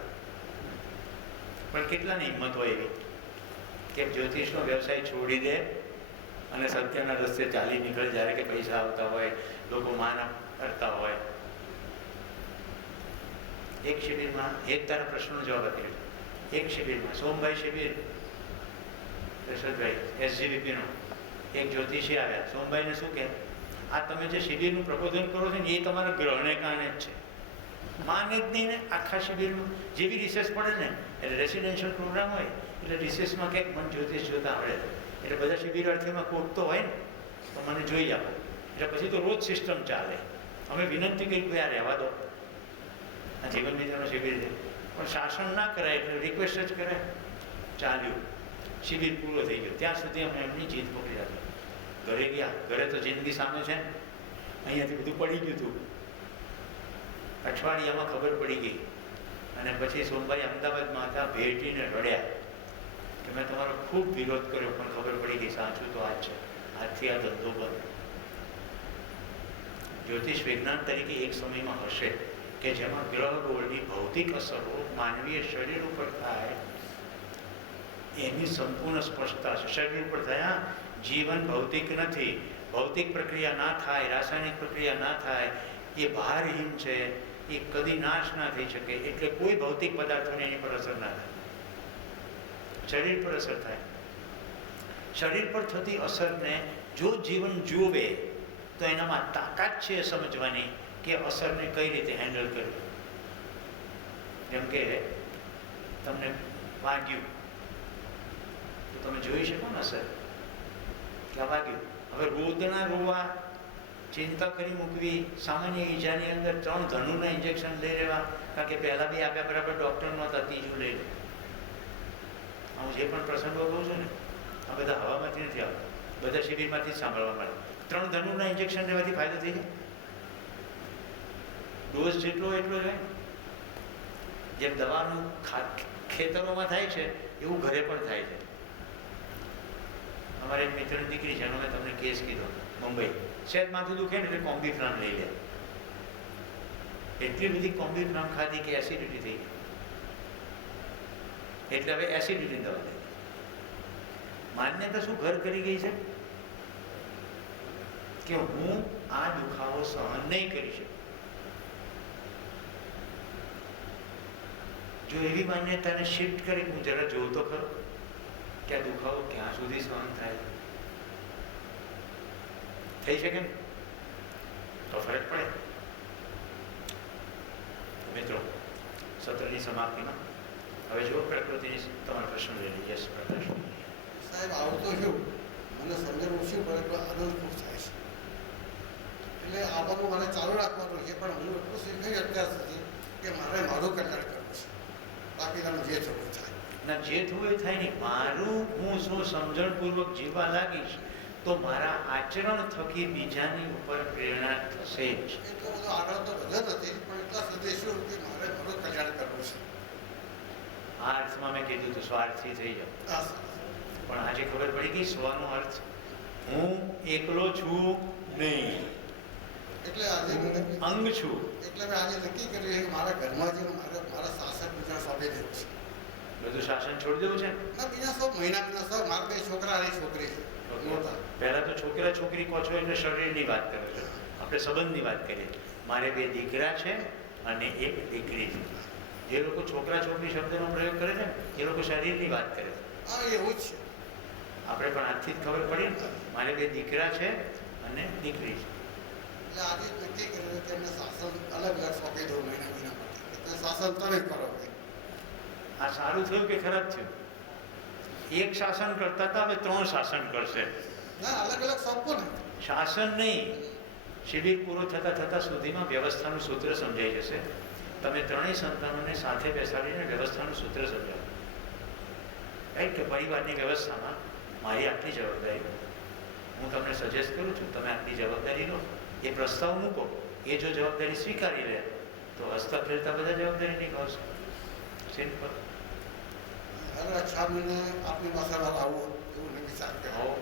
પણ કેટલાની હિંમત હોય એવી કે જ્યોતિષનો વ્યવસાય છોડી દે અને સત્યના રસ્તે ચાલી નીકળે, જ્યારે કે પૈસા આવતા હોય, લોકો માન કરતા હોય. એક શિબિરમાં એક તારા પ્રશ્નનો જવાબ આપી રહ્યો. એક શિબિરમાં સોમભાઈ શિબિર રશદભાઈ SGVP નો એક જ્યોતિષી આવ્યા. સોમભાઈને શું કે આ તમે જે શિબિરનું પ્રબોધન કરો છો ને એ તમારા ગ્રહને કારણે જ છે. માને જ નહીં ને આખા શિબિરનું જેવી રિસર્ચ પડે ને, એટલે રેસિડેન્શિયલ પ્રોગ્રામ હોય એટલે રિસર્ચમાં કંઈક મને જ્યોતિષ જોતા આવડે, એટલે બધા શિબિરાર્થીઓમાં કોટ તો હોય ને, તો મને જોઈ આપો. એટલે પછી તો રોજ સિસ્ટમ ચાલે. અમે વિનંતી કરી કે આ રહેવા દો, આ જીવન વિદ્યાનો શિબિર છે, પણ શાસન ના કરાય એટલે રિક્વેસ્ટ જ કરાય. ચાલ્યું, શિબિર પૂરો થઈ ગયો. ત્યાં સુધી અમે એમની જીત પકડી રાખી. ઘરે ગયા, ઘરે તો જિંદગી સામે છે ને, અહીંયાથી બધું પડી ગયું હતું. અઠવાડિયામાં ખબર પડી ગઈ. અને પછી સોમભાઈ અમદાવાદમાં હતા, ભેટીને રડ્યા કે મેં તમારો ખૂબ વિરોધ કર્યો, પણ ખબર પડી ગઈ સાચું તો આ જ છે, આજથી આ ધંધો બંધ. જ્યોતિષ વિજ્ઞાન તરીકે એક સમયમાં હશે કે જેમાં ગ્રહ ગોળની ભૌતિક અસરો માનવીય શરીર ઉપર થાય એની સંપૂર્ણ સ્પષ્ટતા છે. શરીર ઉપર થયા, જીવન ભૌતિક નથી, ભૌતિક પ્રક્રિયા ના થાય, રાસાયણિક પ્રક્રિયા ના થાય, એ ભારહીન છે, એ કદી નાશ ના થઈ શકે. એટલે કોઈ ભૌતિક પદાર્થોને એની પર અસર ના થાય, શરીર પર અસર થાય. શરીર પર થતી અસરને જો જીવન જુએ તો એનામાં તાકાત છે સમજવાની કે અસરને કઈ રીતે હેન્ડલ કરવી. જેમ કે તમને વાગ્યું તો તમે જોઈ શકો ને અસર કે આ વાગ્યું. હવે રોદના રોવા, ચિંતા કરી મૂકવી, સામાન્ય ઈજાની અંદર 3 ધનુના ઇન્જેક્શન લઈ લેવા, કારણ કે પહેલા બી આપ્યા બરાબર ડૉક્ટર નહોતા, ત્રીજું લઈ લે. હું જે પણ પ્રસંગો કહું છું ને, આ બધા હવામાંથી નથી આવતા, બધા શિબિરમાંથી જ સાંભળવા મળે. 3 ધનુના ઇન્જેક્શન લેવાથી ફાયદો થઈ જાય. ડોઝ જેટલો એટલો જ હોય. જેમ દવાનું ખેતરોમાં થાય છે એવું ઘરે પણ થાય છે. અમારે એક મિત્રની દીકરી છે, એનો મેં તમને કેસ કીધો, મુંબઈ. શહેર માથું દુખે ને એટલે કોમ્બીફ્રામ લઈ લે. એટલી બધી કોમ્બીફ્રામ ખાધી કે એસિડિટી થઈ ગઈ, એટલે હવે એસિડિટીની દવા લઈ. માન્યતા શું ઘર કરી ગઈ છે કે હું આ દુખાવો સહન નહીં કરી શકું. જો એવી માન્યતાને શિફ્ટ કરી હું જરા જોઉં તો ખરો કે આ દુખાવો ક્યાં સુધી સહન થાય, થઈ શકે ને તો ફરક પડે. મિત્રો, સત્રની સમાપ્તિમાં હવે જો પ્રકૃતિની તમારો પ્રશ્ન લઈ લઈએ. યસ પ્રકાશ સાહેબ, આવું તો શું મને સમજણ ઓછી પડે પણ આનંદ ખૂબ થાય છે. એટલે આ બધું મારે ચાલુ રાખવાનું છે, પણ હું એટલું શીખ્યું અત્યાર સુધી કે મારે મારું કલ્યાણ કરવું છે, બાકી તમે જે થવું થાય ના, જે થવું એ થાય નહીં. મારું હું શું સમજણપૂર્વક જીવવા લાગીશ તો મારા આચરણ થકી બીજાની ઉપર પ્રેરણા થશે જ. એટલો બધો આગળ તો બધો નથી, પણ એટલા સુધી શું કે મારે મારું કલ્યાણ કરવું છે. આ અર્થમાં મેં કીધું તો સ્વાર્થી થઈ જાવ. આ સરસ. પણ આજે ખબર પડી ગઈ સ્વનો અર્થ હું એકલો છું નહીં, એટલે આજે મને અંગ છું. એટલે મેં આજે નક્કી કર્યું કે મારા ઘરમાં જે મારા સાસર બીજા સોંપી દેવું છે. બધું શાસન છોડી દેવું છે ને? ના, બીજા સૌ મહિના સૌ મારા બે છોકરા અને છોકરી છે મોટા. પહેલા તો છોકરા છોકરી કહો છો એટલે શરીરની વાત કરો છો, આપણે સંબંધની વાત કરીએ. મારે 2 દીકરા છે અને 1 દીકરી છે. જે લોકો છોકરા છોકરી શબ્દનો પ્રયોગ કરે છે એ લોકો શરીરની વાત કરે છે. હા, એવું જ છે. આપણે પણ આજથી જ ખબર પડી ને, મારે 2 દીકરા છે અને દીકરી છે. એટલે આજે નક્કી કર્યું કે એમને શાસન અલગ અલગ સોંપી દઉં મહિના માટે. એટલે શાસન તમે કરો ભાઈ. આ સારું થયું કે ખરાબ થયું? એક શાસન કરતા હતા, હવે 3 શાસન કરશે. ના, અલગ અલગ સોંપો ને. શાસન નહીં, શિબિર પૂરો થતાં થતાં સુધીમાં વ્યવસ્થાનું સૂત્ર સમજાઈ જશે. તમે 3 સંતાનોને સાથે બેસાડીને વ્યવસ્થાનું સૂત્ર સમજાવો. રાઈટ? કે પરિવારની વ્યવસ્થામાં મારી આટલી જવાબદારી, હું તમને સજેસ્ટ કરું છું તમે આટલી જવાબદારી લો. એ પ્રસ્તાવ મૂકો, એ જો જવાબદારી સ્વીકારી લે તો હસતા ખેલતા બધા જવાબદારી નિભાવશે. સિમ્પલ. હવે 6 મહિને આપની પાસે આવો એવું ને વિચાર કર્યો. આવો,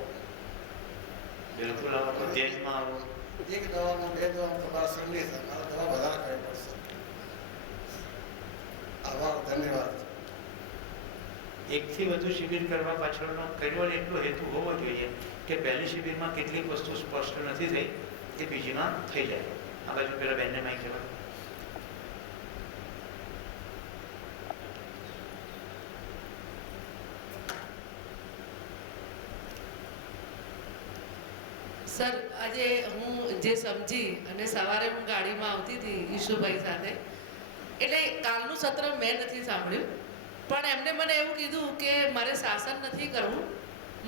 બિલકુલ આવો, ધ્યેયમાં આવો. એક દવામાં 2 દવામાં તમારા અસર નહીં થાય, મારે દવા વધારે કરવી પડશે. આભાર, ધન્યવાદ. 1 થી વધુ શિબિર કરવા પાછળનો કેવળ એટલો હેતુ હોવો જોઈએ કે પહેલી શિબિરમાં કેટલીક વસ્તુ સ્પષ્ટ નથી થઈ એ બીજીમાં થઈ જાય. આ બાજુ પેલા બેનને માઇક જવા. સર, આજે હું જે સમજી અને સવારે હું ગાડીમાં આવતી હતી ઈશુભાઈ સાથે, એટલે કાલનું સત્ર મેં નથી સાંભળ્યું, પણ એમને મને એવું કીધું કે મારે શાસન નથી કરવું,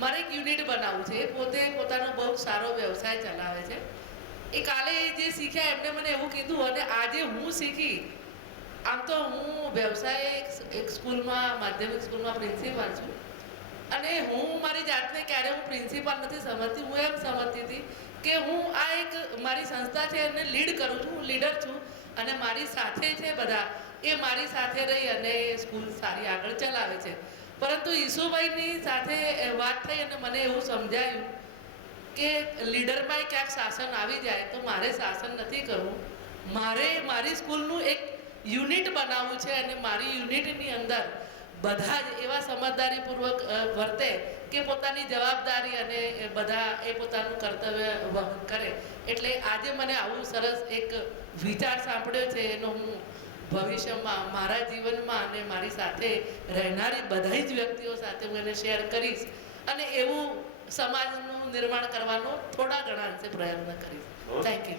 મારે એક યુનિટ બનાવવું છે. એ પોતે પોતાનો બહુ સારો વ્યવસાય ચલાવે છે. એ કાલે જે શીખ્યા એમને મને એવું કીધું, અને આજે હું શીખી. આમ તો હું વ્યવસાય એક સ્કૂલમાં, માધ્યમિક સ્કૂલમાં પ્રિન્સિપાલ છું, અને હું મારી જાતને ક્યારે હું પ્રિન્સિપાલ નથી સમજતી. હું એમ સમજતી હતી કે હું આ એક મારી સંસ્થા છે એને લીડ કરું છું, હું લીડર છું, અને મારી સાથે છે બધા, એ મારી સાથે રહી અને સ્કૂલ સારી આગળ ચલાવે છે. પરંતુ ઈશુભાઈની સાથે વાત થઈ અને મને એવું સમજાયું કે લીડરમાં ક્યાંક શાસન આવી જાય તો મારે શાસન નથી કરવું, મારે મારી સ્કૂલનું એક યુનિટ બનાવવું છે, અને મારી યુનિટની અંદર બધા જ એવા સમજદારીપૂર્વક વર્તે કે પોતાની જવાબદારી અને બધા એ પોતાનું કર્તવ્ય વહન કરે. એટલે આજે મને આવું સરસ એક વિચાર સાંભળ્યો છે, એનો હું ભવિષ્યમાં મારા જીવનમાં અને મારી સાથે રહેનારી બધા જ વ્યક્તિઓ સાથે હું એને શેર કરીશ, અને એવું સમાજનું નિર્માણ કરવાનો થોડા ઘણા અંશે પ્રયત્ન કરીશ. Thank you.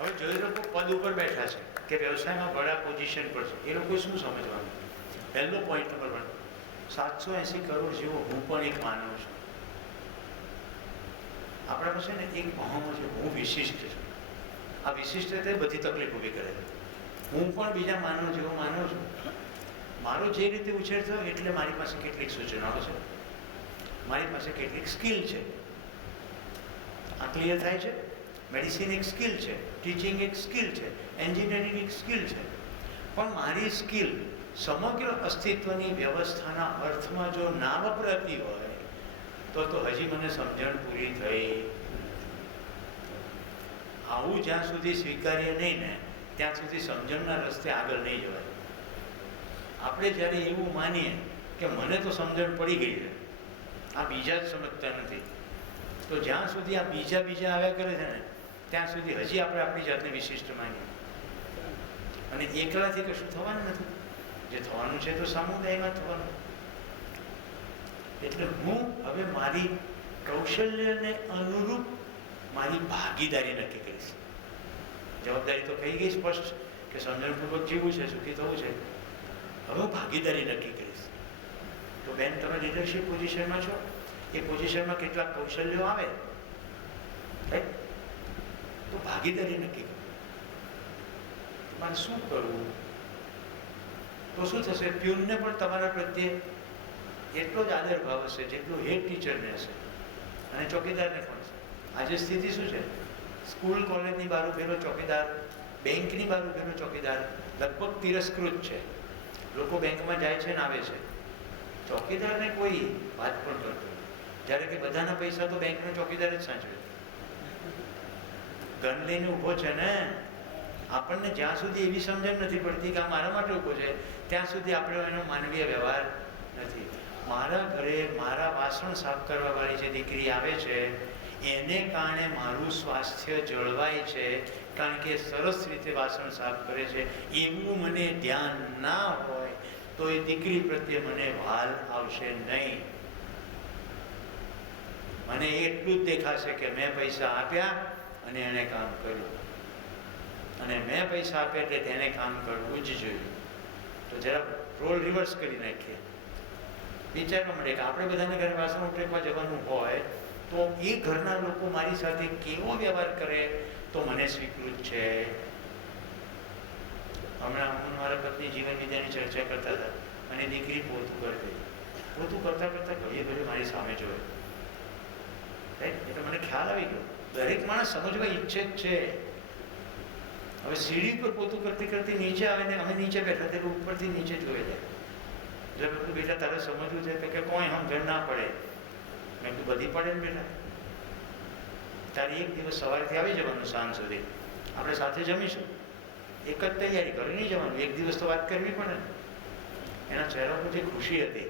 હવે જોઈ લોકો પદ ઉપર બેઠા છે કે વ્યવસાયમાં બડા પોઝિશન પર છે, એ લોકો શું સમજવાનું? પહેલો પોઈન્ટ નંબર 1, 780 કરોડ જેવો હું પણ એક માનવ છું. આપણા પાસે ને એક અહમ છે, હું વિશિષ્ટ છું. આ વિશિષ્ટતા બધી તકલીફ ઊભી કરે છે. હું પણ બીજા માનવ જેવો માનવ છું. મારો જે રીતે ઉછેર થયો એટલે મારી પાસે કેટલીક સૂચનાઓ છે, મારી પાસે કેટલીક સ્કિલ છે. આ ક્લિયર થાય છે? મેડિસિન એક સ્કિલ છે, ટીચિંગ એક સ્કિલ છે, એન્જિનિયરિંગ એક સ્કિલ છે. પણ મારી સ્કિલ સમગ્ર અસ્તિત્વની વ્યવસ્થાના અર્થમાં જો ના વપરાતી હોય તો હજી મને સમજણ પૂરી થઈ. આવું જ્યાં સુધી સ્વીકારીએ નહીં ને ત્યાં સુધી સમજણના રસ્તે આગળ નહીં જવાય. આપણે જ્યારે એવું માનીએ કે મને તો સમજણ પડી ગઈ છે, આ બીજા જ સમજતા નથી, તો જ્યાં સુધી આ બીજા આવ્યા કરે છે ને ત્યાં સુધી હજી આપણે આપણી જાતને વિશિષ્ટ માનીએ. અને એકલાથી કશું થવાનું નથી. જે થવાનું છે તો સમુદાયમાં થવાનું. એટલે હું હવે મારી કૌશલ્યને અનુરૂપ મારી ભાગીદારી નક્કી કરીશ. જવાબદારી તો કહી ગઈ સ્પષ્ટ કે સમજણપૂર્વક જીવવું છે, સુખી થવું છે. હવે ભાગીદારી નક્કી કરીશ. તો બેન, તમે લીડરશિપ પોઝિશનમાં છો, એ પોઝિશનમાં કેટલાક કૌશલ્યો આવે, તો ભાગીદારી નક્કી કરો. મારે શું કરવું? તો શું થશે? પ્યુનને પણ તમારા પ્રત્યે એટલો જ આદર ભાવ હશે જેટલો હેડ ટીચરને હશે, અને ચોકીદારને પણ હશે. આજે સ્થિતિ શું છે? સ્કૂલ કોલેજની બહાર ઉભેલો ચોકીદાર, બેંકની બહાર ઉભેલો ચોકીદાર લગભગ તિરસ્કૃત છે. લોકો બેંકમાં જાય છે ને આવે છે, ચોકીદારને કોઈ વાત પણ કરતો. જ્યારે કે બધાના પૈસા તો બેંકનો ચોકીદાર જ સાચવે. ગન લઈને ઊભો છે ને, આપણને જ્યાં સુધી એવી સમજણ નથી પડતી કે આ મારા માટે ઊભો છે, ત્યાં સુધી આપણે એનો માનવીય વ્યવહાર નથી. મારા ઘરે મારા વાસણ સાફ કરવા વાળી જે દીકરી આવે છે, એને કારણે મારું સ્વાસ્થ્ય જળવાય છે, કારણ કે સરસ રીતે વાસણ સાફ કરે છે, એવું મને ધ્યાન ના હોય તો એ દીકરી પ્રત્યે મને વાલ આવશે નહીં. મને એટલું જ દેખાશે કે મેં પૈસા આપ્યા અને એણે કામ કર્યું, અને મેં પૈસા આપ્યા એટલે તેને કામ કરવું જ જોઈએ. તો જરા રોલ રિવર્સ કરી નાખીએ. વિચારવા મળે કે આપણે બધાને ઘરે વાસણ ઉઠેકવા જવાનું હોય તો એ ઘરના લોકો મારી સાથે કેવો વ્યવહાર કરે તો મને સ્વીકૃત છે. હમણાં હું મારા પત્ની જીવન વિદ્યાની ચર્ચા કરતા હતા, અને દીકરી પોતું કરતી. પોતું કરતા કરતા ઘડીએ ઘડી મારી સામે જોયે. એટલે મને ખ્યાલ આવી ગયો, દરેક માણસ સમજવા ઈચ્છે જ છે. હવે સીડી પર પોતું કરતી કરતી નીચે આવે ને, અમે નીચે બેઠા તે ઉપરથી નીચે જોઈ જાય. એટલે બધું બેટા તારે સમજવું છે કે કોઈ સમજણ ના પડે. મેં તું બધી પડે ને બેટા, તારે એક દિવસ સવારથી આવી જવાનું, સાંજ સુધી આપણે સાથે જમીશું. એક જ તૈયારી કરી નહીં જવાનું, એક દિવસ તો વાત કરવી પડે ને. એના ચહેરા પર જે ખુશી હતી,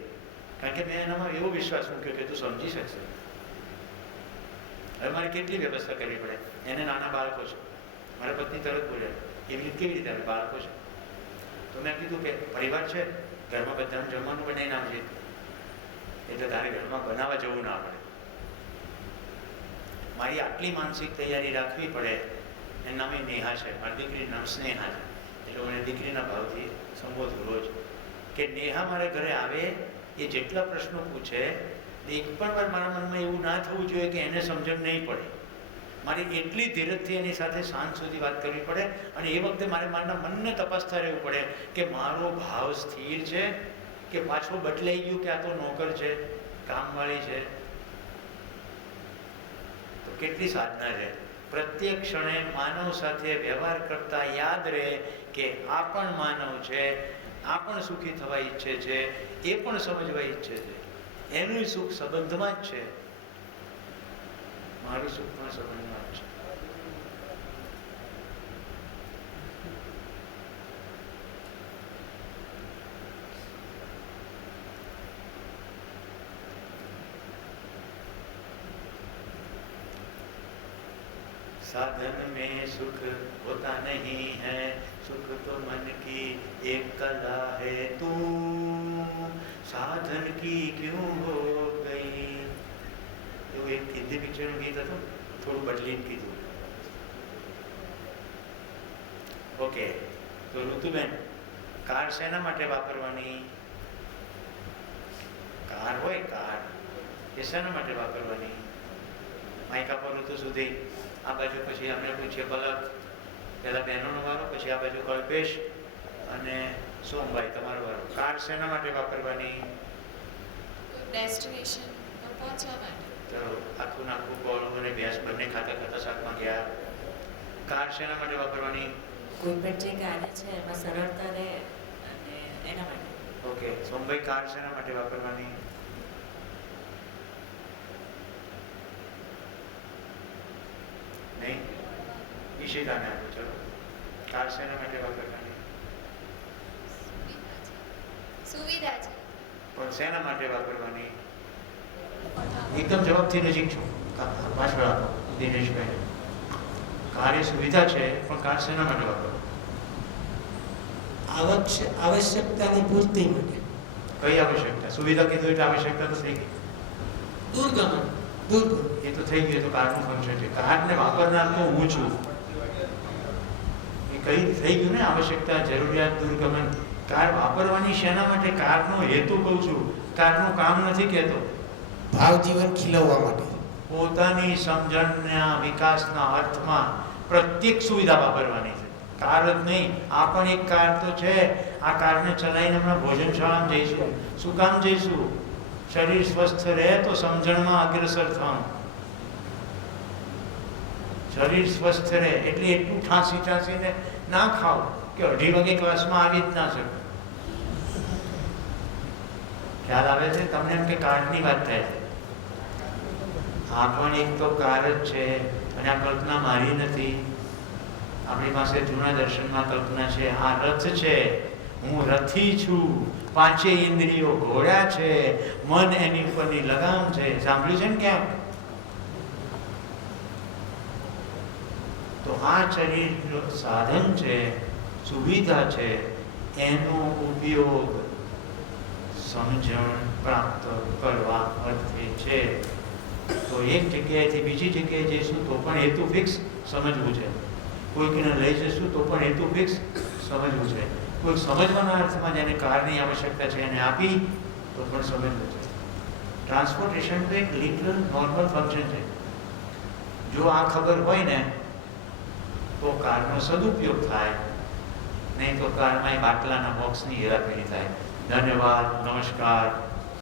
કારણ કે મેં એનામાં એવો વિશ્વાસ મૂક્યો કે તું સમજી શકશે. હવે મારે કેટલી વ્યવસ્થા કરવી પડે. એને નાના બાળકો છે, મારા પત્ની તરત બોલ્યા એવી રીતે કેવી રીતે? બાળકો છે તો મેં કીધું કે પરિવાર છે, ઘરમાં બધાનું જમવાનું બનાવીને આવજે, એટલે તારે ઘરમાં બનાવવા જવું ના પડે. મારી આટલી માનસિક તૈયારી રાખવી પડે. એનું નામ નેહા છે, મારી દીકરીનું નામ સ્નેહા છે, એટલે મને દીકરીના ભાવથી સંબોધું રોજ કે નેહા મારા ઘરે આવે, એ જેટલા પ્રશ્નો પૂછે એક પણ વાર મારા મનમાં એવું ના થવું જોઈએ કે એને સમજણ નહીં પડે. મારે એટલી ધીરજથી એની સાથે સાંજ સુધી વાત કરવી પડે, અને એ વખતે મારે મારા મનને તપાસતા રહેવું પડે કે મારો ભાવ સ્થિર છે કે પાછો બદલાઈ ગયું, કે આ તો નોકર છે, કામવાળી છે. તો કેટલી સાધના છે. પ્રત્યેક ક્ષણે માનવ સાથે વ્યવહાર કરતા યાદ રહે કે આ પણ માનવ છે, આ પણ સુખી થવા ઈચ્છે છે, એ પણ સમજવા ઈચ્છે છે. એનું સુખ સંબંધમાં જ છે, મારું સુખ પણ સંબંધમાં જ છે. साधन में सुख होता नहीं है, सुख तो मन की एक कला है, तू साधन की क्यों हो गई. એવું એક હિન્દી પિક્ચરનું ગીત હતું, થોડું બદલીને કીધું. ઓકે, તો ઋતુબેન, કાર શેના માટે વાપરવાની? કાર હોય કાર, એ શેના માટે વાપરવાની? માઇક આપો ઋતુ સુધી. આ બાજુ પછી અમે પૂછીએ પલક, પહેલા બહેનોનો વારો, પછી આ બાજુ કલ્પેશ અને સોમભાઈ તમારો વારો. કાર શેના માટે વાપરવાની? ડેસ્ટિનેશન પર પહોંચવા માટે. તો આખું નાખું ગોળું અને ભેંસ બંને ખાતા ખાતા શાકમાં ગયા. કાર શેના માટે વાપરવાની? કોઈ પણ જે કાર્ય છે એમાં સરળતા રહે અને એના માટે. ઓકે, સોમભાઈ, કાર શેના માટે વાપરવાની? નહીં, ઈશિતાને આપો. ચલો, કાર શેના માટે વાપરવાની? સુવિધા છે. પણ શેના માટે વાપરવાની? એકદમ જવાબથી નજીક છો. પાછળ આપો દિનેશભાઈ. કાર એ સુવિધા છે, પણ કાર શેના માટે વાપરવાની? આવશ્યકતાની પૂર્તિ માટે. કઈ આવશ્યકતા? સુવિધા કીધું એટલે આવશ્યકતા તો થઈ ગઈ. દૂરગમન, દૂર એ તો થઈ ગયું, એ તો કારનું ફંક્શન છે. કારને વાપરનાર તો હું છું. એ કઈ થઈ ગયું ને, આવશ્યકતા, જરૂરિયાત, દૂરગમન. કાર વાપરવાની શેના માટે? કારનો હેતુ કહું છું, કારનું કામ નથી કહેતો. ભાવ જીવન ખીલવવા માટે. પોતાની સમજણના વિકાસના અર્થમાં પ્રત્યેક સુવિધા વાપરવાની છે, કાર જ નહીં. આ પણ એક કાર તો છે. આ કારને ચલાવીને હમણાં ભોજનશાળામાં જઈશું. શું કામ જઈશું? શરીર સ્વસ્થ રહે તો સમજણમાં અગ્રસર થવાનું. શરીર સ્વસ્થ રહે એટલે એટલું ઠાંસીને ના ખાઓ કે 2:30 વાગે ક્લાસમાં આવી જ ના શકો. ખ્યાલ આવે છે તમને? એમ કે કારની વાત થાય છે. આ પણ એક તો કાર જ છે. અને આ કલ્પના મારી નથી. આપણી પાસે જૂના દર્શનમાં કલ્પના છે. આ રથ છે, હું રથી છું. 5 ઇન્દ્રિયો ઘોડા છે, મન એની ઉપરની લગામ છે. સાંભળ્યું છે ને ક્યાંક? તો આ શરીર સાધન છે, સુવિધા છે. એનો ઉપયોગ સમજણ પ્રાપ્ત કરવા અર્થે છે. તો એક જગ્યાએથી બીજી જગ્યાએ જઈશું તો પણ હેતુ ફિક્સ સમજવું છે. કોઈકને લઈ જઈશું તો પણ હેતુ ફિક્સ સમજવું છે. કોઈક સમજવાના અર્થમાં જેને કારની આવશ્યકતા છે એને આપી તો પણ સમજવું છે. ટ્રાન્સપોર્ટેશન તો એક લિટરલ નોર્મલ ફંક્શન છે. જો આ ખબર હોય ને તો કારનો સદુપયોગ થાય, નહીં તો કારમાં બાટલાના બોક્સની હેરાફેરી થાય. ધન્યવાદ. નમસ્કાર.